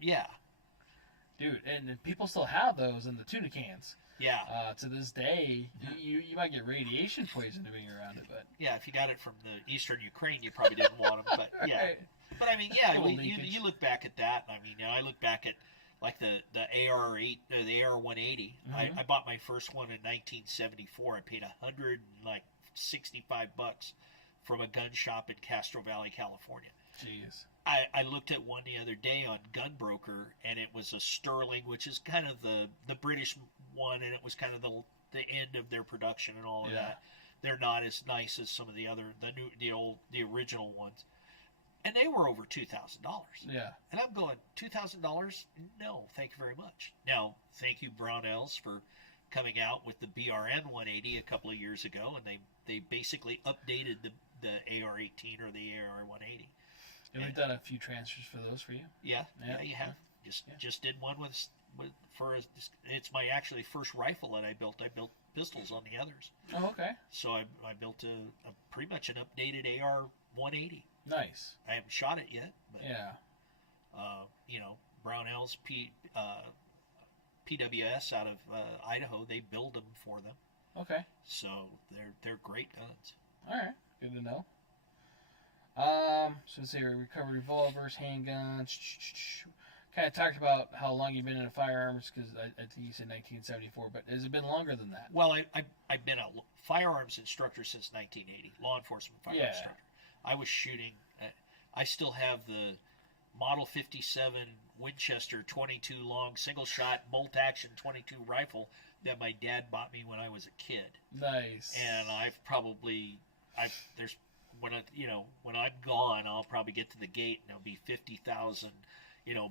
Yeah. Dude, and people still have those in the tuna cans. Yeah. To this day, you might get radiation poisoning around it, but yeah, if you got it from the eastern Ukraine, you probably didn't want them. But yeah, right. But I mean, yeah, you look back at that. I mean, I look back at like the AR-8, the AR-180. Mm-hmm. I bought my first one in 1974. I paid $165 from a gun shop in Castro Valley, California. Jeez. I looked at one the other day on Gunbroker, and it was a Sterling, which is kind of the British one, and it was kind of the end of their production and all of that. They're not as nice as some of the other the original ones, and they were over $2,000. Yeah. And I'm going, $2,000? No, thank you very much. Now, thank you Brownells for coming out with the BRN 180 a couple of years ago, and they basically updated the AR-18 or the AR-180. And we've done a few transfers for those for you. Yeah, you have. Just did one it's my actually first rifle that I built. I built pistols on the others. Oh, okay. So I built a pretty much an updated AR-180. Nice. I haven't shot it yet, but yeah. Brownells PWS out of Idaho, they build them for them. Okay. So they're great guns. All right. Good to know. So let's see, we recovered revolvers, handguns. Kind of talked about how long you've been in firearms, because I think you said 1974, but has it been longer than that? Well, I've been a firearms instructor since 1980, law enforcement firearms instructor. I was shooting. I still have the Model 57 Winchester 22 long single shot bolt action 22 rifle that my dad bought me when I was a kid. Nice. And when I'm gone, I'll probably get to the gate and there'll be 50,000,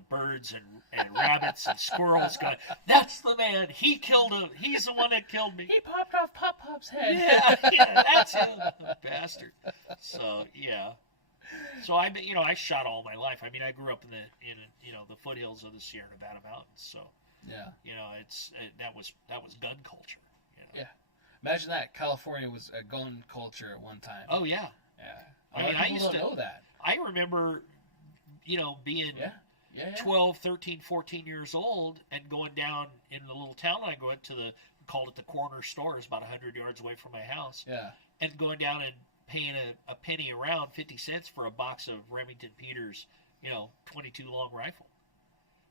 birds and rabbits and squirrels going, that's the man. He's the one that killed me. He popped off Pop's head. Yeah, that's him, bastard. So yeah. So I shot all my life. I mean, I grew up in the foothills of the Sierra Nevada mountains. So yeah, that was gun culture. Yeah. Imagine that California was a gun culture at one time. Oh yeah. Yeah. I used to know that. I remember, being 12, 13, 14 years old and going down in the little town I go into called it the corner store. It's about 100 yards away from my house. Yeah. And going down and paying a penny around 50 cents for a box of Remington Peters, 22 long rifle.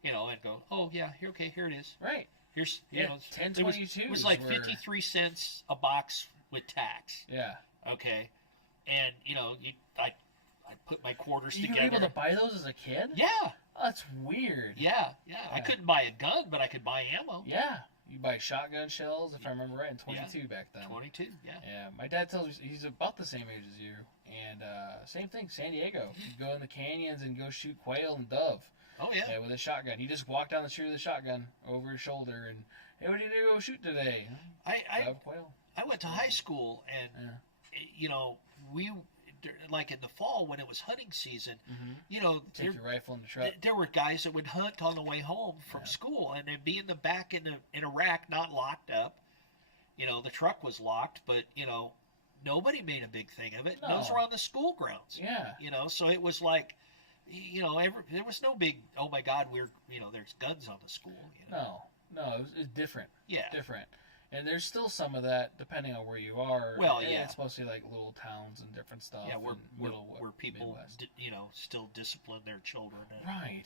And go, oh yeah, here it is. Right. Here's 1022. It was like 53 cents a box with tax. Yeah. Okay. And I put my quarters together. You were able to buy those as a kid? Yeah. Oh, that's weird. Yeah. I couldn't buy a gun, but I could buy ammo. Yeah. You buy shotgun shells, if I remember right, in 22 back then. 22, yeah. Yeah. My dad tells me he's about the same age as you. And same thing, San Diego. He'd go in the canyons and go shoot quail and dove. Oh, yeah. Yeah, with a shotgun. He just walked down the street with a shotgun over his shoulder and, hey, what did you go shoot today? Dove, quail. I went to high school and, we, like in the fall when it was hunting season, take your rifle in the truck. There were guys that would hunt on the way home from school, and they'd be in the back in a rack, not locked up. The truck was locked, but nobody made a big thing of it. No. Those were on the school grounds. Yeah. So it was like, there was no big, oh my God, there's guns on the school. No, it was different. Yeah. Different. And there's still some of that, depending on where you are. Well, yeah. It's mostly like little towns and different stuff. Yeah, where people, still discipline their children. And, right.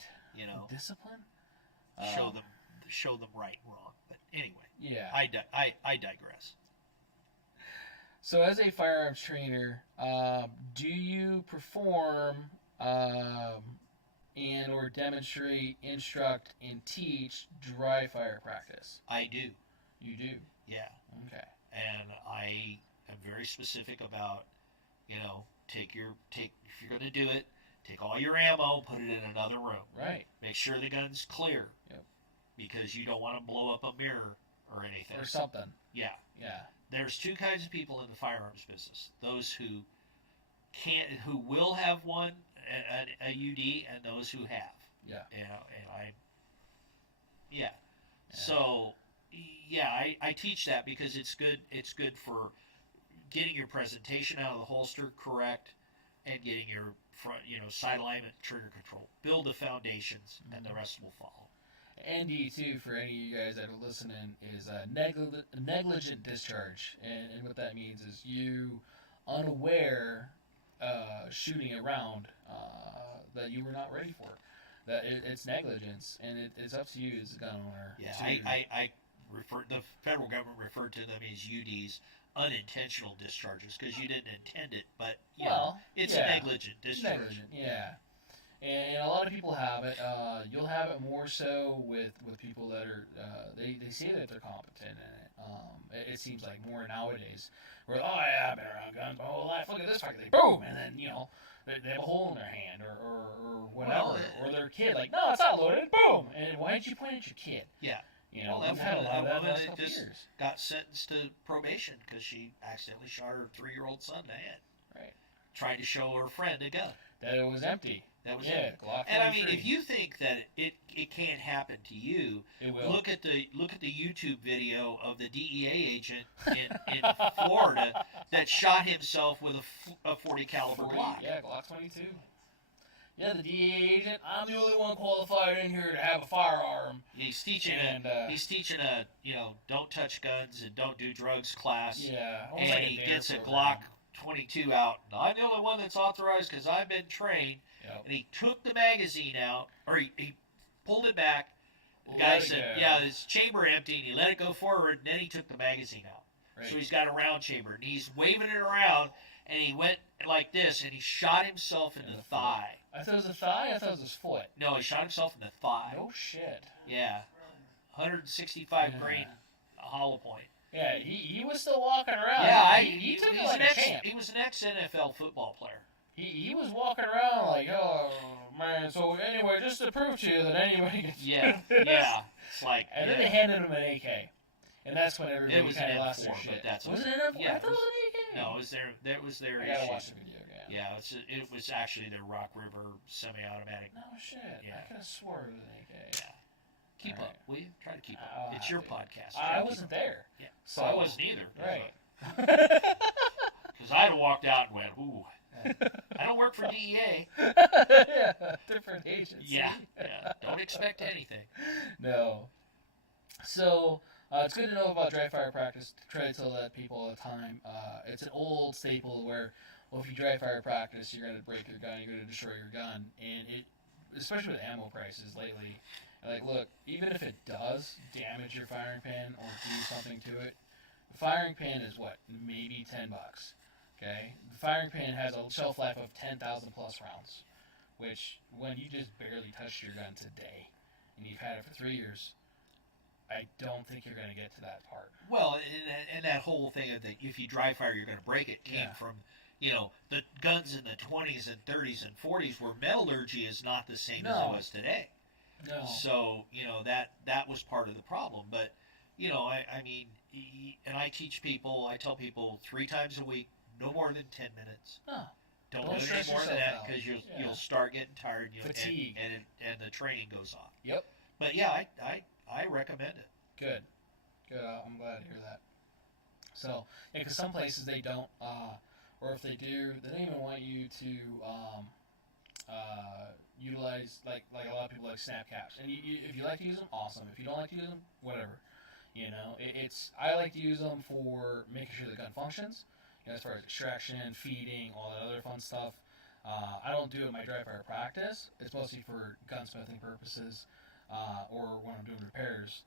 Discipline. Show them right and wrong. But anyway. Yeah. I digress. So, as a firearms trainer, do you perform and or demonstrate, instruct, and teach dry fire practice? I do. You do? Yeah. Okay. And I am very specific about, if you're going to do it, take all your ammo, put it in another room. Right. Make sure the gun's clear. Yep. Because you don't want to blow up a mirror or anything. Or something. Yeah. Yeah. There's two kinds of people in the firearms business. Those who will have one, a UD, and those who have. Yeah. Yeah. So, I teach that because it's good. It's good for getting your presentation out of the holster correct and getting your front, sight alignment, trigger control. Build the foundations, and the rest will follow. ND too, for any of you guys that are listening, is negligent discharge, and what that means is you unaware shooting around that you were not ready for. That it's negligence, and it's up to you as a gun owner. Yeah, I refer, the federal government referred to them as UDs, unintentional discharges because you didn't intend it, but it's yeah. a negligent discharge. Negligent, yeah. And a lot of people have it. You'll have it more so with people that are they say that they're competent in it. It seems like more nowadays. Where I've been around guns my whole life. Look at this fucking thing, boom, and then they have a hole in their hand or whatever, or their kid like, no, it's not loaded, boom. And why didn't you point at your kid? Yeah. We've had a lot of that in the last couple just years. got sentenced to probation because she accidentally shot her 3-year-old son in the head. Right. Trying to show her friend a gun. That it was empty. That was it. Glock 23. And I mean, if you think that it can't happen to you, it will. Look at the YouTube video of the DEA agent in Florida that shot himself with a 40 caliber Glock. Yeah, Glock 22. Yeah, the DEA agent. I'm the only one qualified in here to have a firearm. He's teaching don't touch guns and don't do drugs class. Yeah, and like he gets a program. Glock 22 out. I'm the only one that's authorized because I've been trained. Yep. And he took the magazine out, or he pulled it back. The guy said, his chamber empty, and he let it go forward, and then he took the magazine out. Right. So he's got a round chamber, and he's waving it around, and he went like this, and he shot himself in the thigh. I thought it was a thigh? I thought it was his foot. No, he shot himself in the thigh. No shit. Yeah. 165 grain hollow point. Yeah, he was still walking around. Yeah, he took it like a champ. He was an ex-NFL football player. He was walking around like, oh, man, so anyway, just to prove to you that anybody can It's like... And then they handed him an AK. And that's when everybody kind of lost their shit. Was it an M4? Yeah, I thought it was an AK. No, it was their issue. I gotta watch the video again. Yeah, it was actually their Rock River semi-automatic. No shit. Yeah. I could have swore it was an AK. Yeah. Keep up, will you? Try to keep up. It's your podcast. I wasn't there. Yeah. So I wasn't either. Right. Because I'd have walked out and went, ooh. I don't work for DEA. Yeah, different agency. Yeah. Don't expect anything. No. So, it's good to know about dry fire practice. Try to tell that people all the time. It's an old staple where, if you dry fire practice, you're going to break your gun, you're going to destroy your gun. And especially with ammo prices lately, like, look, even if it does damage your firing pin or do something to it, the firing pin is what? Maybe $10. Okay? The firing pin has a shelf life of 10,000 plus rounds, which, when you just barely touched your gun today, and you've had it for 3 years, I don't think you're going to get to that part. Well, and that whole thing of that if you dry fire, you're going to break it came from, the guns in the 20s and 30s and 40s where metallurgy is not the same as it was today. No. So, that was part of the problem. But, I mean, and I tell people 3 times a week, no more than 10 minutes. Oh. Don't do any more than that because you'll start getting tired Fatigue. and the training goes off. Yep. But yeah, I recommend it. Good. I'm glad to hear that. So, because some places they don't, or if they do, they don't even want you to utilize like a lot of people like snap caps. And if you like to use them, awesome. If you don't like to use them, whatever. I like to use them for making sure the gun functions. As far as extraction, feeding, all that other fun stuff. I don't do it in my dry fire practice. It's mostly for gunsmithing purposes, or when I'm doing repairs,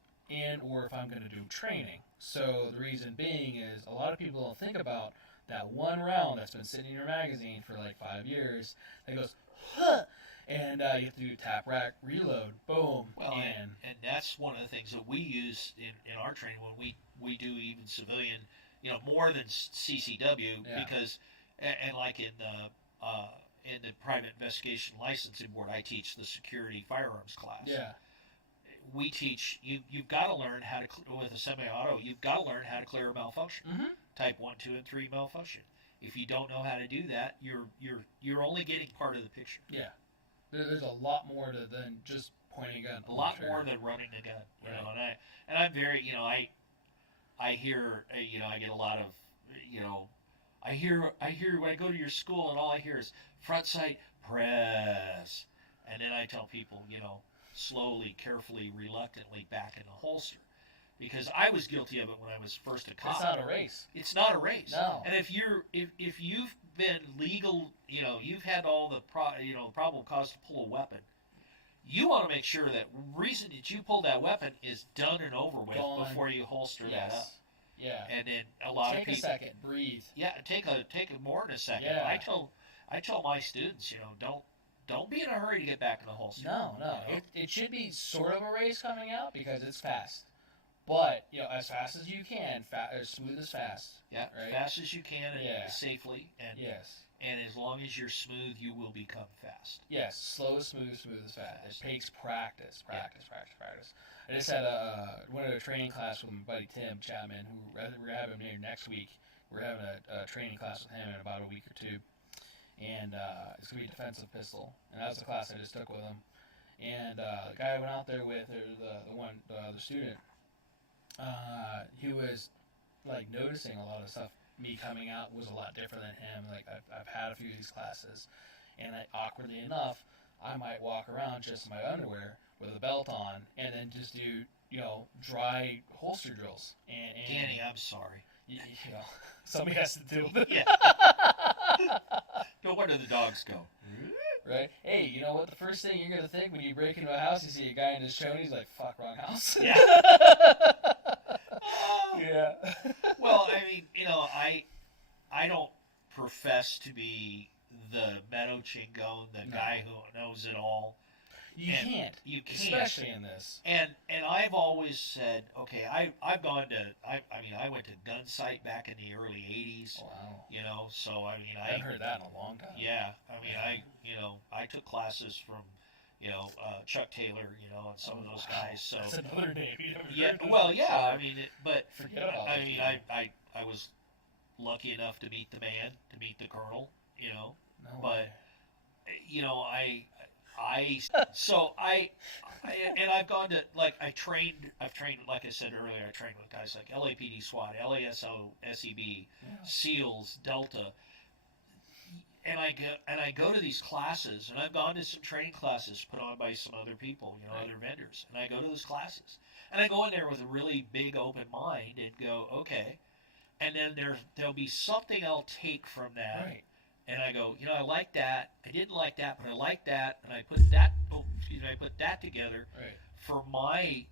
or if I'm going to do training. So the reason being is a lot of people don't think about that one round that's been sitting in your magazine for like 5 years that goes, huh! And you have to do tap, rack, reload, boom. Well, and that's one of the things that we use in our training when we do even civilian, more than CCW, because, and like in the private investigation licensing board, I teach the security firearms class. Yeah. We teach you've got to learn how to with a semi-auto. You've got to learn how to clear a malfunction. Mm-hmm. Type 1, 2, and 3 malfunction. If you don't know how to do that, you're only getting part of the picture. Yeah. There's a lot more than just pointing a gun. A lot more than running a gun. And I'm very I hear I get a lot of I hear when I go to your school and all I hear is front sight press, and then I tell people slowly, carefully, reluctantly back in the holster, because I was guilty of it when I was first a cop. It's not a race. It's not a race. No. And if you've been legal, you've had all the probable cause to pull a weapon, you want to make sure that reason that you pulled that weapon is done and over with before you holster that up. Yeah. And then a lot of Take a people. second, breathe. Yeah, take more than a second. Yeah. I tell my students, don't be in a hurry to get back in the holster. No. You know? It should be sort of a race coming out because it's fast. But, as fast as you can, as smooth as fast. Yeah, right? fast as you can and Yeah. safely. And Yes. and as long as you're smooth, you will become fast. Yes, slow is smooth, smooth is fast. It takes practice. I just had went to a training class with my buddy Tim Chapman, who we're going to have him here next week. We're having a training class with him in about a week or two. And it's going to be defensive pistol. And that was the class I just took with him. And the guy I went out there with, or the other student, he was like noticing a lot of stuff. Me coming out was a lot different than him. Like I've had a few of these classes, and awkwardly enough, I might walk around just in my underwear with a belt on, and then just do dry holster drills. And Danny, I'm sorry. Somebody has to deal with it. Yeah. No wonder the dogs go. Right? Hey, you know what? The first thing you're gonna think when you break into a house, you see a guy in his chonies, like, fuck, wrong house. Yeah. Yeah. Well, I mean, I don't profess to be the Meadow Chingon, the guy who knows it all. You can't, especially in this. And I've always said, okay, I've gone to, I went to Gun Sight back in the early 80s. Wow. So I mean, I haven't heard that in a long time. Yeah, I mean, I took classes from, Chuck Taylor, and some of those guys. So that's another name. yeah, well, yeah, I mean, forget about I it. mean, I was lucky enough to meet the man, to meet the colonel, No but way. I've gone to, like, I've trained, like I said earlier, I trained with guys like LAPD SWAT, LASO, SEB, SEALs, Delta, and I go to these classes, and I've gone to some training classes put on by some other people, other vendors, and I go to those classes, and I go in there with a really big open mind and go, okay, and then there'll be something I'll take from that. Right. And I go, I like that. I didn't like that, but I like that, and I put that. I put that together for my,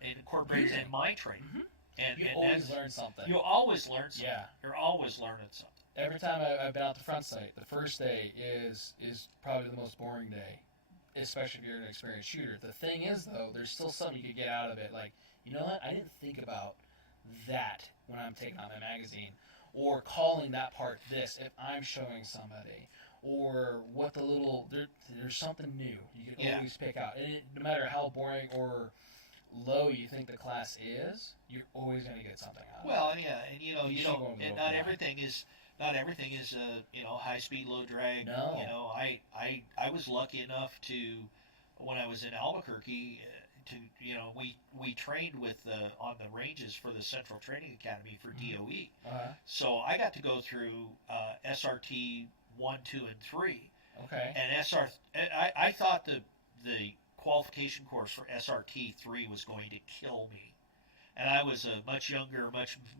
incorporated in my training. Mm-hmm. And You always learn something. You always learn something. Yeah. You're always learning something. Every time I've been out the front sight, the first day is probably the most boring day, especially if you're an experienced shooter. The thing is, though, there's still something you could get out of it. Like, you know what? I didn't think about that when I'm taking out my magazine. Or calling that part this if I'm showing somebody, or what there's something new you can always pick out. And no matter how boring or low you think the class is, you're always going to get something out of it. Well, yeah, and you should don't. go with And open not mind. everything is high speed, low drag. No. I was lucky enough to, when I was in Albuquerque, we trained with on the ranges for the Central Training Academy for DOE. Uh-huh. So I got to go through SRT 1, 2, and 3. Okay. And I thought the qualification course for SRT 3 was going to kill me. And I was a much younger,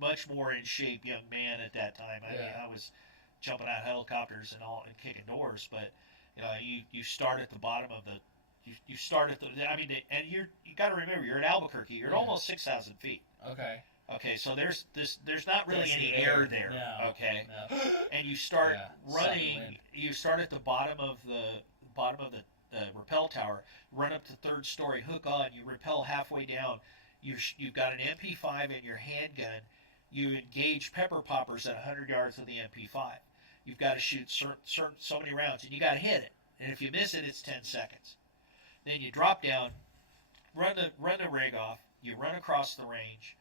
much more in shape young man at that time. I mean, I was jumping out of helicopters and kicking doors. But you start at the bottom of the. You start at the. I mean, and you got to remember, you're at Albuquerque. You're at almost 6,000 feet. Okay. Okay, so there's not really any air there. No. Okay. No. And you start running. Sucking wind. You start at the bottom of the rappel tower. Run up to third story. Hook on. You rappel halfway down. You've got an MP5 and your handgun. You engage pepper poppers at 100 yards with the MP5. You've got to shoot so many rounds, and you got to hit it. And if you miss it, it's 10 seconds. Then you drop down, run the rig off. You run across the range,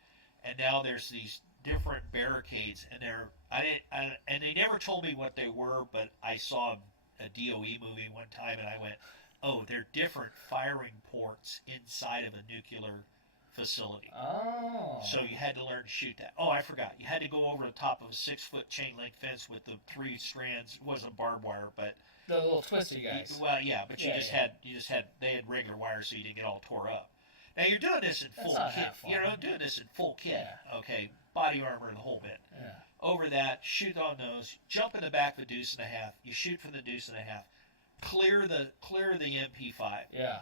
and now there's these different barricades, and and they never told me what they were, but I saw a DOE movie one time, and I went, oh, they're different firing ports inside of a nuclear facility. Oh. So you had to learn to shoot that. Oh, I forgot. You had to go over the top of a 6-foot chain link fence with the 3 strands. It wasn't barbed wire, but The little twisty guys. well, yeah, but Yeah, they had regular wire so you didn't get all tore up. Now you're doing this in That's full not kit. half fun. You're doing this in full kit. Yeah. Okay, body armor and the whole bit. Yeah. Over that, shoot on those, jump in the back of a deuce and a half. You shoot from the deuce and a half. Clear the MP5. Yeah.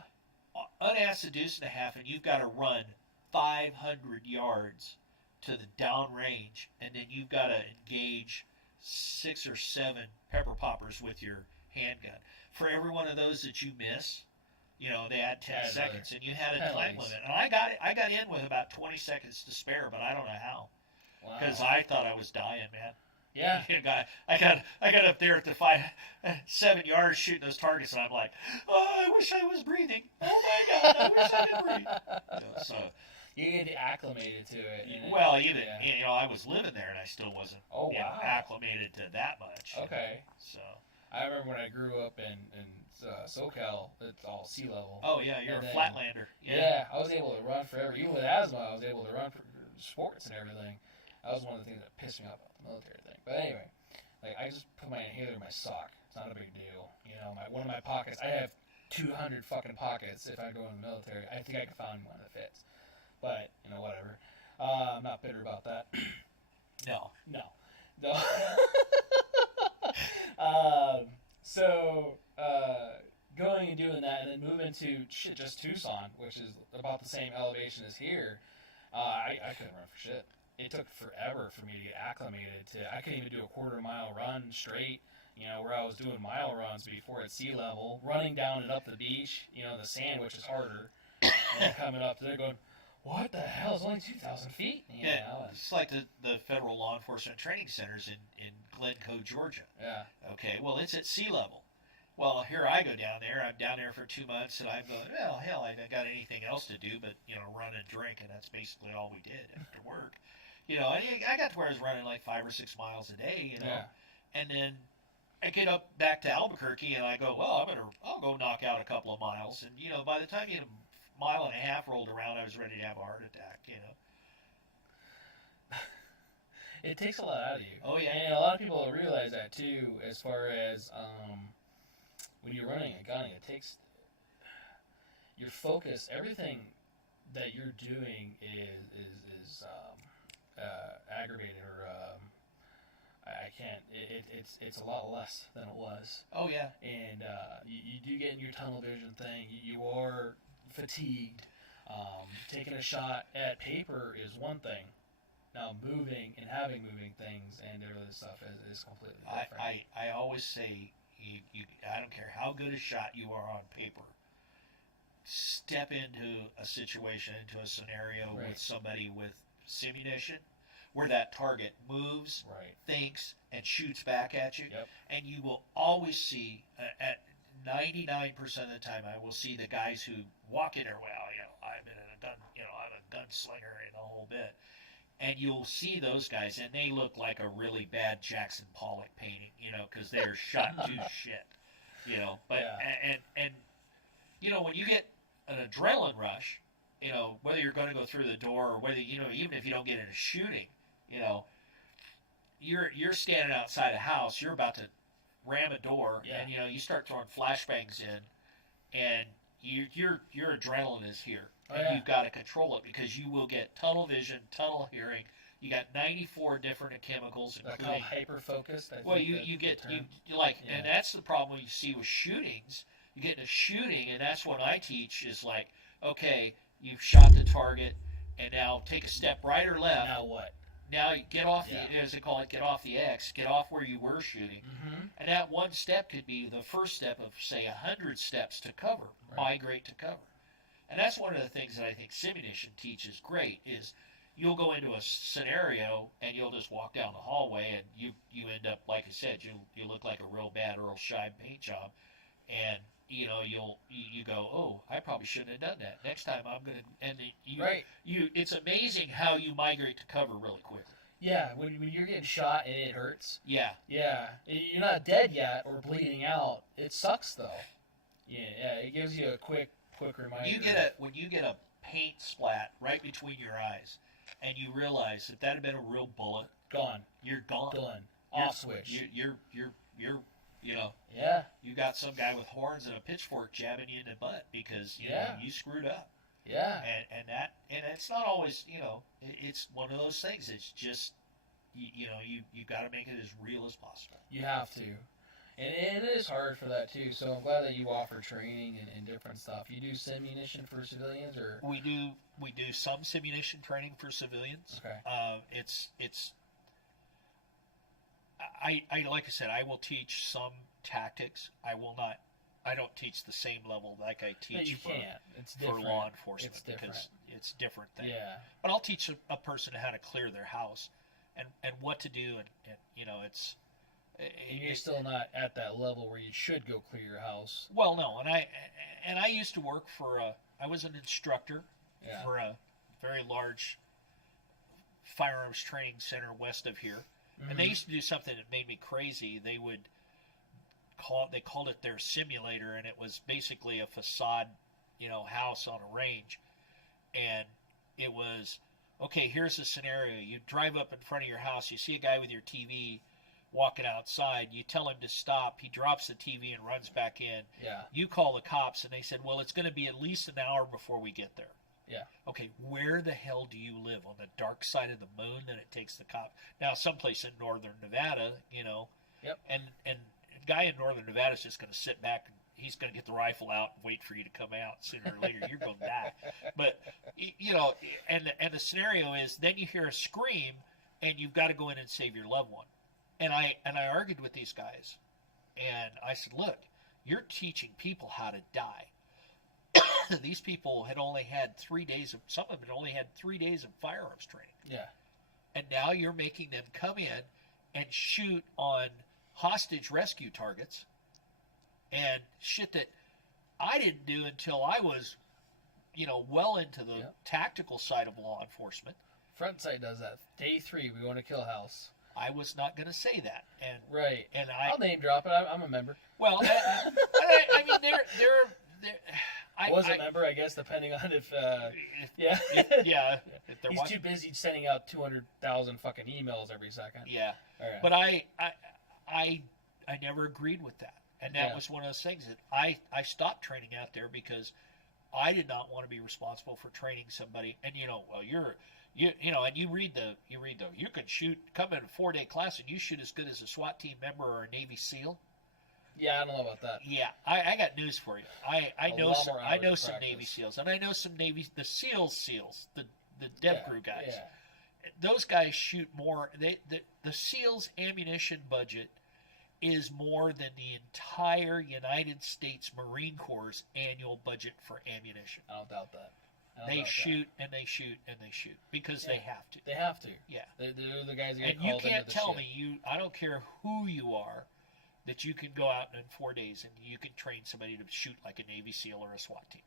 Unass the deuce and a half, and you've got to run 500 yards to the downrange, and then you've got to engage 6 or 7 pepper poppers with your handgun. For every one of those that you miss, they add 10 seconds, and you had a time limit. And I got in with about 20 seconds to spare, but I don't know how, because I thought I was dying, man. Yeah. I got up there at the 7 yards shooting those targets, and I'm like, oh, I wish I was breathing. Oh my God, I wish I could breathe. So you get acclimated to it. Well, I was living there, and I still wasn't acclimated to that much. Okay. So I remember when I grew up in SoCal, it's all sea level. Oh yeah, you're a flatlander. Yeah, I was able to run forever. Even with asthma, I was able to run for sports and everything. That was one of the things that pissed me off about the military thing. But anyway, I just put my inhaler in my sock. It's not a big deal. One of my pockets, I have 200 fucking pockets if I go in the military. I think I can find one that fits. But, whatever. I'm not bitter about that. No. So, going and doing that, and then moving to just Tucson, which is about the same elevation as here, I couldn't run for shit. It took forever for me to get acclimated to. I couldn't even do a quarter-mile run straight, where I was doing mile runs before at sea level, running down and up the beach, the sand, which is harder, and coming up there going, what the hell? It's only 2,000 feet. It's like the federal law enforcement training centers in Glencoe, Georgia. Yeah. Okay, well, it's at sea level. Well, here I go down there. I'm down there for 2 months, and I'm going, well, hell, I don't got anything else to do but, run and drink, and that's basically all we did after work. I got to where I was running like 5 or 6 miles a day, Yeah. And then I get up back to Albuquerque, and I go, well, I'll go knock out a couple of miles. And, by the time a mile and a half rolled around, I was ready to have a heart attack, It takes a lot out of you. Oh, yeah. And a lot of people don't realize that, too, as far as when you're running and gunning, it takes your focus, everything that you're doing is aggravated or I can't. It's a lot less than it was. Oh yeah. And you do get in your tunnel vision thing. You are fatigued. Taking a shot at paper is one thing. Now moving and having moving things and other stuff is completely different. I always say I don't care how good a shot you are on paper. Step into a situation, into a scenario with somebody with simunition, where that target moves, thinks, and shoots back at you, and you will always see, at 99% of the time, I will see the guys who walk in there. Well, I'm a gunslinger and a whole bit, and you'll see those guys, and they look like a really bad Jackson Pollock painting, because they're shot to shit, But and when you get an adrenaline rush, whether you're going to go through the door or whether even if you don't get into shooting, you're standing outside a house, you're about to ram a door, and you start throwing flashbangs in, and your adrenaline is here, and you've got to control it because you will get tunnel vision, tunnel hearing. You got 94 different chemicals, including hyper focused. Well, you get and that's the problem you see with shootings. You get into shooting, and that's what I teach is like, okay, you've shot the target, and now take a step right or left. Now what? Now you get off as they call it, get off the X, get off where you were shooting. Mm-hmm. And that one step could be the first step of, say, 100 steps to cover, migrate to cover. And that's one of the things that I think simunition teaches great is you'll go into a scenario and you'll just walk down the hallway and you end up, like I said, you look like a real bad Earl Scheib paint job. And you go, oh, I probably shouldn't have done that. Next time I'm gonna, and it's amazing how you migrate to cover really quickly. Yeah, when you're getting shot and it hurts. Yeah. Yeah, you're not dead yet or bleeding out. It sucks though. Yeah, it gives you a quick reminder. When you get a paint splat right between your eyes, and you realize if that had been a real bullet, gone. You're gone. Done. Off switch. You're Yeah. You got some guy with horns and a pitchfork jabbing you in the butt because you screwed up. Yeah. And it's not always it's one of those things. It's just you got to make it as real as possible. You have to. And it is hard for that too. So I'm glad that you offer training and different stuff. You do simunition for civilians, or We do some simunition training for civilians. okay, It's I like I said, I will teach some tactics. I don't teach the same level like I no, teach you for, can't. It's for different. law enforcement It's different. because it's a different thing. Yeah, But I'll teach a person how to clear their house and what to do and it's and you're still not at that level where you should go clear your house. well no and I used to work for I was an instructor Yeah. for a very large firearms training center west of here. And they used to do something that made me crazy. They called it their simulator, and it was basically a facade, house on a range. And it was, okay, here's the scenario. You drive up in front of your house, you see a guy with your TV walking outside, you tell him to stop, he drops the TV and runs back in. Yeah. You call the cops, and they said, well, it's going to be at least an hour before we get there. Yeah. Okay, where the hell do you live? On the dark side of the moon that it takes the cop? Now, someplace in northern Nevada, Yep. and a guy in northern Nevada is just going to sit back and he's going to get the rifle out and wait for you to come out. Sooner or later, you're going to die. But, and the scenario is then you hear a scream and you've got to go in and save your loved one. And I argued with these guys, and I said, look, you're teaching people how to die. These people had only had 3 days some of them had only had 3 days of firearms training. Yeah. And now you're making them come in and shoot on hostage rescue targets and shit that I didn't do until I was, well into the Yep. tactical side of law enforcement. Front Sight does that. Day 3, we want to kill house. I was not going to say that. And Right. and I'll name drop it. I'm a member. well, I mean, they're I Was a member, I guess, depending on if. Yeah. If there He's was, too busy sending out 200,000 fucking emails every second. yeah. All right. But I never agreed with that, and that Yeah. was one of those things that I stopped training out there because I did not want to be responsible for training somebody. And and you read the you can come in a 4-day class and you shoot as good as a SWAT team member or a Navy SEAL. Yeah, I don't know about that. Yeah, I got news for you. I A know lot some more I hours know of some practice. Navy SEAls, and I know some the SEALs, the Dev Crew guys. Yeah. Those guys shoot more. The SEALs ammunition budget is more than the entire United States Marine Corps' annual budget for ammunition. I don't doubt that. I don't They doubt shoot and they shoot and they shoot because they have to. that. They have to. Yeah. They're the guys that get And you called can't into the tell shit. me I don't care who you are, that you can go out in 4 days and you can train somebody to shoot like a Navy SEAL or a SWAT team.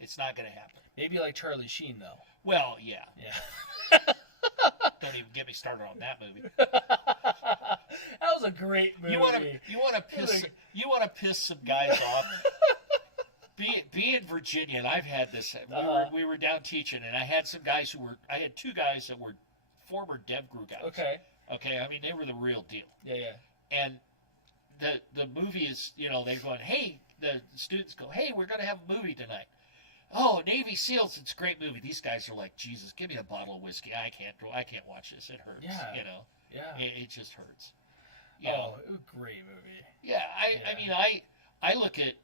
It's not going to happen. Maybe like Charlie Sheen, though. Well, yeah. Yeah. Don't even get me started on that movie. That was a great movie. You want to piss some guys off. Be in Virginia, and I've had this. We were down teaching, and I had some guys I had 2 guys that were former Dev Crew guys. Okay. Okay, I mean they were the real deal. Yeah. And the movie is, they're going, hey, the students go, hey, we're going to have a movie tonight. Oh, Navy SEALs, it's a great movie. These guys are like, Jesus, give me a bottle of whiskey. I can't watch this. It hurts. Yeah. Yeah. It just hurts. Oh, it was a great movie. Yeah, I mean, I look at,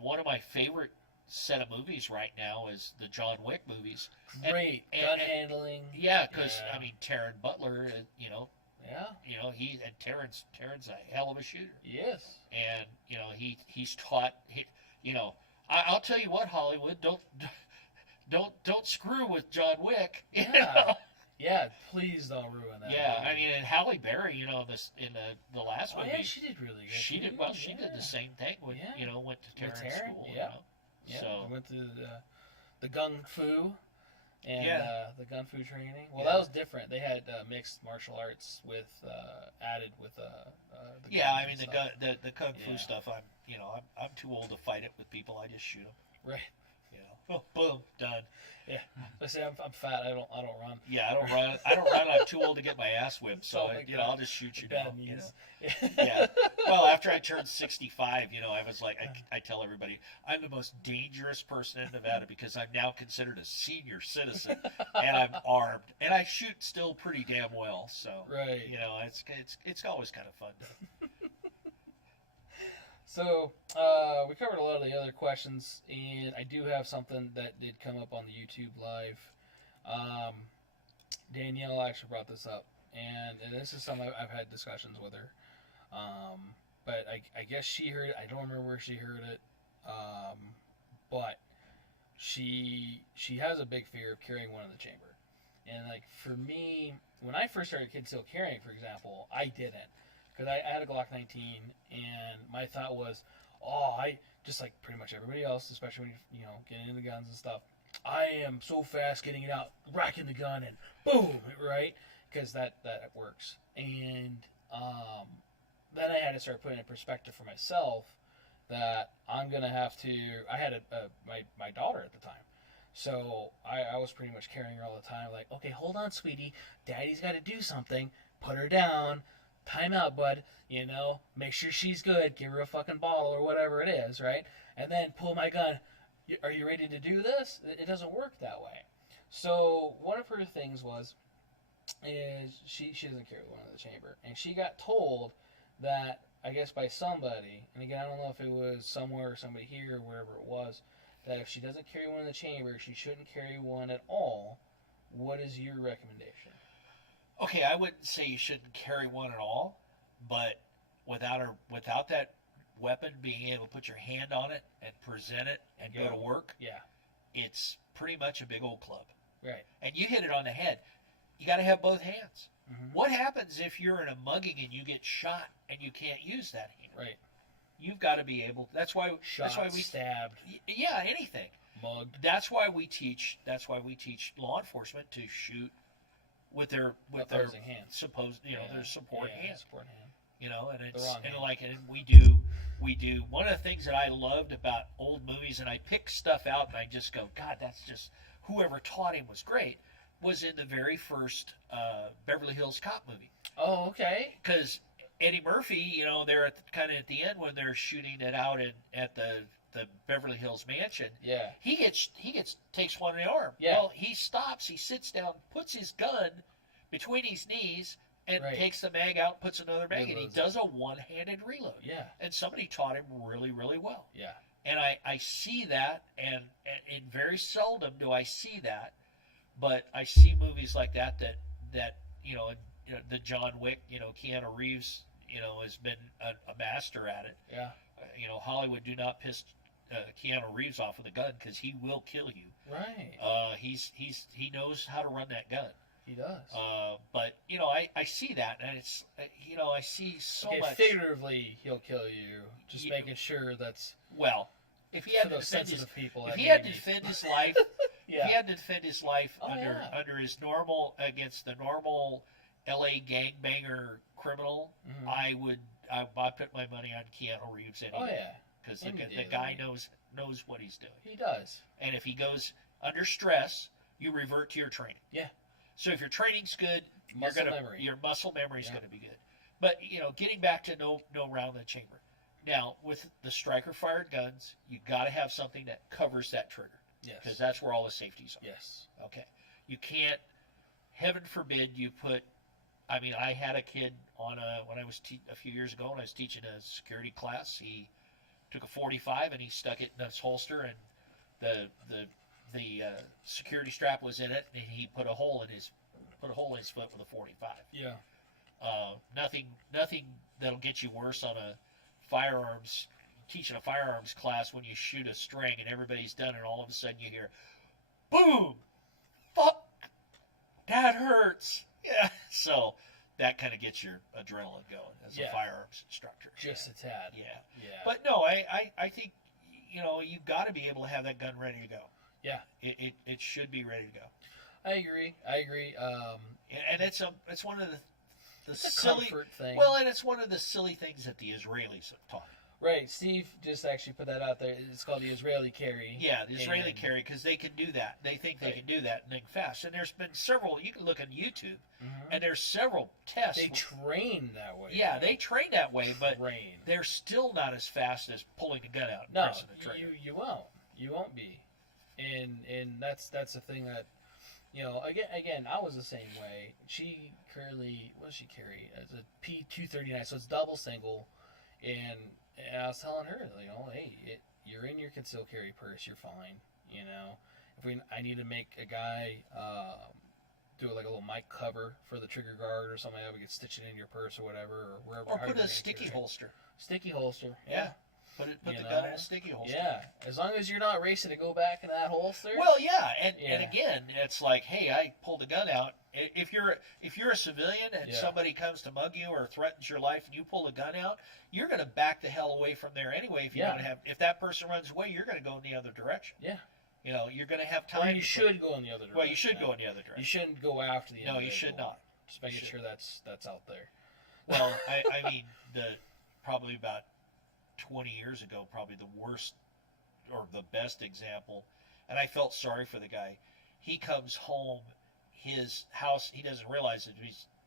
one of my favorite set of movies right now is the John Wick movies. Great. Gun handling. Yeah, because, Yeah. Taron Butler, Yeah. Taron's a hell of a shooter. Yes. And, he's taught, I'll tell you what, Hollywood, don't screw with John Wick. Yeah. Yeah, please don't ruin that. Yeah, movie. and Halle Berry, in the last Oh movie, yeah, she did really good. she did too. well. She did Yeah. the same thing when Yeah. went to With Terrence Taron, school. yeah. Yeah, So I went to the Gung Fu and the Gung Fu training. Well, Yeah. that was different. They had mixed martial arts with added with the yeah, guns I and mean stuff. the kung fu Yeah. stuff. I'm too old to fight it with people. I just shoot them. Right. Oh, boom, done. Yeah. Let's say I'm fat. I don't run. Yeah, I don't run. I'm too old to get my ass whipped. So Something like that. I'll just shoot you Bad down. knees. Yeah. Well, after I turned 65, I was like, I tell everybody, I'm the most dangerous person in Nevada because I'm now considered a senior citizen and I'm armed and I shoot still pretty damn well. So, Right. it's always kind of fun. So, we covered a lot of the other questions, and I do have something that did come up on the YouTube live. Danielle actually brought this up, and this is something I've had discussions with her. But I guess she heard it. I don't remember where she heard it. But she has a big fear of carrying one in the chamber. And, like, for me, when I first started concealed carrying, for example, I didn't. Because I had a Glock 19, and my thought was, I just like pretty much everybody else, especially when you getting into guns and stuff. I am so fast getting it out, racking the gun, and boom, right? Because that works. And then I had to start putting in perspective for myself that I'm gonna have to. I had my daughter at the time, so I was pretty much carrying her all the time. Like, okay, hold on, sweetie, Daddy's got to do something. Put her down. Time out, bud. Make sure she's good. Give her a fucking bottle or whatever it is, right? And then pull my gun. Are you ready to do this? It doesn't work that way. So one of her things is she doesn't carry one in the chamber, and she got told that, I guess by somebody, and again I don't know if it was somewhere or somebody here or wherever it was, that if she doesn't carry one in the chamber, she shouldn't carry one at all. What is your recommendation? Okay, I wouldn't say you shouldn't carry one at all, but without that weapon being able to put your hand on it and present it and go to work, it's pretty much a big old club. Right. And you hit it on the head. You got to have both hands. Mm-hmm. What happens if you're in a mugging and you get shot and you can't use that hand? Right. You've got to be able. That's why we stabbed. Yeah, anything. Mugged. That's why we teach law enforcement to shoot with their opposing hand. Their support hand. Support hand. And it's The wrong hand. and we do one of the things that I loved about old movies, and I pick stuff out and I just go, God, that's just whoever taught him was great. Was in the very first Beverly Hills Cop movie. Oh, okay. Because Eddie Murphy, they're at the end when they're shooting it out at the Beverly Hills mansion. Yeah. He takes one in the arm. Yeah. Well, he stops, he sits down, puts his gun between his knees, and takes the mag out, puts another mag, and he does a one-handed reload. Yeah. And somebody taught him really, really well. Yeah. And I see that, and very seldom do I see that, but I see movies like that the John Wick, Keanu Reeves, has been a master at it. Yeah. Hollywood do not piss Keanu Reeves off with a gun because he will kill you. Right. He knows how to run that gun. He does. But I see that, and it's I see so much. Figuratively, he'll kill you. Just making sure that's if he had to defend sensitive people. If he had to defend his life, yeah. if he had to defend his life Oh, under his normal against the normal L.A. gangbanger criminal, Mhm. I put my money on Keanu Reeves anyway. Oh yeah. Because the guy knows what he's doing. He does. And if he goes under stress, you revert to your training. Yeah. So if your training's good, your muscle memory is going to be good. But getting back to no round in the chamber. Now with the striker fired guns, you got to have something that covers that trigger. Yes. Because that's where all the safeties are. Yes. Okay. You can't. Heaven forbid you put. I mean, I had a kid on when I was a few years ago when I was teaching a security class. He took a 45 and he stuck it in his holster, and the security strap was in it, and he put a hole in his foot with a 45. Yeah. Nothing that'll get you worse on teaching a firearms class when you shoot a string and everybody's done, and all of a sudden you hear, boom, fuck, that hurts. Yeah. So that kind of gets your adrenaline going as a firearms instructor. Just a tad. Yeah. Yeah. But no, I think you've got to be able to have that gun ready to go. Yeah. It should be ready to go. I agree. And it's one of the it's silly a comfort thing. Well, and it's one of the silly things that the Israelis have taught. Right. Steve just actually put that out there. It's called the Israeli carry. Yeah, the Israeli carry, because they can do that. They think they can do that and think fast. And there's been several. You can look on YouTube, and there's several tests. They train that way. Yeah, they train that way, but train. They're still not as fast as pulling the gun out and No, pressing the trigger. you won't. You won't be. And that's the thing that, again, I was the same way. She currently, what does she carry? As a P239, so it's double single, and And I was telling her, hey, you're in your concealed carry purse, you're fine. I need to make a guy do like a little mic cover for the trigger guard or something like that. We could stitch it in your purse or whatever, or wherever. Or put a sticky holster. Sticky holster. Yeah. Put the gun in a sticky holster. Yeah, as long as you're not racing to go back in that holster. Well, yeah, and again, it's like, hey, I pulled a gun out. If you're a civilian and somebody comes to mug you or threatens your life and you pull a gun out, you're going to back the hell away from there anyway. If that person runs away, you're going to go in the other direction. Yeah. You're going to have time. Well, you should go in the other direction. Well, you should go in the other direction. You shouldn't go after the individual. No, you should not. Just making sure that's out there. Well, I mean, probably about 20 years ago, probably the worst or the best example, and I felt sorry for the guy. He comes home, his house, he doesn't realize that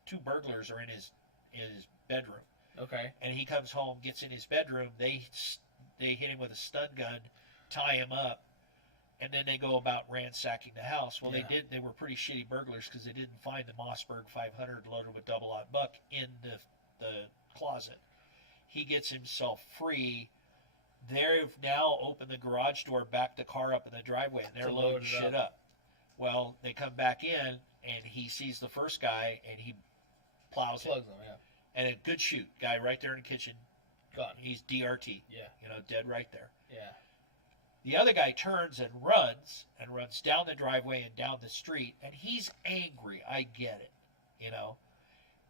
two burglars are in his bedroom. Okay. And he comes home, gets in his bedroom, they hit him with a stun gun, tie him up, and then they go about ransacking the house. Well, they were pretty shitty burglars because they didn't find the Mossberg 500 loaded with double-aught buck in the closet. He gets himself free. They've now opened the garage door, backed the car up in the driveway, and they're loading shit up. Well, they come back in, and he sees the first guy, and he plows him. And a good shoot. Guy right there in the kitchen. Gone. He's DRT. Yeah. Dead right there. Yeah. The other guy turns and runs down the driveway and down the street, and he's angry. I get it,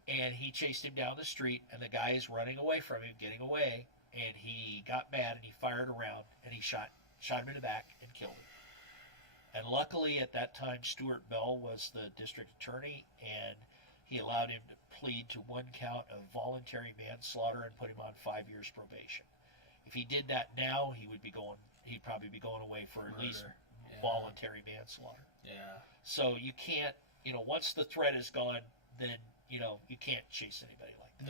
And he chased him down the street, and the guy is running away from him, getting away, and he got mad, and he fired around, and he shot him in the back and killed him. And luckily, at that time, Stuart Bell was the district attorney, and he allowed him to plead to one count of voluntary manslaughter and put him on 5 years probation. If he did that now, he'd probably be going away for at least voluntary manslaughter. Yeah. So you can't, once the threat is gone, then you can't chase anybody like that.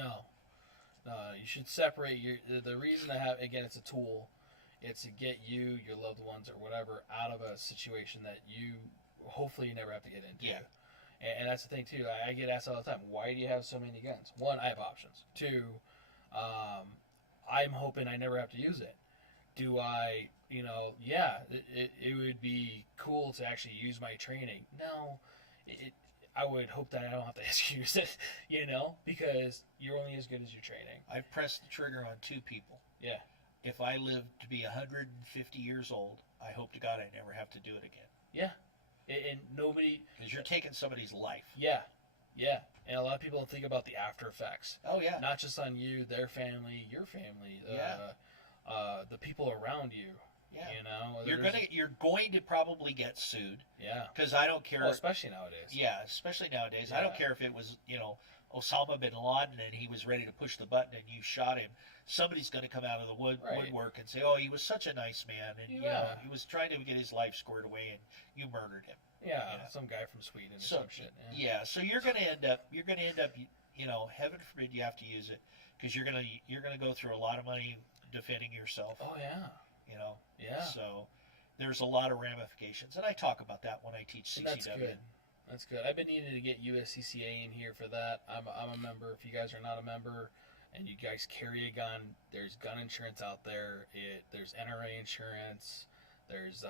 No, you should separate the reason to have, again, it's a tool. It's to get you, your loved ones, or whatever out of a situation that you hopefully you never have to get into. Yeah. And that's the thing too. I get asked all the time, why do you have so many guns? One, I have options. Two, I'm hoping I never have to use it. Do I? It would be cool to actually use my training. No, I would hope that I don't have to excuse it, because you're only as good as your training. I've pressed the trigger on 2 people. Yeah. If I live to be 150 years old, I hope to God I never have to do it again. Yeah. And nobody... Because you're taking somebody's life. Yeah. Yeah. And a lot of people don't think about the after effects. Oh, yeah. Not just on you, their family, your family, the people around you. Yeah. You're going to probably get sued. Yeah. Because I don't care. Well, especially nowadays. Yeah, especially nowadays. Yeah. I don't care if it was, Osama bin Laden and he was ready to push the button and you shot him. Somebody's going to come out of the woodwork and say, "Oh, he was such a nice man, and he was trying to get his life squared away, and you murdered him." Yeah, some guy from Sweden or some shit. Yeah, so you're going to end up, heaven forbid you have to use it, because you're gonna go through a lot of money defending yourself. Oh yeah. Yeah. So there's a lot of ramifications, and I talk about that when I teach CCW. And that's good. I've been needing to get USCCA in here for that. I'm a member. If you guys are not a member and you guys carry a gun, there's gun insurance out there. There's NRA insurance. There's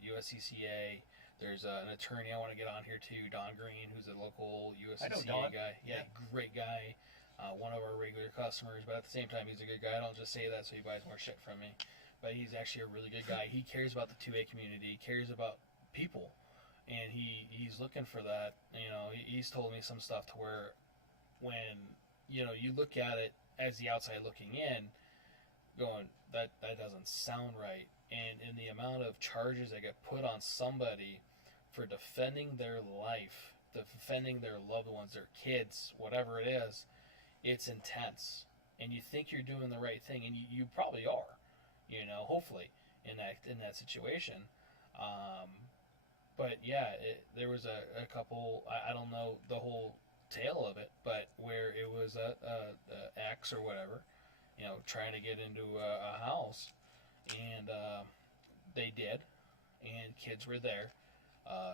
USCCA. There's an attorney I want to get on here too, Don Green, who's a local USCCA guy. Yeah, great guy. One of our regular customers, but at the same time, he's a good guy. I don't just say that so he buys more shit from me. But he's actually a really good guy. He cares about the 2A community. He cares about people. And he's looking for that. He's told me some stuff to where when, you look at it as the outside looking in, going, that doesn't sound right. And in the amount of charges that get put on somebody for defending their life, defending their loved ones, their kids, whatever it is, it's intense. And you think you're doing the right thing, and you probably are, hopefully, in that situation. But yeah, there was a couple, I don't know the whole tale of it, but where it was a ex or whatever, trying to get into a house, and they did, and kids were there.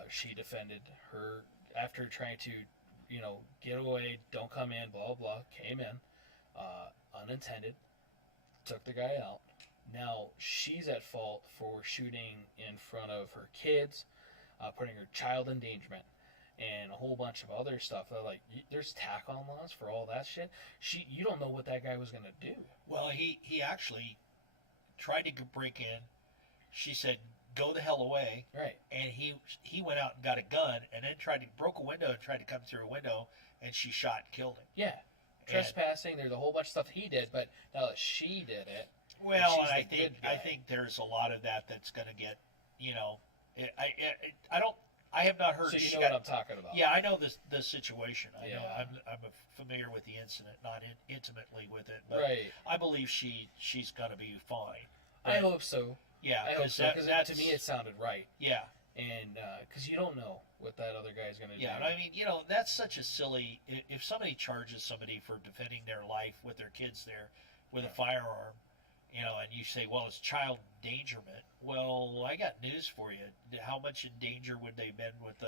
She defended her after trying to, get away, don't come in, blah, blah, blah, came in, unintended, took the guy out. Now she's at fault for shooting in front of her kids, putting her child in endangerment, and a whole bunch of other stuff. Like, there's tack-on laws for all that shit. You don't know what that guy was gonna do. Well, he actually tried to break in. She said, "Go the hell away!" Right. And he went out and got a gun, and then broke a window and tried to come through a window, and she shot and killed him. Yeah. Trespassing. There's a whole bunch of stuff he did, but now that she did it. Well, and she's I think there's a lot of that's going to get, I have not heard. So you know what I'm talking about. Yeah, I know the situation. I know Yeah. I'm familiar with the incident, not intimately with it, but Right. I believe she's going to be fine. I hope so. Yeah, I hope so, because to me it sounded right. Yeah. And because you don't know what that other guy's going to do. Yeah, and I mean, that's such a silly. If somebody charges somebody for defending their life with their kids there with a firearm, and you say, well, it's child endangerment. Well, I got news for you. How much in danger would they have been with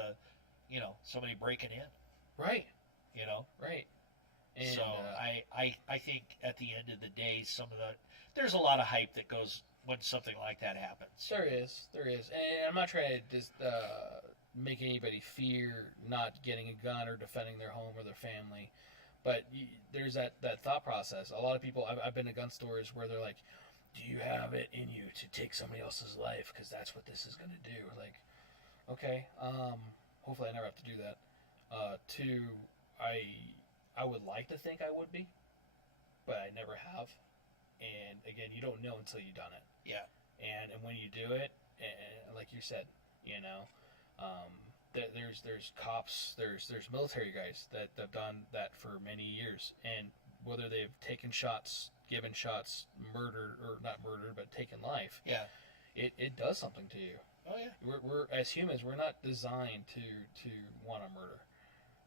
somebody breaking in? Right. Right. And, so I think at the end of the day, there's a lot of hype that goes when something like that happens. There is, and I'm not trying to just make anybody fear not getting a gun or defending their home or their family, but there's that thought process. A lot of people, I've been to gun stores where they're like, "Do you have it in you to take somebody else's life? Because that's what this is going to do." Like, okay, hopefully I never have to do that. I would like to think I would be, but I never have. And again, you don't know until you've done it. Yeah. And when you do it, and like you said, there's cops, there's military guys that have done that for many years, and whether they've taken shots, given shots, murdered or not murdered, but taken life. Yeah. It does something to you. Oh yeah. We're as humans, we're not designed to want to murder.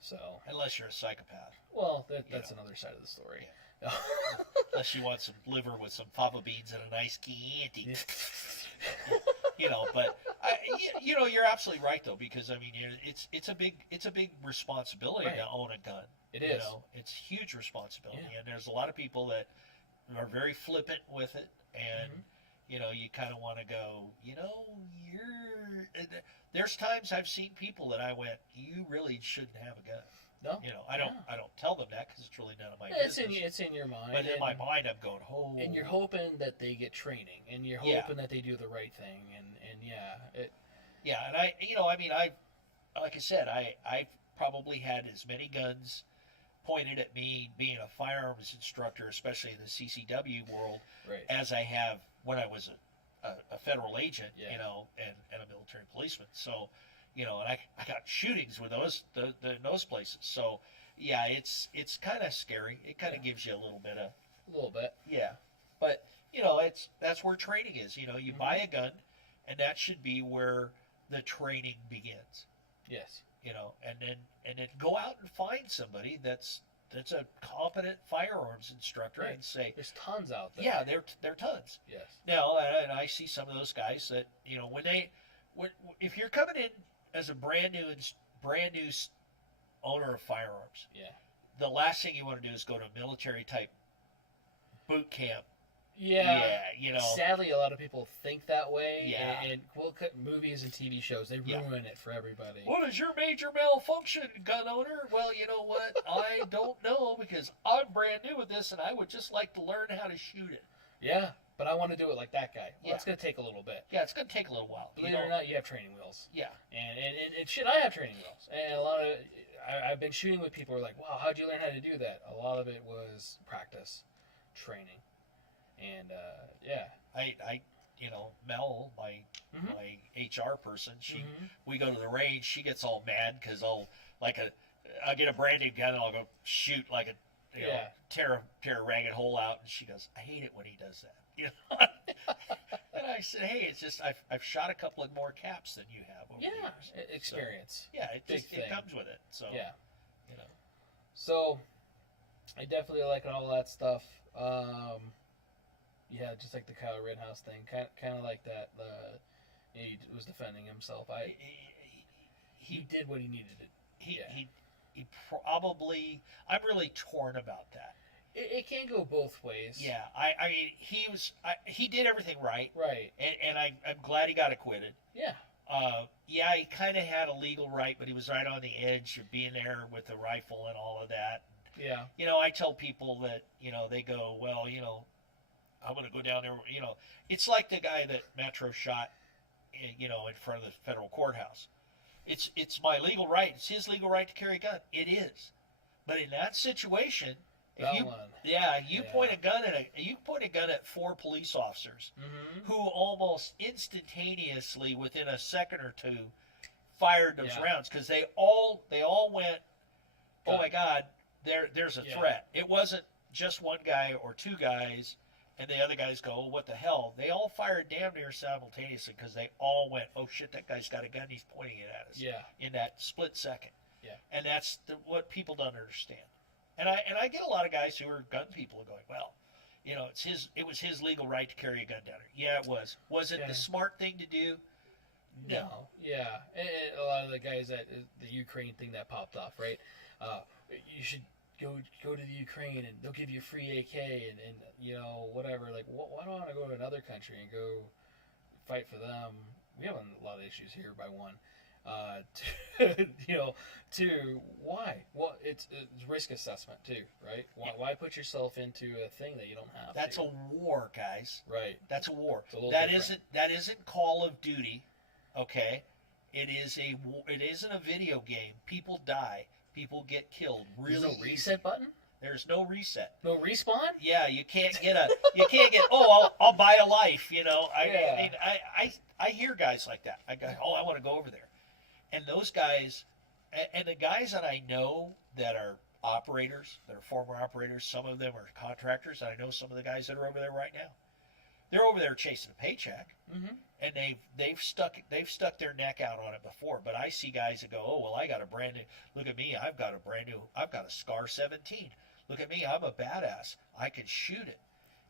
So unless you're a psychopath. Well, that's another side of the story. Yeah. Unless you want some liver with some fava beans and a nice Chianti. But you're absolutely right though, because I mean, it's a big responsibility to own a gun. It is. It's a huge responsibility, and there's a lot of people that are very flippant with it, and you kind of want to go, there's times I've seen people that I went, you really shouldn't have a gun. No. I don't tell them that because it's really none of my business. It's in your mind. But in my mind, I'm going, oh. And you're hoping that they get training, and you're hoping that they do the right thing, and Yeah, and I like I said, I've probably had as many guns pointed at me being a firearms instructor, especially in the CCW world, as I have when I was a federal agent, and a military policeman. So, and I got shootings with those places. So, yeah, it's kind of scary. It kind of gives you a little bit. Yeah, but that's where training is. You buy a gun, and that should be where the training begins. Yes. And then go out and find somebody that's a competent firearms instructor and say, there's tons out there. Yeah, there are tons. Yes. Now, and I see some of those guys that if you're coming in as a brand new owner of firearms, the last thing you want to do is go to a military type boot camp. Yeah. Sadly, a lot of people think that way. Yeah. And movies and TV shows, they ruin it for everybody. What is your major malfunction, gun owner? Well, you know what? I don't know, because I'm brand new at this, and I would just like to learn how to shoot it. Yeah, but I want to do it like that guy. Well, it's going to take a little bit. Yeah, it's going to take a little while. Believe it or not, you have training wheels. Yeah. And shit, I have training wheels. And a lot of I've been shooting with people who are like, wow, how'd you learn how to do that? A lot of it was practice, training. And Mel, my HR person, we go to the range. She gets all mad because I'll get a brand new gun and I'll go shoot tear a ragged hole out, and she goes, I hate it when he does that. And I said, hey, it's just I've shot a couple of more caps than you have over the years. Experience. So, it comes with it. So So I definitely like all that stuff. Yeah, just like the Kyle Rittenhouse thing, kind of like that. He was defending himself. He did what he needed to. He probably. I'm really torn about that. it can go both ways. Yeah, I mean, he did everything right, Right. and I'm glad he got acquitted. Yeah. Yeah, he kind of had a legal right, but he was right on the edge of being there with the rifle and all of that. Yeah. You know, I tell people that, you know, they go, well, you know, I'm going to go down there. You know, it's like the guy that Metro shot, you know, in front of the federal courthouse. It's my legal right. It's his legal right to carry a gun. It is. But in that situation, you point a gun at 4 police officers who almost instantaneously, within a second or two, fired those rounds because they all went, oh my God, there's a threat. It wasn't just one guy or 2 guys, and the other guys go, oh, what the hell? They all fired damn near simultaneously because they all went, oh shit, that guy's got a gun, he's pointing it at us. Yeah. In that split second. Yeah. And that's what people don't understand. And I get a lot of guys who are gun people going, well, you know, it was his legal right to carry a gun down there. Yeah, it was. Was it the smart thing to do? No. Yeah. And a lot of the guys the Ukraine thing that popped off, right? You should go to the Ukraine and they'll give you a free AK and you know, whatever. Like, why do I want to go to another country and go fight for them? We have a lot of issues here by one. You know, to why? Well, it's risk assessment too, right? Why put yourself into a thing that you don't have? That's a war, guys. Right. That's a war. That isn't Call of Duty, okay? It isn't a video game. People die. People get killed. Really. There's no reset button. There's no reset. No respawn. Yeah, you can't get. Oh, I'll buy a life. You know. I hear guys like that. I go, oh, I want to go over there. And those guys, and the guys that I know that are operators, that are former operators, some of them are contractors. I know some of the guys that are over there right now. They're over there chasing a paycheck, and they've stuck their neck out on it before. But I see guys that go, oh well, I got a brand new. Look at me, I've got a Scar 17. Look at me, I'm a badass. I can shoot it.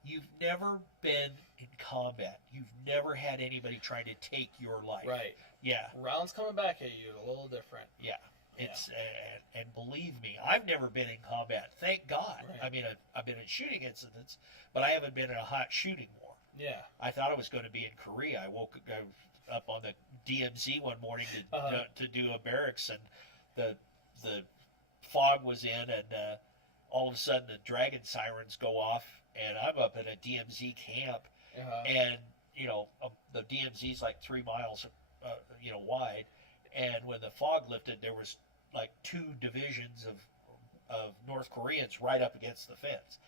You've never been in combat. You've never had anybody trying to take your life. Right. Yeah. Rounds coming back at you a little different. Yeah. It's and believe me, I've never been in combat. Thank God. Right. I mean, I've been in shooting incidents, but I haven't been in a hot shooting war. Yeah. I thought I was going to be in Korea. I woke up on the DMZ one morning to do a barracks, and the fog was in, and all of a sudden the dragon sirens go off, and I'm up at a DMZ camp, and you know the DMZ's like 3 miles, wide, and when the fog lifted, there was like 2 divisions of North Koreans right up against the fence.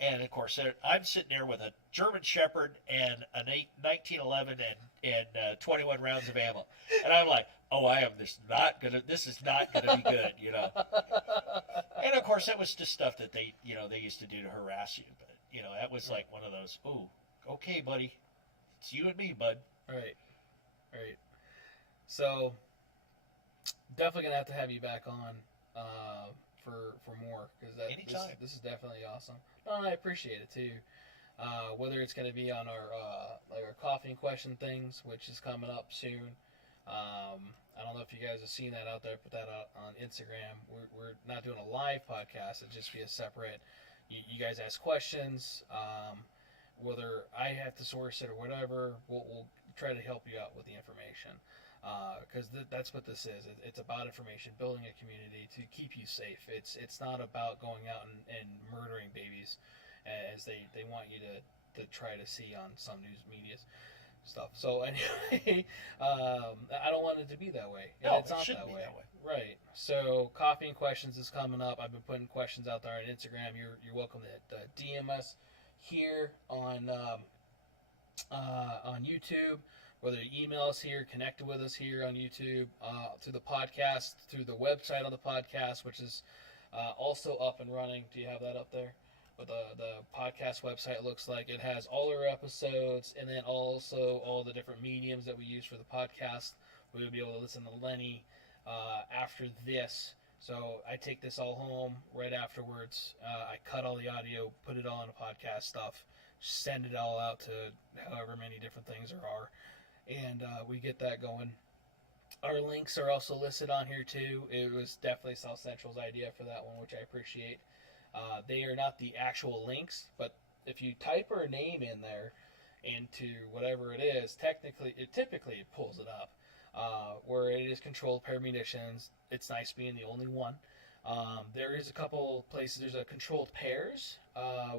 And of course, I'm sitting there with a German Shepherd and a 1911 and 21 rounds of ammo, and I'm like, "Oh, this is not gonna be good," you know. And of course, that was just stuff that they used to do to harass you. But that was like one of those, "Ooh, okay, buddy, it's you and me, bud." Right. So definitely gonna have to have you back on for more, because this is definitely awesome. No, I appreciate it too. Whether it's going to be on our coffee and question things, which is coming up soon. I don't know if you guys have seen that out there. Put that out on Instagram. We're not doing a live podcast. It'll just be a separate. You guys ask questions. Whether I have to source it or whatever, we'll try to help you out with the information. Because that's what this is. It's about information, building a community to keep you safe. It's not about going out and murdering babies, as they want you to try to see on some news media stuff. So anyway, I don't want it to be that way. No, it's not that way. Right. So coffee and questions is coming up. I've been putting questions out there on Instagram. You're welcome to DM us here on YouTube. Whether you email us here, connect with us here on YouTube, through the podcast, through the website on the podcast, which is also up and running. Do you have that up there? What the podcast website looks like. It has all our episodes, and then also all the different mediums that we use for the podcast. We will be able to listen to Lenny after this. So I take this all home right afterwards. I cut all the audio, put it all in the podcast stuff, send it all out to however many different things there are. And we get that going. Our links are also listed on here too. It was definitely South Central's idea for that one, which I appreciate. They are not the actual links, but if you type her name in there into whatever it is, typically it pulls it up. Where it is controlled pair munitions. It's nice being the only one. There is a couple places. There's a controlled pairs,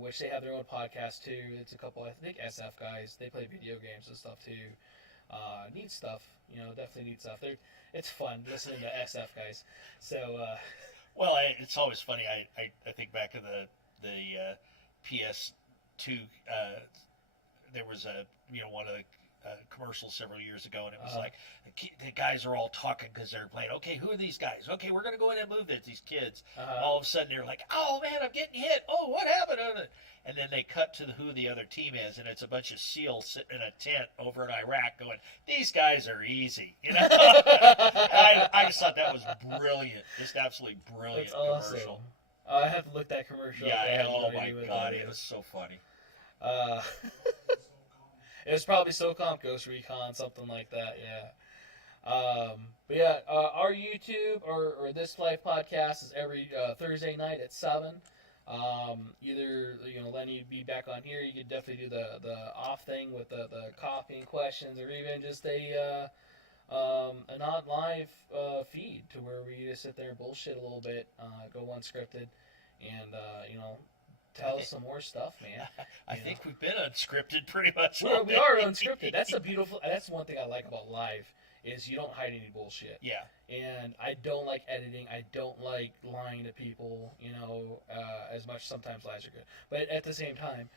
which they have their own podcast too. It's a couple, I think, SF guys. They play video games and stuff too. Neat stuff. Definitely neat stuff. It's fun listening to SF guys. So. Well, it's always funny. I think back to the PS2. There was one of the commercials several years ago, and it was like the guys are all talking because they're playing. Okay, who are these guys? Okay, we're gonna go in and move it. These kids. All of a sudden, they're like, "Oh man, I'm getting hit. Oh, what happened?" And then they cut to who the other team is, and it's a bunch of SEALs sitting in a tent over in Iraq, going, "These guys are easy." I just thought that was brilliant. Just absolutely brilliant. That's awesome. Commercial. I have to look that commercial. Yeah. Oh my god, it was so funny. It was probably SOCOM Ghost Recon, something like that, yeah. But yeah, our YouTube or this live podcast is every Thursday night at 7. Either Lenny would be back on here. You could definitely do the off thing with the copying questions, or even just a not live feed to where we just sit there and bullshit a little bit, go unscripted, and tell us some more stuff, man. I think we've been unscripted pretty much. We are unscripted. That's one thing I like about live is you don't hide any bullshit. Yeah. And I don't like editing. I don't like lying to people. As much. Sometimes lies are good, but at the same time.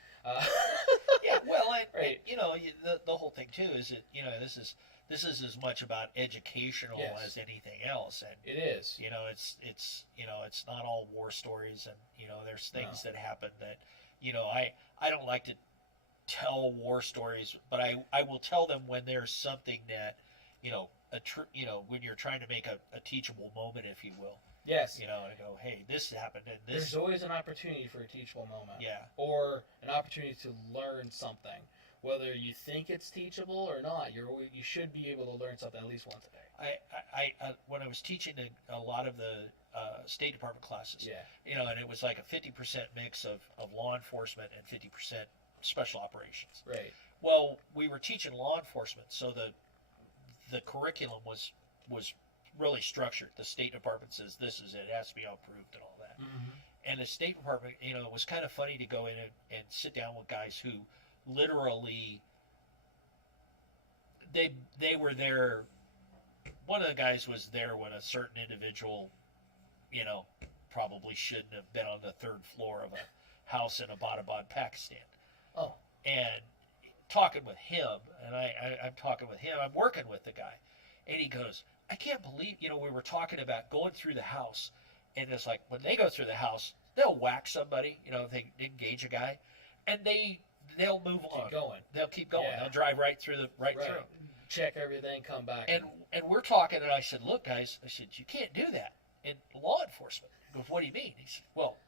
Yeah. Well, right. The whole thing too is that this is as much about educational as anything else, and it is. It's not all war stories, and there's things that happen that I don't like to tell war stories, but I will tell them when there's something that when you're trying to make a teachable moment, if you will. Yes. And I go, hey, this happened, and this. There's always an opportunity for a teachable moment. Yeah. Or an opportunity to learn something. Whether you think it's teachable or not, you should be able to learn something at least once a day. I when I was teaching a lot of the State Department classes, and it was like a 50% mix of law enforcement and 50% special operations. Right. Well, we were teaching law enforcement, so the curriculum was really structured. The State Department says this is it has to be approved and all that. Mm-hmm. And the State Department, it was kind of funny to go in and sit down with guys who literally they were there. One of the guys was there when a certain individual, probably shouldn't have been on the third floor of a house in Abbottabad, Pakistan. Oh. And talking with him, and I'm talking with him, I'm working with the guy, and he goes, I can't believe, we were talking about going through the house, and it's like, when they go through the house, they'll whack somebody, if they engage a guy, and they'll move on. Keep going. They'll keep going. Yeah. They'll drive right through. Check everything, come back. And we're talking, and I said, look, guys, I said, you can't do that in law enforcement. He goes, what do you mean? He said, well,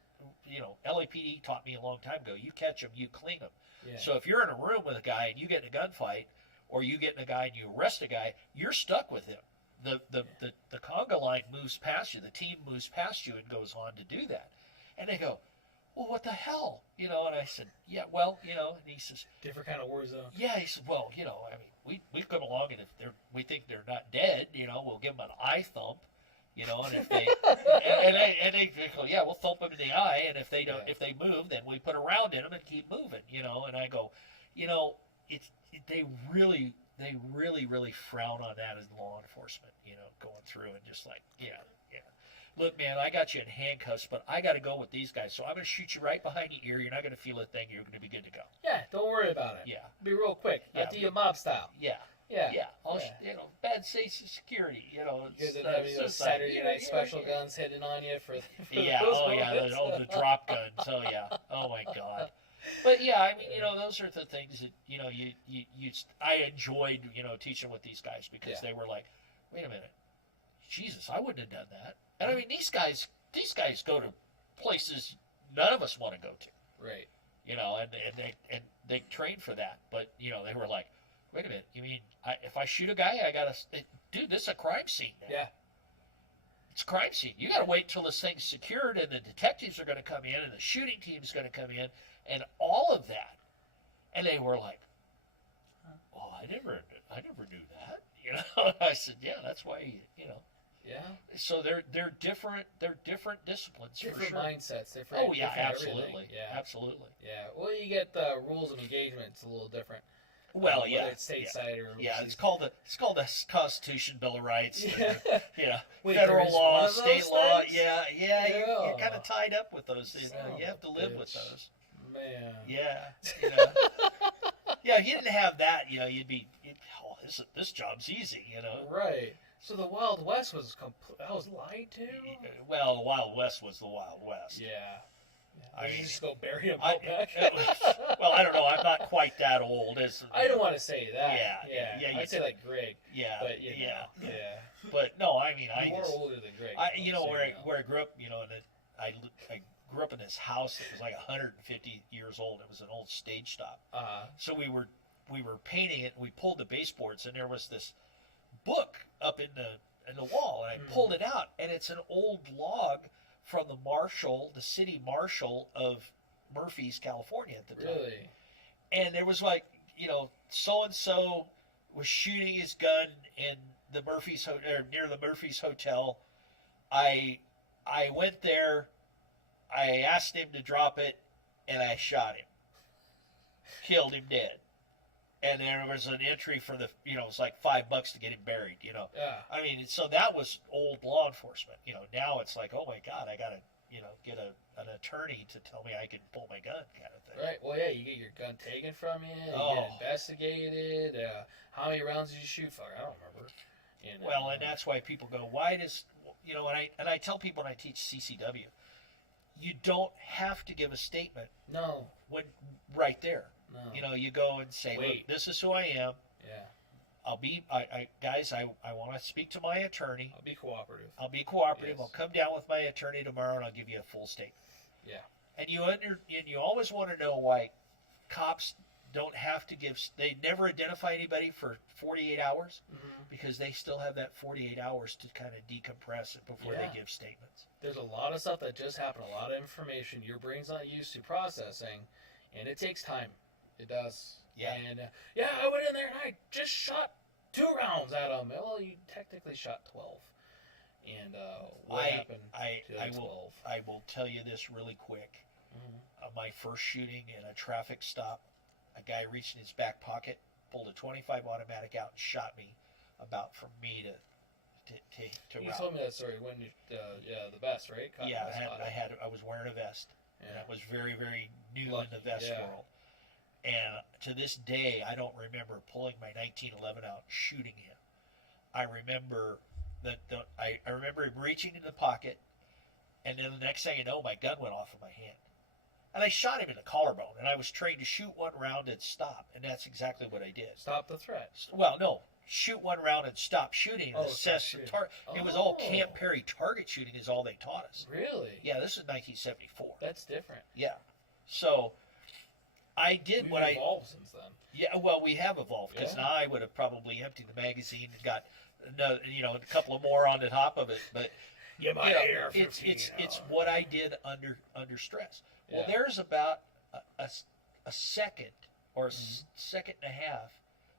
LAPD taught me a long time ago, you catch them, you clean them. Yeah. So if you're in a room with a guy and you get in a gunfight, or you get in a guy and you arrest a guy, you're stuck with him. The conga line moves past you. The team moves past you and goes on to do that. And they go, well, what the hell? And I said, yeah, well, and he says, different kind of war zone. Yeah, he said, well, we've come along, and if we think they're not dead, we'll give them an eye thump, and if they and they go, yeah, we'll thump them in the eye, and if they don't, if they move, then we put a round in them and keep moving, and I go, they really frown on that as law enforcement, going through and just like, yeah. Look, man, I got you in handcuffs, but I got to go with these guys, so I'm going to shoot you right behind your ear. You're not going to feel a thing. You're going to be good to go. Yeah, don't worry about it. Yeah. Be real quick. Not do your mob style. Yeah. Yeah. Bad safety security, You guys didn't have any of those Saturday night special guns hitting on you for yeah, the drop guns. Oh, yeah. Oh, my God. But, yeah, I mean, those are the things that, I enjoyed, teaching with these guys because they were like, wait a minute. Jesus, I wouldn't have done that. And I mean, these guys go to places none of us want to go to. Right. And they train for that. But, they were like, wait a minute, you mean if I shoot a guy, I got to, dude, this is a crime scene now. Yeah. It's a crime scene. You got to wait till this thing's secured, and the detectives are going to come in, and the shooting team's going to come in, and all of that. And they were like, "Oh, I never knew that." You know, I said, "Yeah, that's why you know." Yeah. So they're different. They're different disciplines Different for sure. mindsets. Different. Oh yeah, different absolutely. everything. Yeah. Absolutely. Yeah. Well, you get the rules of engagement. It's a little different. Well, Whether yeah, it's stateside or yeah. overseas. It's called the Constitution, Bill of Rights. Yeah. Yeah, There federal is law, one of state those law. things? Yeah. You're Yeah. kind of tied up with those. You Son you have of to a live with bitch. those. Man. Yeah. You know. Yeah, if you didn't have that, you know, oh, this job's easy, you know. Right. So the Wild West was that was lied to. Well, the Wild West was the Wild West. Yeah. I I mean, just go bury him I- out back. Well, I don't know. I'm not quite that old. I don't want to say that. Yeah, you I'd say like Greg, Yeah, but you know, yeah. yeah. But no, I mean, You're more older than Greg. you know, so where you know. where I grew up, you know, and I grew up in this house that was like 150 years old. It was an old stage stop. So we were painting it. And we pulled the baseboards, and there was this book up in the wall, and I pulled it out, and it's an old log from the city marshal of Murphy's, California at the time. Really? And there was like, you know, so and so was shooting his gun in the Murphy's near the Murphy's Hotel. I went there. I asked him to drop it, and I shot him. Killed him dead. And there was an entry for it was like $5 to get him buried, you know. Yeah. I mean, so that was old law enforcement. You know, now it's like, oh my God, I gotta, you know, get an attorney to tell me I can pull my gun, kind of thing. Right. Well, yeah. You get your gun taken from you. You Oh. get investigated. How many rounds did you shoot? Fuck, I don't remember. You know, Well, and that's why people go, why does, you know, and I tell people when I teach CCW, you don't have to give a statement no. when right there. No. You know, you go and say, look, Wait. this is who I am. Yeah. Guys, I want to speak to my attorney. I'll be cooperative. I'll be cooperative. Yes. I'll come down with my attorney tomorrow, and I'll give you a full statement. Yeah. And you always want to know why cops don't have to they never identify anybody for 48 hours Mm-hmm. because they still have that 48 hours to kind of decompress it before Yeah. they give statements. There's a lot of stuff that just happened, a lot of information your brain's not used to processing, and it takes time. It does. Yeah. And I went in there and I just shot 2 rounds at him. Well, you technically shot 12. And what happened to that 12? I will tell you this really quick. Mhm. My first shooting in a traffic stop, a guy reached in his back pocket, pulled a .25 automatic out, and shot me about from me to You route. told me that story when you, the vest, right? Cotton Yeah, vest I was wearing a vest. Yeah. And that was very, very new Lucky, in the vest yeah. world. And to this day, I don't remember pulling my 1911 out and shooting him. I remember I remember him reaching in the pocket, and then the next thing you know, my gun went off in my hand. And I shot him in the collarbone, and I was trained to shoot 1 round and stop, and that's exactly what I did. Stop the threat. Well, no, shoot 1 round and stop shooting and Oh, assess stop the shooting. target. It was all Oh. Camp Perry target shooting is all they taught us. Really? Yeah, this is 1974. That's different. Yeah. So I did We've what I evolved since then. yeah, well, we have evolved because Yeah. now I would have probably emptied the magazine and got a couple of more on the top of it. But You might hear from it's what I did under stress. Well, Yeah. there's about a second or a Mm-hmm. second and a half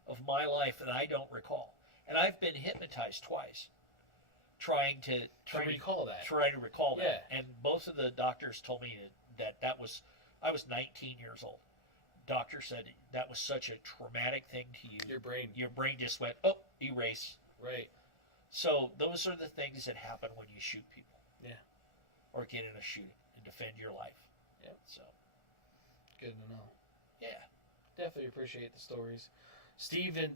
of my life that I don't recall, and I've been hypnotized twice, trying to recall that. Trying to recall that, Yeah. and both of the doctors told me that was I was 19 years old. Doctor said that was such a traumatic thing to you. Your brain. Just went, oh, erase. Right. So those are the things that happen when you shoot people. Yeah. Or get in a shooting and defend your life. Yep. So, Good to know. yeah. Definitely appreciate the stories. Steven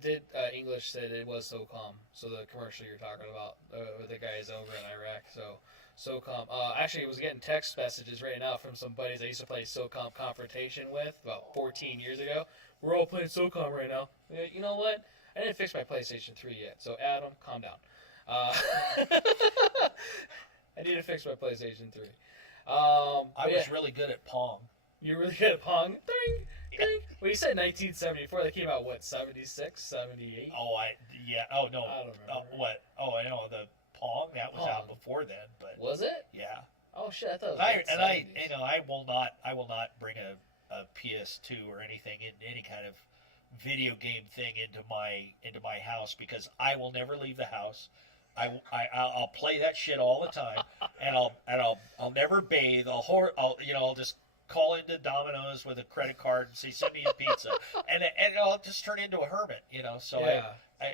English said it was SOCOM. So the commercial you're talking about with the guys over in Iraq. So SOCOM. Actually, I was getting text messages right now from some buddies I used to play SOCOM Confrontation with about 14 years ago. We're all playing SOCOM right now. You know what? I didn't fix my PlayStation 3 yet. So Adam, calm down. I need to fix my PlayStation 3. I was really good at Pong. You're really good at Pong. Ding, ding. Well, you said 1974. They came out, what, 76, 78? Oh, yeah. Oh, no. I don't remember. What? Oh, I know. The Pong. That was out before then, but Was it? yeah. Oh shit! I thought it was I late and I 70s. you know I will not bring a PS2 or anything in any kind of video game thing into my house because I will never leave the house. I'll play that shit all the time, and I'll never bathe. I'll just call into Domino's with a credit card and say send me a pizza, and I'll just turn into a hermit. So Yeah. I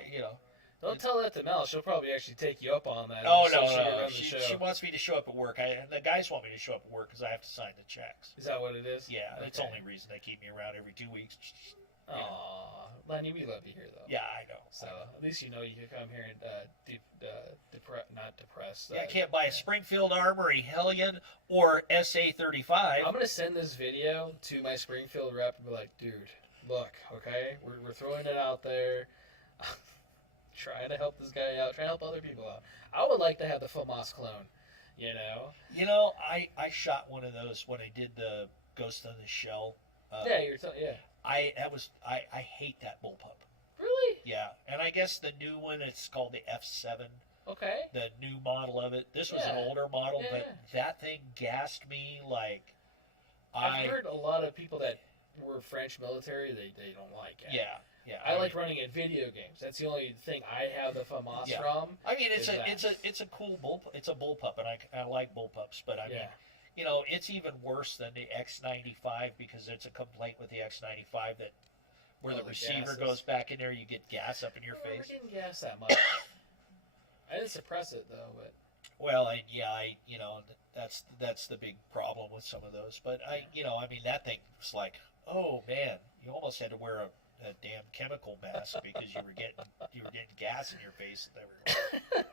Don't tell that to Mel. She'll probably actually take you up on that. Oh So no, she'll no! run the She show. wants me to show up at work. And the guys want me to show up at work because I have to sign the checks. Is that what it is? Yeah, that's the Okay. only reason they keep me around every 2 weeks. Aw, Lenny, we love you here though. Yeah, I know. So at least you know you can come here and not depressed. Yeah, I can't buy a Springfield Armory Hellion or SA-35. I'm gonna send this video to my Springfield rep and be like, dude, look, okay, we're throwing it out there, trying to help this guy out, trying to help other people out. I would like to have the FAMAS clone, I shot one of those when I did the Ghost in the Shell. Yeah. I hate that bullpup. Really? Yeah, and I guess the new one, it's called the F7. Okay. The new model of it. This was an Yeah. older model, Yeah, but yeah. that thing gassed me like I've heard a lot of people that were French military, they don't like it. Yeah. I like running in video games. That's the only thing I have the FAMAS Yeah. from. I mean, it's is a cool it's a bullpup, and I like bullpups, but I mean, Yeah. it's even worse than the X95 because it's a complaint with the X95 that where the the receiver gases. goes back in there, you get gas up in your I never face. didn't gas that much. I didn't suppress it though, but Well, that's the big problem with some of those. But I mean, that thing was like, oh man, you almost had to wear a damn chemical mask because you were getting gas in your face and everywhere.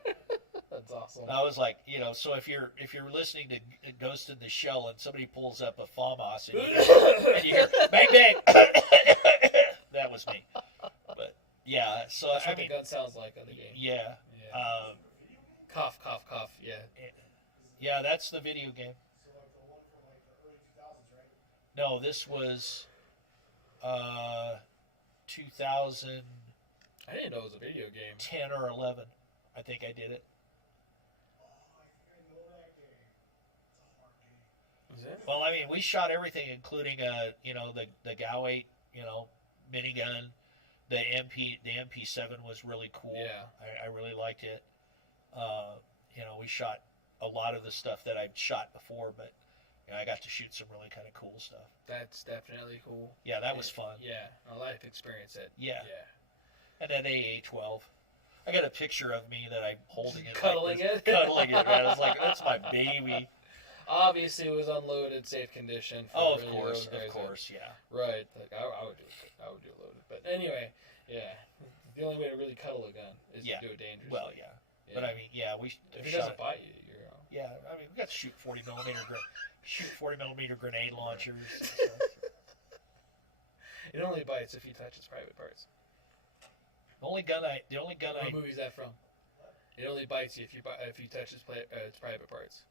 that's awesome. I was like, so if you're listening to Ghost in the Shell and somebody pulls up a FAMAS and you hear bang bang, that was me. But yeah, so That's I what mean, the gun sounds like on the game. yeah, Yeah. Cough, cough, cough. Yeah. yeah, that's the video game. No, this was 2010 I didn't know it was a video game. or 11. I think I did it. Is it? Well, I mean, we shot everything, including the GAU 8, minigun. The MP7 was really cool. Yeah. I really liked it. We shot a lot of the stuff that I'd shot before, but I got to shoot some really kind of cool stuff. That's definitely cool. Yeah, that was fun. Yeah, a life experience. Yeah. Yeah. And then AA-12. I got a picture of me that I'm holding it, Cuddling like this, it? cuddling it. Man. I was like, that's my baby. Obviously, it was unloaded, safe condition. For Oh, of really course, those guys yeah. Right. Like I would do it. I would do it loaded. But anyway, yeah. The only way to really cuddle a gun is Yeah. to do it dangerously. Well, yeah. But I mean, yeah, we if it shot doesn't it. bite you, Yeah, I mean, we got to shoot 40 millimeter grenade launchers. And stuff. it only bites if you touch its private parts. The only gun I What movie is that from? It only bites you if you touch its private parts.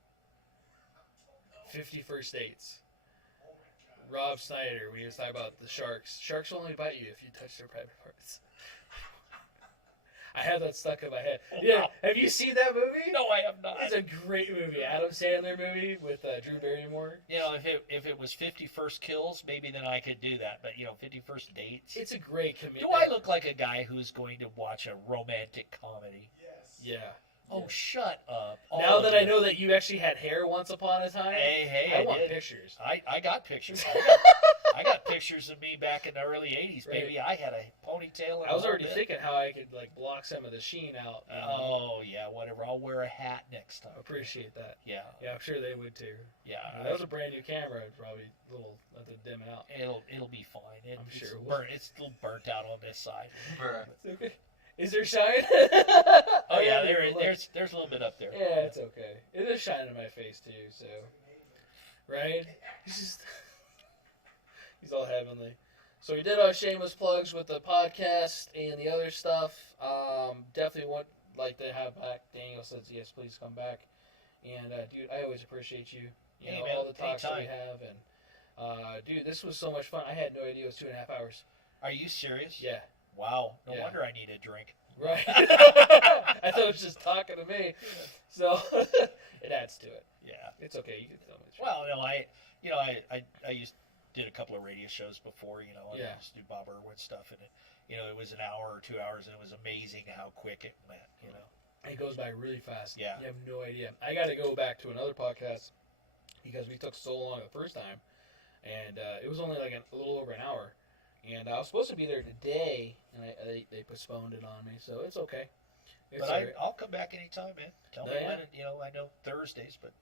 51st Dates. Rob Snyder, when he was talking about the sharks. Sharks only bite you if you touch their private parts. I have that stuck in my head. Yeah, have you seen that movie? No, I have not. It's a great movie. Adam Sandler movie with Drew Barrymore. If it was 51st Kills, maybe then I could do that. But 51st Dates. It's a great commitment. Do I look like a guy who's going to watch a romantic comedy? Yeah. Oh, shut up! Now that I know that you actually had hair once upon a time, Hey, I want did. pictures. I got pictures. I got pictures of me back in the early '80s, Right. baby. I had a ponytail. And I was a already whole bit. thinking how I could block some of the sheen out. Oh yeah, whatever. I'll wear a hat next time. Appreciate that. Yeah, Yeah, I'm sure they would too. yeah. That was a brand new camera. It'd probably a little nothing to dim it out. It'll be fine. I'm sure it's it will. burnt. It's still burnt out on this side. It's okay. Is there shine? Oh yeah, I haven't even looked. there's a little bit up there. Yeah, it's okay. It is shining in my face too, so right? He's all heavenly. So we did our shameless plugs with the podcast and the other stuff. Definitely would like to have back. Daniel says yes, please come back. And dude, I always appreciate you. You Hey, know man, all the talks that we anytime. have, and dude, this was so much fun. I had no idea it was 2.5 hours. Are you serious? Yeah. Wow. No Yeah. wonder I need a drink. Right. I thought it was just talking to me. So it adds to it. Yeah. It's okay. You can tell me. Well, no, I did a couple of radio shows before, and I used to do Bob Irwin stuff, and it was an hour or 2 hours, and it was amazing how quick it went, It goes by really fast. Yeah. You have no idea. I got to go back to another podcast because we took so long the first time, and it was only like a little over an hour. And I was supposed to be there today, and they postponed it on me, so it's okay. It's But all right. I'll come back anytime, man. Tell me when, I know Thursdays, but,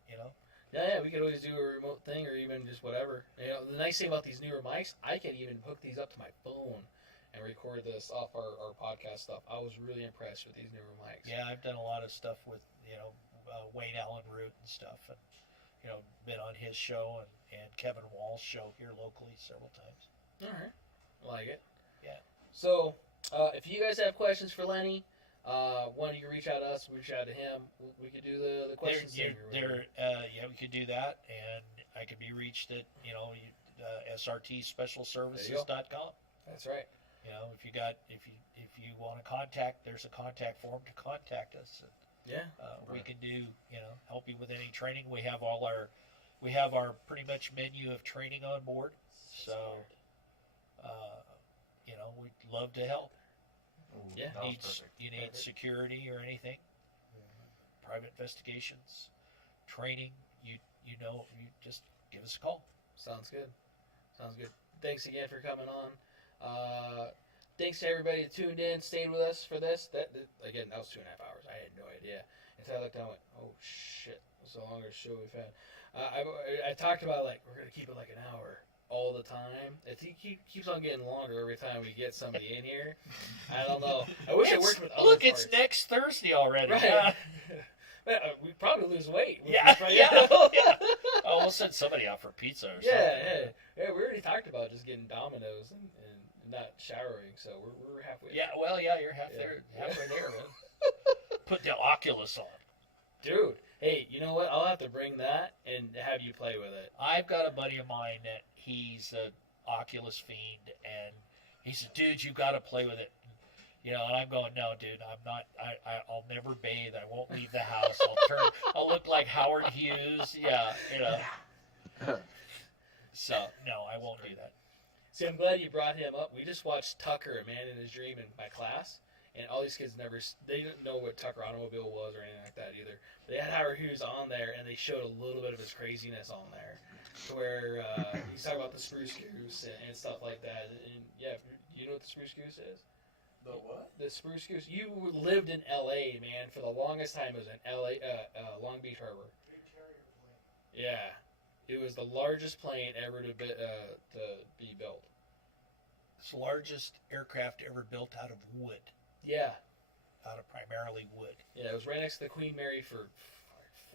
Yeah, we could always do a remote thing or even just whatever. The nice thing about these newer mics, I can even hook these up to my phone and record this off our podcast stuff. I was really impressed with these newer mics. Yeah, I've done a lot of stuff with, Wayne Allen Root and stuff, and, been on his show and Kevin Wall's show here locally several times. All right. Like it. Yeah. So, if you guys have questions for Lenny, one, you can reach out to us, reach out to him. We could do the questions thing. We could do that, and I could be reached at, srtspecialservices.com. That's right. If you want to contact, there's a contact form to contact us. And, we can do, help you with any training. We have our pretty much menu of training on board. So, we'd love to help. Yeah. You need security or anything, private investigations, training, you just give us a call. Sounds good. Thanks again for coming on. Thanks to everybody that tuned in, stayed with us for this. That was 2.5 hours. I had no idea. Until I looked down and went, oh shit, it's the longest show we've had. I talked about we're going to keep it like an hour all the time. It keeps on getting longer every time we get somebody in here. I don't know. I wish it worked with other Look, parts. it's next Thursday already. Right. Yeah. We'd probably lose weight. Yeah. Oh, we'll send somebody out for pizza or something. Yeah. We already talked about just getting Domino's and not showering, so we're halfway. Yeah, well, you're halfway there, man. Put the Oculus on. Dude, hey, you know what? I'll have to bring that and have you play with it. I've got a buddy of mine that he's an Oculus fiend, and he said, dude, you got to play with it. And I'm going, no, dude, I'm not. I'll never bathe. I won't leave the house. I'll look like Howard Hughes. Yeah, So no, I won't do that. See, I'm glad you brought him up. We just watched Tucker, A Man in His Dream, in my class, and all these kids they didn't know what Tucker Automobile was or anything like that either. But they had Howard Hughes on there, and they showed a little bit of his craziness on there, to where he's talking about the spruce goose and stuff like that. And yeah, you know what the spruce goose is? The what? The spruce goose. You lived in L.A., man, for the longest time. It was in L.A., Long Beach Harbor. Yeah. It was the largest plane ever to be built. It's the largest aircraft ever built out of wood. Yeah. Out of primarily wood. Yeah, it was right next to the Queen Mary for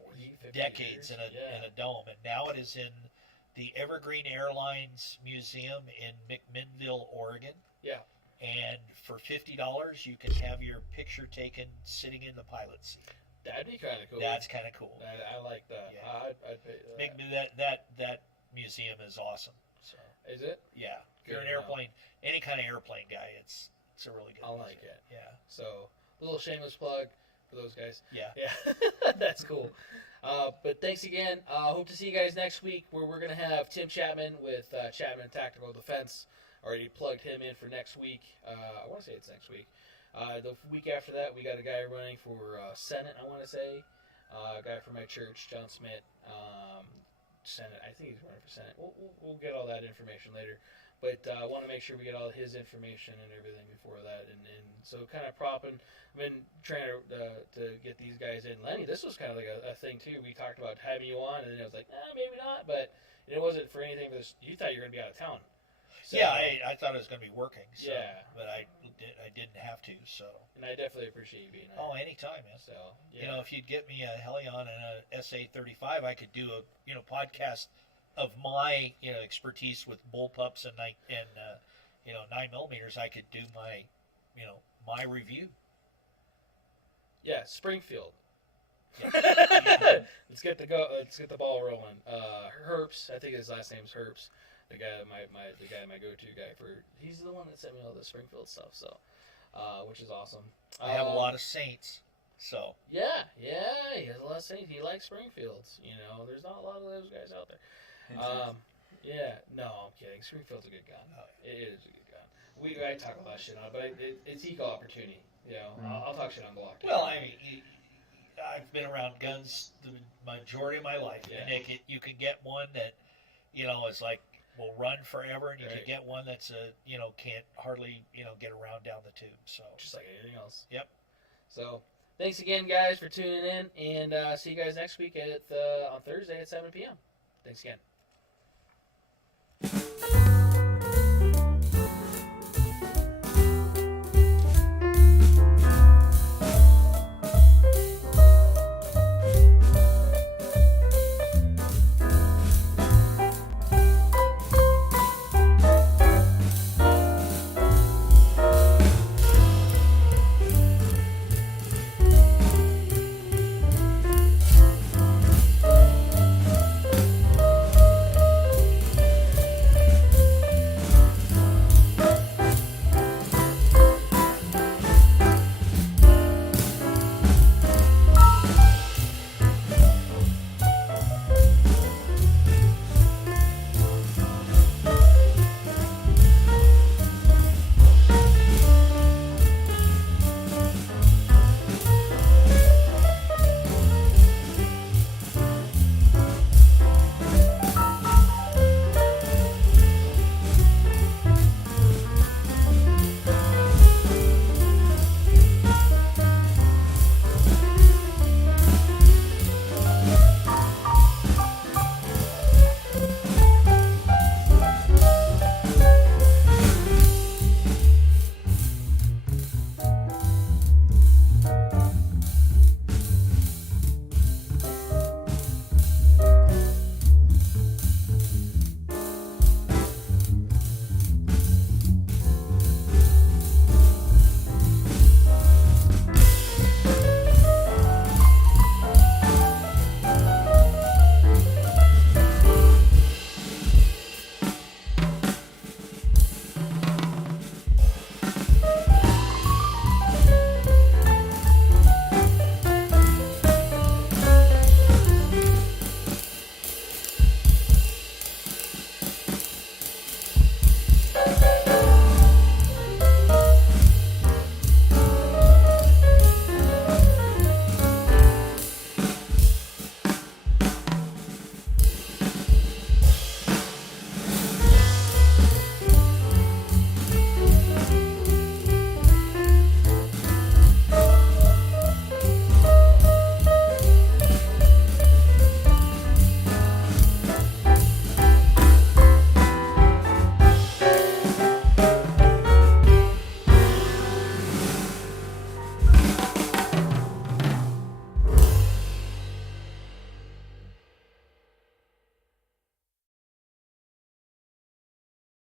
40, 50 decades years. in a dome. And now it is in the Evergreen Airlines Museum in McMinnville, Oregon. Yeah. And for $50, you can have your picture taken sitting in the pilot's seat. That'd be kind of cool. That's kind of cool. I like that. Yeah. I'd pay that. That museum is awesome. So Is it? yeah, if Good you're an to know. airplane, any kind of airplane guy, it's a really good. I museum. like it. Yeah. So, little shameless plug for those guys. Yeah. Yeah, that's cool. But thanks again. Hope to see you guys next week, where we're going to have Tim Chapman with Chapman Tactical Defense. Already plugged him in for next week. I want to say it's next week. The week after that, we got a guy running for Senate, I want to say. A guy from my church, John Smith. Senate. I think he's running for Senate. We'll get all that information later. But I want to make sure we get all his information and everything before that. And so kind of propping. I've been trying to get these guys in. Lenny, this was kind of like a thing, too. We talked about having you on, and then I was like, maybe not. But it wasn't for anything. You thought you were going to be out of town. So, yeah, I thought it was going to be working. So, yeah. But I didn't have to. So. And I definitely appreciate you being on. Oh, anytime, man. So, yeah. If you'd get me a Helion and a SA-35, I could do a podcast of my expertise with bullpups and 9mm. I could do my my review. Yeah, Springfield. Yeah. Let's get the ball rolling. Herps, I think his last name's Herps. The guy my go-to guy he's the one that sent me all the Springfield stuff. So, which is awesome. I have a lot of Saints, so. Yeah, he has a lot of Saints. He likes Springfields. There's not a lot of those guys out there. Yeah, no, I'm kidding. Springfield's a good gun. It is a good gun. I talk about shit on it, but it's equal opportunity. I'll talk shit on Glock. Well, I mean, I've been around guns the majority of my life. Yeah. And you can get one that, is like will run forever, and you can get one that's can't hardly get around down the tube. So just like anything else. Yep. So thanks again, guys, for tuning in, and see you guys next week on Thursday at 7 p.m. Thanks again.